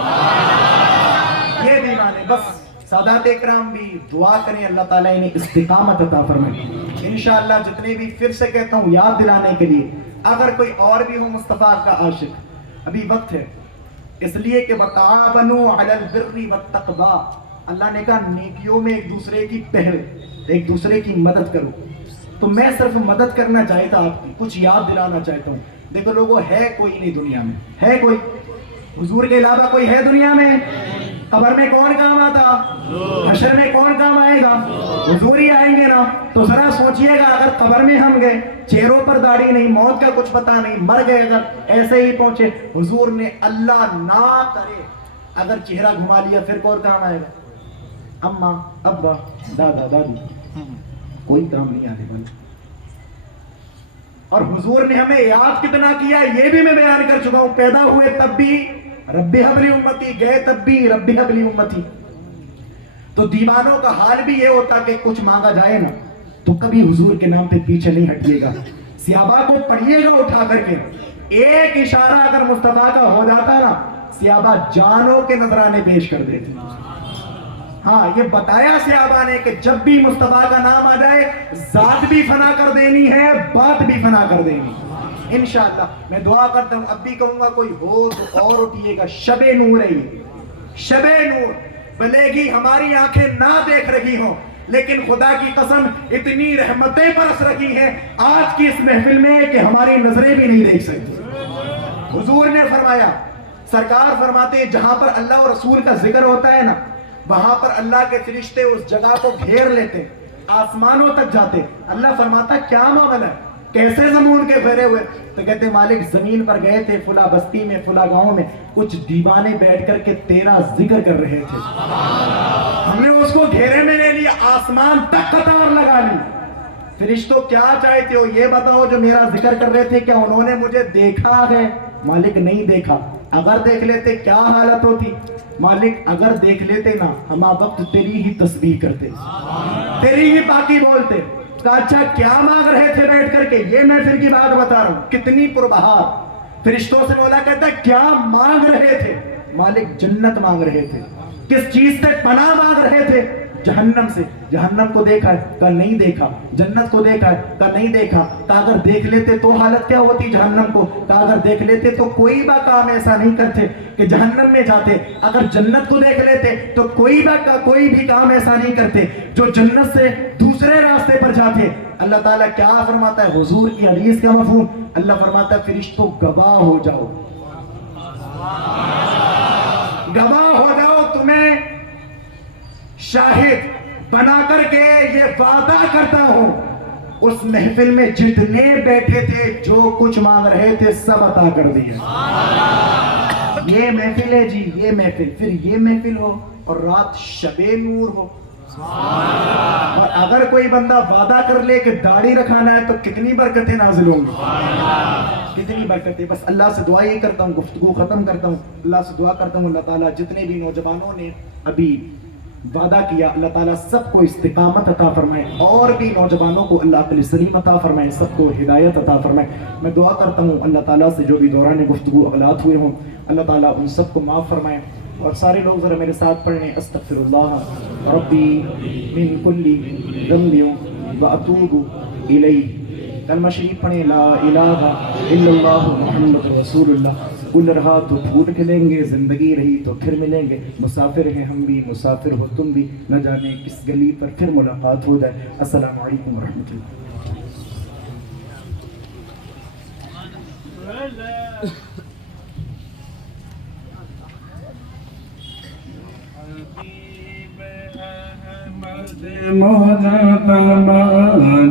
یہ دیوانے. بس سادات اکرام بھی دعا کریں اللہ تعالیٰ انہیں استقامت عطا فرمائے انشاءاللہ. جتنے بھی پھر سے کہتا ہوں یاد دلانے کے لیے، اگر کوئی اور بھی ہو مصطفیٰ کا عاشق، ابھی وقت ہے، اس لیے کہ وَتَعَاوَنُوا عَلَى الْبِرِّ وَالتَّقْوَىٰ. اللہ نے کہا نیکیوں میں ایک دوسرے کی پہل، ایک دوسرے کی مدد کرو. تو میں صرف مدد کرنا چاہتا ہوں، آپ کی کچھ یاد دلانا چاہتا ہوں. دیکھو لوگوں ہے کوئی نہیں دنیا میں، ہے کوئی حضور کے علاوہ کوئی ہے دنیا میں؟ قبر میں کون کام آتا؟ حشر میں کون کام آئے گا؟ حضور ہی آئیں گے نا. تو ذرا سوچئے گا اگر قبر میں ہم گئے، چہروں پر داڑھی نہیں، موت کا کچھ پتہ نہیں، مر گئے اگر ایسے ہی پہنچے، حضور نے اللہ نہ کرے اگر چہرہ گھما لیا پھر کون کام آئے گا؟ اماں، ابا، دادا، دادی، کوئی کام نہیں آنے والا. اور حضور نے ہمیں یاد کتنا کیا یہ بھی میں بیان کر چکا ہوں. پیدا ہوئے تب بھی رب حب لی امتی، گئے تب بھی رب حب لی امتی. تو دیوانوں کا حال بھی یہ ہوتا کہ کچھ مانگا جائے نا تو کبھی حضور کے نام پہ پیچھے نہیں ہٹیے گا. صحابہ کو پڑھیے گا اٹھا کر کے، ایک اشارہ اگر مصطفیٰ کا ہو جاتا نا صحابہ جانوں کے نذرانے پیش کر دیتے. ہاں یہ بتایا صحابہ نے کہ جب بھی مصطفیٰ کا نام آ جائے ذات بھی فنا کر دینی ہے، بات بھی فنا کر دینی. انشاءاللہ میں دعا کرتا ہوں. اب بھی کہوں گا کوئی ہو تو اور اٹھیے گا. شب نور ہے یہ, شب نور. بھلے ہی ہماری آنکھیں نہ دیکھ رہی ہوں لیکن خدا کی قسم اتنی رحمتیں برس رہی ہیں آج کی اس محفل میں کہ ہماری نظریں بھی نہیں دیکھ سکتی. حضور نے فرمایا, سرکار فرماتے ہیں جہاں پر اللہ اور رسول کا ذکر ہوتا ہے نا وہاں پر اللہ کے فرشتے اس جگہ کو گھیر لیتے, آسمانوں تک جاتے. اللہ فرماتا کیا معاملہ ہے, کیسے زمین کے گھیرے ہوئے؟ تو کہتے مالک زمین پر گئے تھے فلاں بستی میں فلاں گاؤں میں, کچھ دیوانے بیٹھ کر کے تیرا ذکر کر رہے تھے, ہم نے اس کو گھیرے میں لے لیا, آسمان تک قطار لگا لی. فرشتوں کیا چاہتے ہو یہ بتاؤ جو میرا ذکر کر رہے تھے کیا انہوں نے مجھے دیکھا ہے؟ مالک نہیں دیکھا. اگر دیکھ لیتے کیا حالت ہوتی؟ مالک اگر دیکھ لیتے نا ہم وقت تیری ہی تسبیح کرتے, تیری ہی پاکی بولتے. کہا اچھا کیا مانگ رہے تھے بیٹھ کر کے؟ یہ میں پھر کی بات بتا رہا ہوں, کتنی پربہار. فرشتوں سے مولا کہتا ہے کیا مانگ رہے تھے؟ مالک جنت مانگ رہے تھے. کس چیز سے پناہ مانگ رہے تھے؟ جہنم سے. جہنم کو دیکھا ہے؟ کہا نہیں دیکھا. جنت کو دیکھا ہے؟ کہا نہیں دیکھا. کہا اگر دیکھ لیتے تو حالت کیا ہوتی جہنم کو؟ کہا اگر دیکھ لیتے تو کوئی با کام ایسا نہیں کرتے کہ جہنم میں جاتے. اگر جنت کو دیکھ لیتے تو کوئی بھی کام ایسا نہیں کرتے جو جنت سے دوسرے راستے پر جاتے. اللہ تعالیٰ کیا فرماتا ہے؟ حضور کی حدیث کا مفہوم اللہ فرماتا ہے فرشتوں گواہ ہو جاؤ, گواہ ہو جاؤ, تمہیں شاہد بنا کر کے یہ وعدہ کرتا ہوں اس محفل میں جتنے بیٹھے تھے جو کچھ مانگ رہے تھے سب عطا کر دیا. یہ محفل ہے جی, یہ محفل, پھر یہ محفل ہو اور رات شب نور ہو. اور اگر کوئی بندہ وعدہ کر لے کہ داڑھی رکھانا ہے تو کتنی برکتیں نازل ہوں گی, کتنی برکتیں. بس اللہ سے دعا یہ کرتا ہوں, گفتگو ختم کرتا ہوں, اللہ سے دعا کرتا ہوں اللہ تعالیٰ جتنے بھی نوجوانوں نے ابھی وعدہ کیا اللہ تعالیٰ سب کو استقامت عطا فرمائے, اور بھی نوجوانوں کو اللہ عقل سلیم عطا فرمائے, سب کو ہدایت عطا فرمائے. میں دعا کرتا ہوں اللہ تعالیٰ سے جو بھی دوران گفتگو اغلاط ہوئے ہوں اللہ تعالیٰ ان سب کو معاف فرمائے. اور سارے لوگ ذرا میرے ساتھ پڑھ لیں استغفر اللہ ربی من کل ذنب واتوب الیہ. کلمہ شریف پڑھیں لا الہ الا اللہ محمد رسول اللہ. گل رہا تو پھول کھلیں گے, زندگی رہی تو پھر ملیں گے. مسافر ہیں ہم بھی, مسافر ہو تم بھی, نہ جانے کس گلی پر پھر ملاقات ہو جائے. السلام علیکم ورحمۃ اللہ.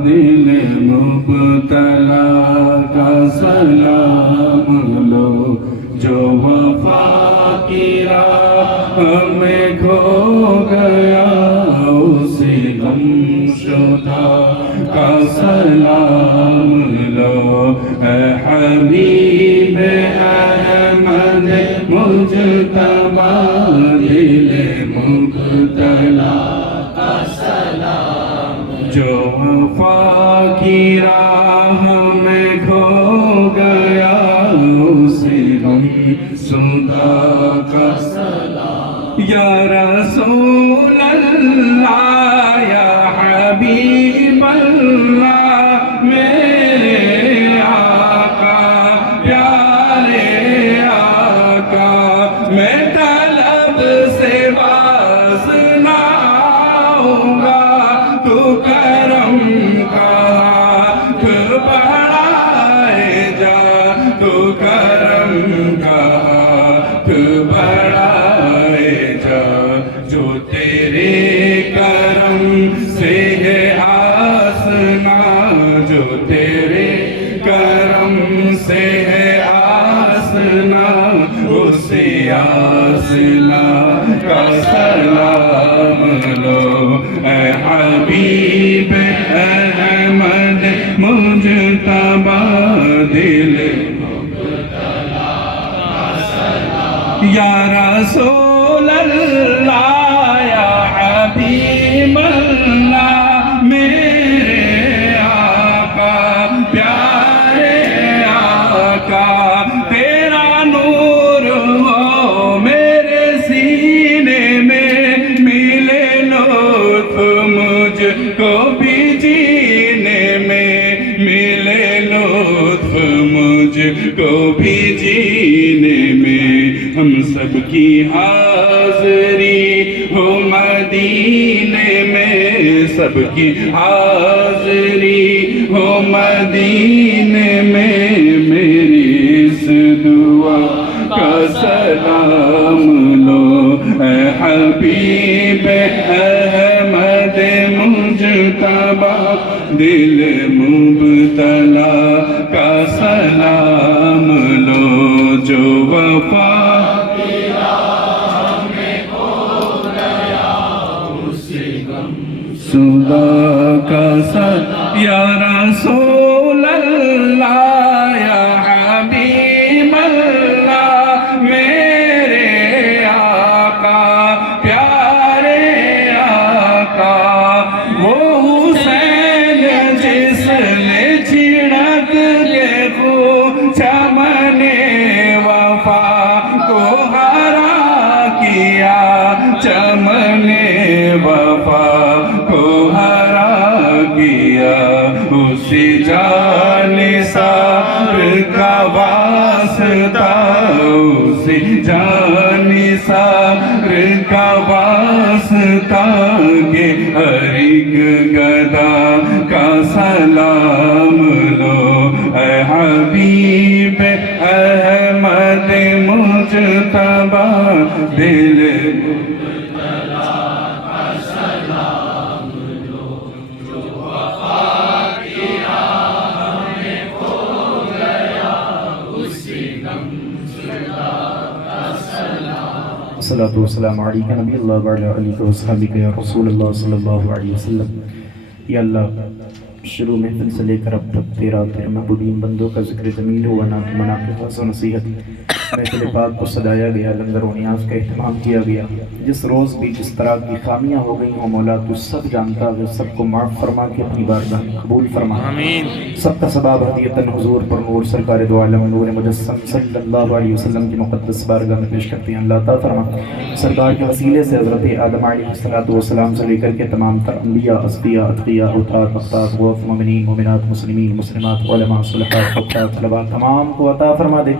دل مبتلا کا سلام لو, جو وفا کی راہ میں کھو گیا اسی غم شدہ کا سلام لو. اے حبیب احمد مجتبی دل مبتلا جو وفا کی راہ میں کھو گیا اسی غم شدہ کا سلام. یا رسول اللہ یا حبیب اللہ میرے آقا پیارے آقا, میں طلب سے باز نہ آؤں گا, تو کرم کا ہاتھ بڑھائے جا, تو کرم کا ہاتھ بڑھائے جا. جو تیرے کرم سے ہے آسنا, جو تیرے کرم سے ہے آسنا, اسی آسنا کا سلام لو. اے حبیب احمد مجتبی دل مبتلا کا سلام. یا رسول اللہ یا حبیب اللہ میرے آقا پیارے آقا, تیرا نور ہو میرے سینے میں, ملے لطف مجھ کو بھی بھی جینے میں ہم سب کی حاضری ہو مدینے میں سب کی حاضری ہو مدینے میں میری اس دعا کا سلام لو اے حبیب احمد مجتبی دل مبتلا کا سلام لو جو وفا صدا کا سلام یا رسول اللہ یا حبیب اللہ میرے آقا پیارے آقا وہ حسین جس نے چھڑک کے پوچھا چمن وفا کو ہرا کیا چمن وفا کو ہرا کیا اسی جان سار کا واسطہ اسی جان سار کا واسطہ کہ ہر ایک گدا کا سلام لو اے حبیب احمد مجتبی دل الصلاة والسلام علیکہ نبی اللہ وعلی آلہ وصحبہ یا رسول اللہ صلی اللہ علیہ وسلم۔ یا اللہ شروع محفل سے لے کر اب تک تیرا محبوبین بندوں کا ذکر جمیل ہوا نا مناقب و نصیحت محفل پاک کو سجایا گیا، لنگر و نیاز کا اہتمام کیا گیا۔ جس روز بھی جس طرح کی خامیاں ہو گئی ہوں مولا تو سب جانتا ہے، سب کو معاف فرما کے اپنی بارگاہ میں قبول فرما۔ سب کا ثواب ہدیتاً حضور پر نور سرکار دو عالم نور مجسم صلی اللہ علیہ وسلم کی مقدس بارگاہ میں پیش کرتے ہیں۔ اللہ عطا فرما سرکار کے وسیلے سے حضرت آدم علیہ السلام سے لے کر کے تمام تر انبیاء، اصفیاء، اتقیاء، اوتاد، مختار، غوث، مومنین، مومنات، مسلمین، مسلمات، علماء، صلحاء، فقہاء، طلباء تمام کو عطا فرما دے۔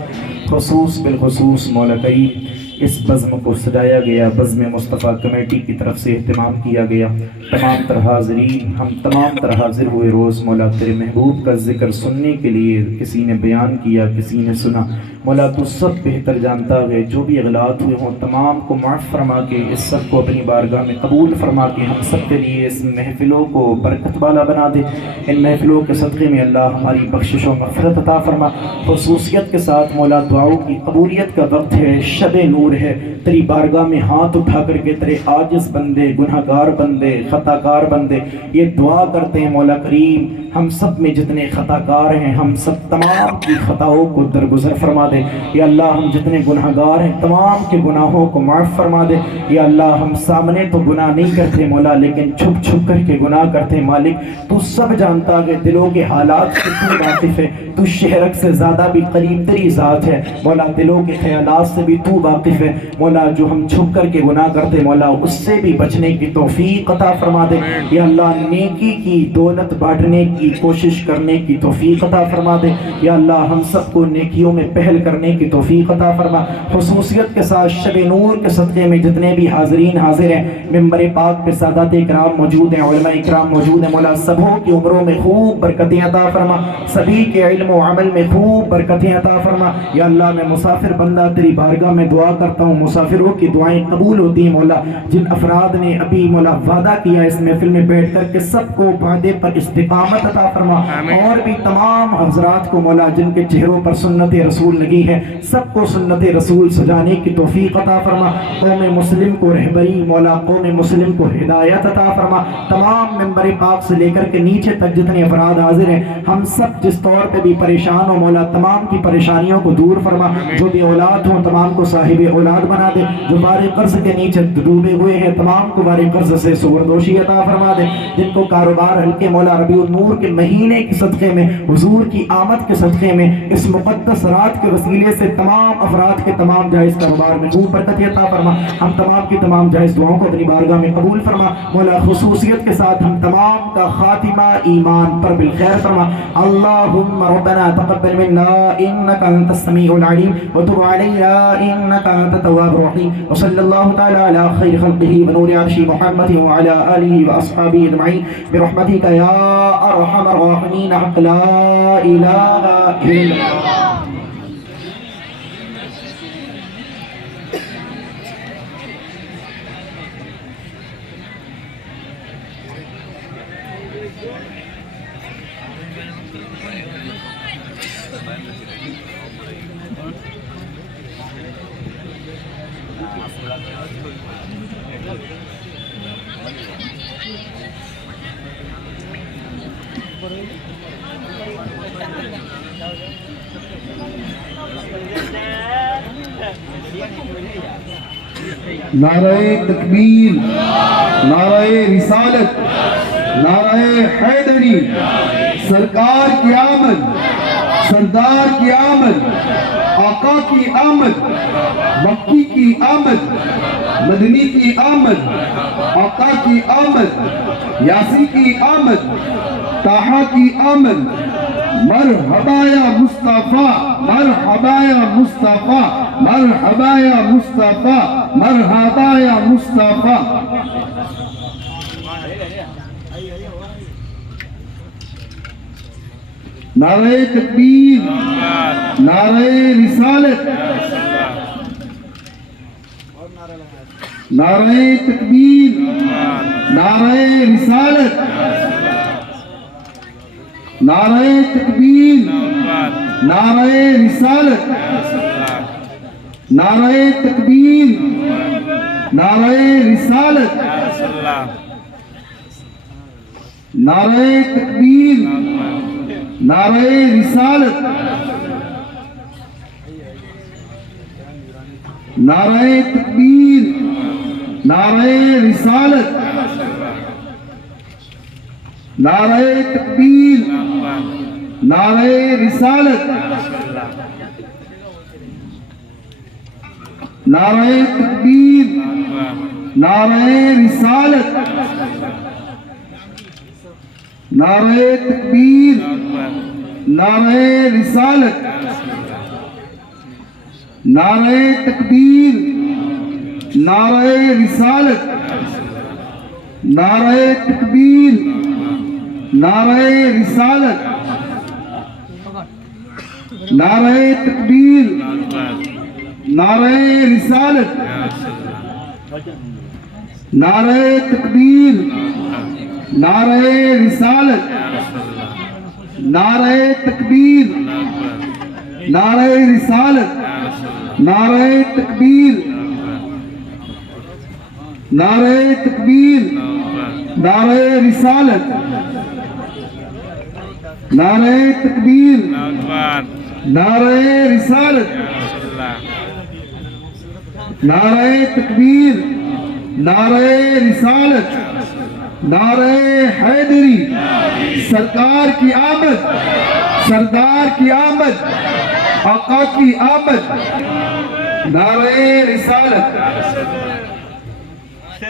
خصوص بالخصوص مولا کریم اس بزم کو سجایا گیا، بزم مصطفیٰ کمیٹی کی طرف سے اہتمام کیا گیا۔ تمام تر حاضرین، ہم تمام تر حاضر ہوئے روز مولا تیرے محبوب کا ذکر سننے کے لیے کسی نے بیان کیا، کسی نے سنا۔ مولا تو سب بہتر جانتا ہے، جو بھی اغلاط ہوئے ہوں تمام کو معاف فرما کے اس سب کو اپنی بارگاہ میں قبول فرما کے ہم سب کے لیے اس محفلوں کو برکت والا بنا دے۔ ان محفلوں کے صدقے میں اللہ ہماری بخشش و مغفرت عطا فرما۔ خصوصیت کے ساتھ مولا دعاؤں کی قبولیت کا وقت ہے، شب نور ہے، تیری بارگاہ میں ہاتھ اٹھا کر کے تیرے عاجز بندے، گناہگار بندے، خطا کار بندے یہ دعا کرتے ہیں مولا کریم ہم سب میں جتنے خطا کار ہیں ہم سب تمام کی خطاؤں کو درگزر فرما دے۔ یا اللہ ہم جتنے گناہگار ہیں تمام کے گناہوں کو معاف فرما دے۔ یا اللہ ہم سامنے تو گناہ نہیں کرتے مولا لیکن چھپ چھپ کر کے گناہ کرتے ہیں مالک، تو سب جانتا ہے، دلوں کے حالات سے تو واقف ہے، تو شہرک سے زیادہ بھی قریب تیری ذات ہے مولا، دلوں کے خیالات سے بھی تو واقف ہے مولا۔ جو ہم چھپ کر کے گناہ کرتے مولا اس سے بھی بچنے کی توفیق عطا فرما دے۔ یا اللہ نیکی کی دولت بانٹنے کی کوشش کرنے کی توفیق عطا فرما دے۔ یا اللہ ہم سب کو نیکیوں میں پہل کرنے کی توفیق عطا فرما۔ خصوصیت کے ساتھ شب نور کے صدقے میں جتنے بھی حاضرین حاضر ہیں، ممبر پاک پہ سادات اکرام موجود ہیں، علماء اکرام موجود ہیں مولا، سبوں کی عمروں میں خوب برکتیں عطا فرما، سبھی کے علم و عمل میں خوب برکتیں عطا فرما۔ یا اللہ میں مسافر بندہ تیری بارگاہ میں دعا کرتا ہوں، مسافروں کی دعائیں قبول ہوتی ہیں مولا۔ جن افراد نے ابھی مولا وعدہ کیا اس محفل میں بیٹھ کر کے سب کو وعدے پر استقامت عطا فرما، اور بھی تمام حضرات کو مولا جن کے چہروں پر سنت رسول لگی ہے سب کو سنت رسول سجانے کی توفیق عطا فرما۔ قوم مسلم کو رہبری مولا، قوم مسلم کو ہدایت عطا فرما۔ تمام ممبر پاک سے لے کر کے نیچے تک جتنے افراد حاضر ہیں ہم سب جس طور پہ بھی پریشان ہو مولا تمام کی پریشانیوں کو دور فرما۔ جو بھی اولاد ہوں تمام کو صاحب اولاد بنا دے، جو بار قرض کے نیچے ڈوبے ہوئے ہیں تمام کو بار قرض سے سوردوشی عطا فرما دے۔ جن کو کاروبار ہلکے مولا ربیع النور کے مہینے کے صدقے میں، حضور کی آمد کے صدقے میں، اس مقدس رات کے وسیلے سے تمام افراد کے تمام جائز کاروبار میں خوب برکت عطا فرما۔ ہم تمام کی تمام جائز دعاؤں کو اپنی بارگاہ میں قبول فرما مولا۔ خصوصیت کے ساتھ ہم تمام کا خاتمہ ایمان پر بالخیر فرما۔ اللہم ربنا تقبل منا إنك أنت السميع العليم وتب علينا إنك أنت التواب الرحيم وصلى الله تعالى على خير خلقه ونور عرش محمد وعلى آله وأصحابه أجمعين برحمتك يا أرحم الراحمين حق لا إله إلا الله. نعرہ تکبیر، نعرہ رسالت، نعرہ حیدری، سرکار کی آمد، سردار کی آمد، آقا کی آمد، مکی کی آمد، مدنی کی آمد، آقا کی آمد، یاسی کی آمد، طاہا کی آمد. مرحبا یا مصطفیٰ، مرحبا یا مصطفیٰ، مرحبا یا مصطفیٰ، مرحبا یا مصطفیٰ. نعرہ تکبیر، نعرہ رسالت، نعرہ تکبیر، نعرہ رسالت، نعرہ تکبیر، نعرہ رسالت، نعرہ تکبیر، نعرہ رسالت، نعرہ تکبیر، نعرہ رسالت، نعرہ تکبیر، نعرہ رسالت، نعرہ تکبیر، نعرہ رسالت، نعرہ تکبیر، نعرہ رسالت، نعرہ تکبیر، نعرہ رسالت، نعرہ تکبیر، نعرہ رسالت، نعرہ تکبیر، نعرہ رسالت، نعرہ تکبیر، نعرہ رسالت، نعرہ تکبیر، نعرہ رسالت، نعرہ تکبیر، نعرہ رسالت، نعرہ تکبیر، نعرہ تکبیر، نعرہ رسالت، نعرہ تکبیر، نعرہ رسالت، نعرہ تکبیر، نعرہ رسالت، نعرہ حیدری، سرکار کی آمد، سردار کی آمد، آقا کی آمد، نعرہ رسالت.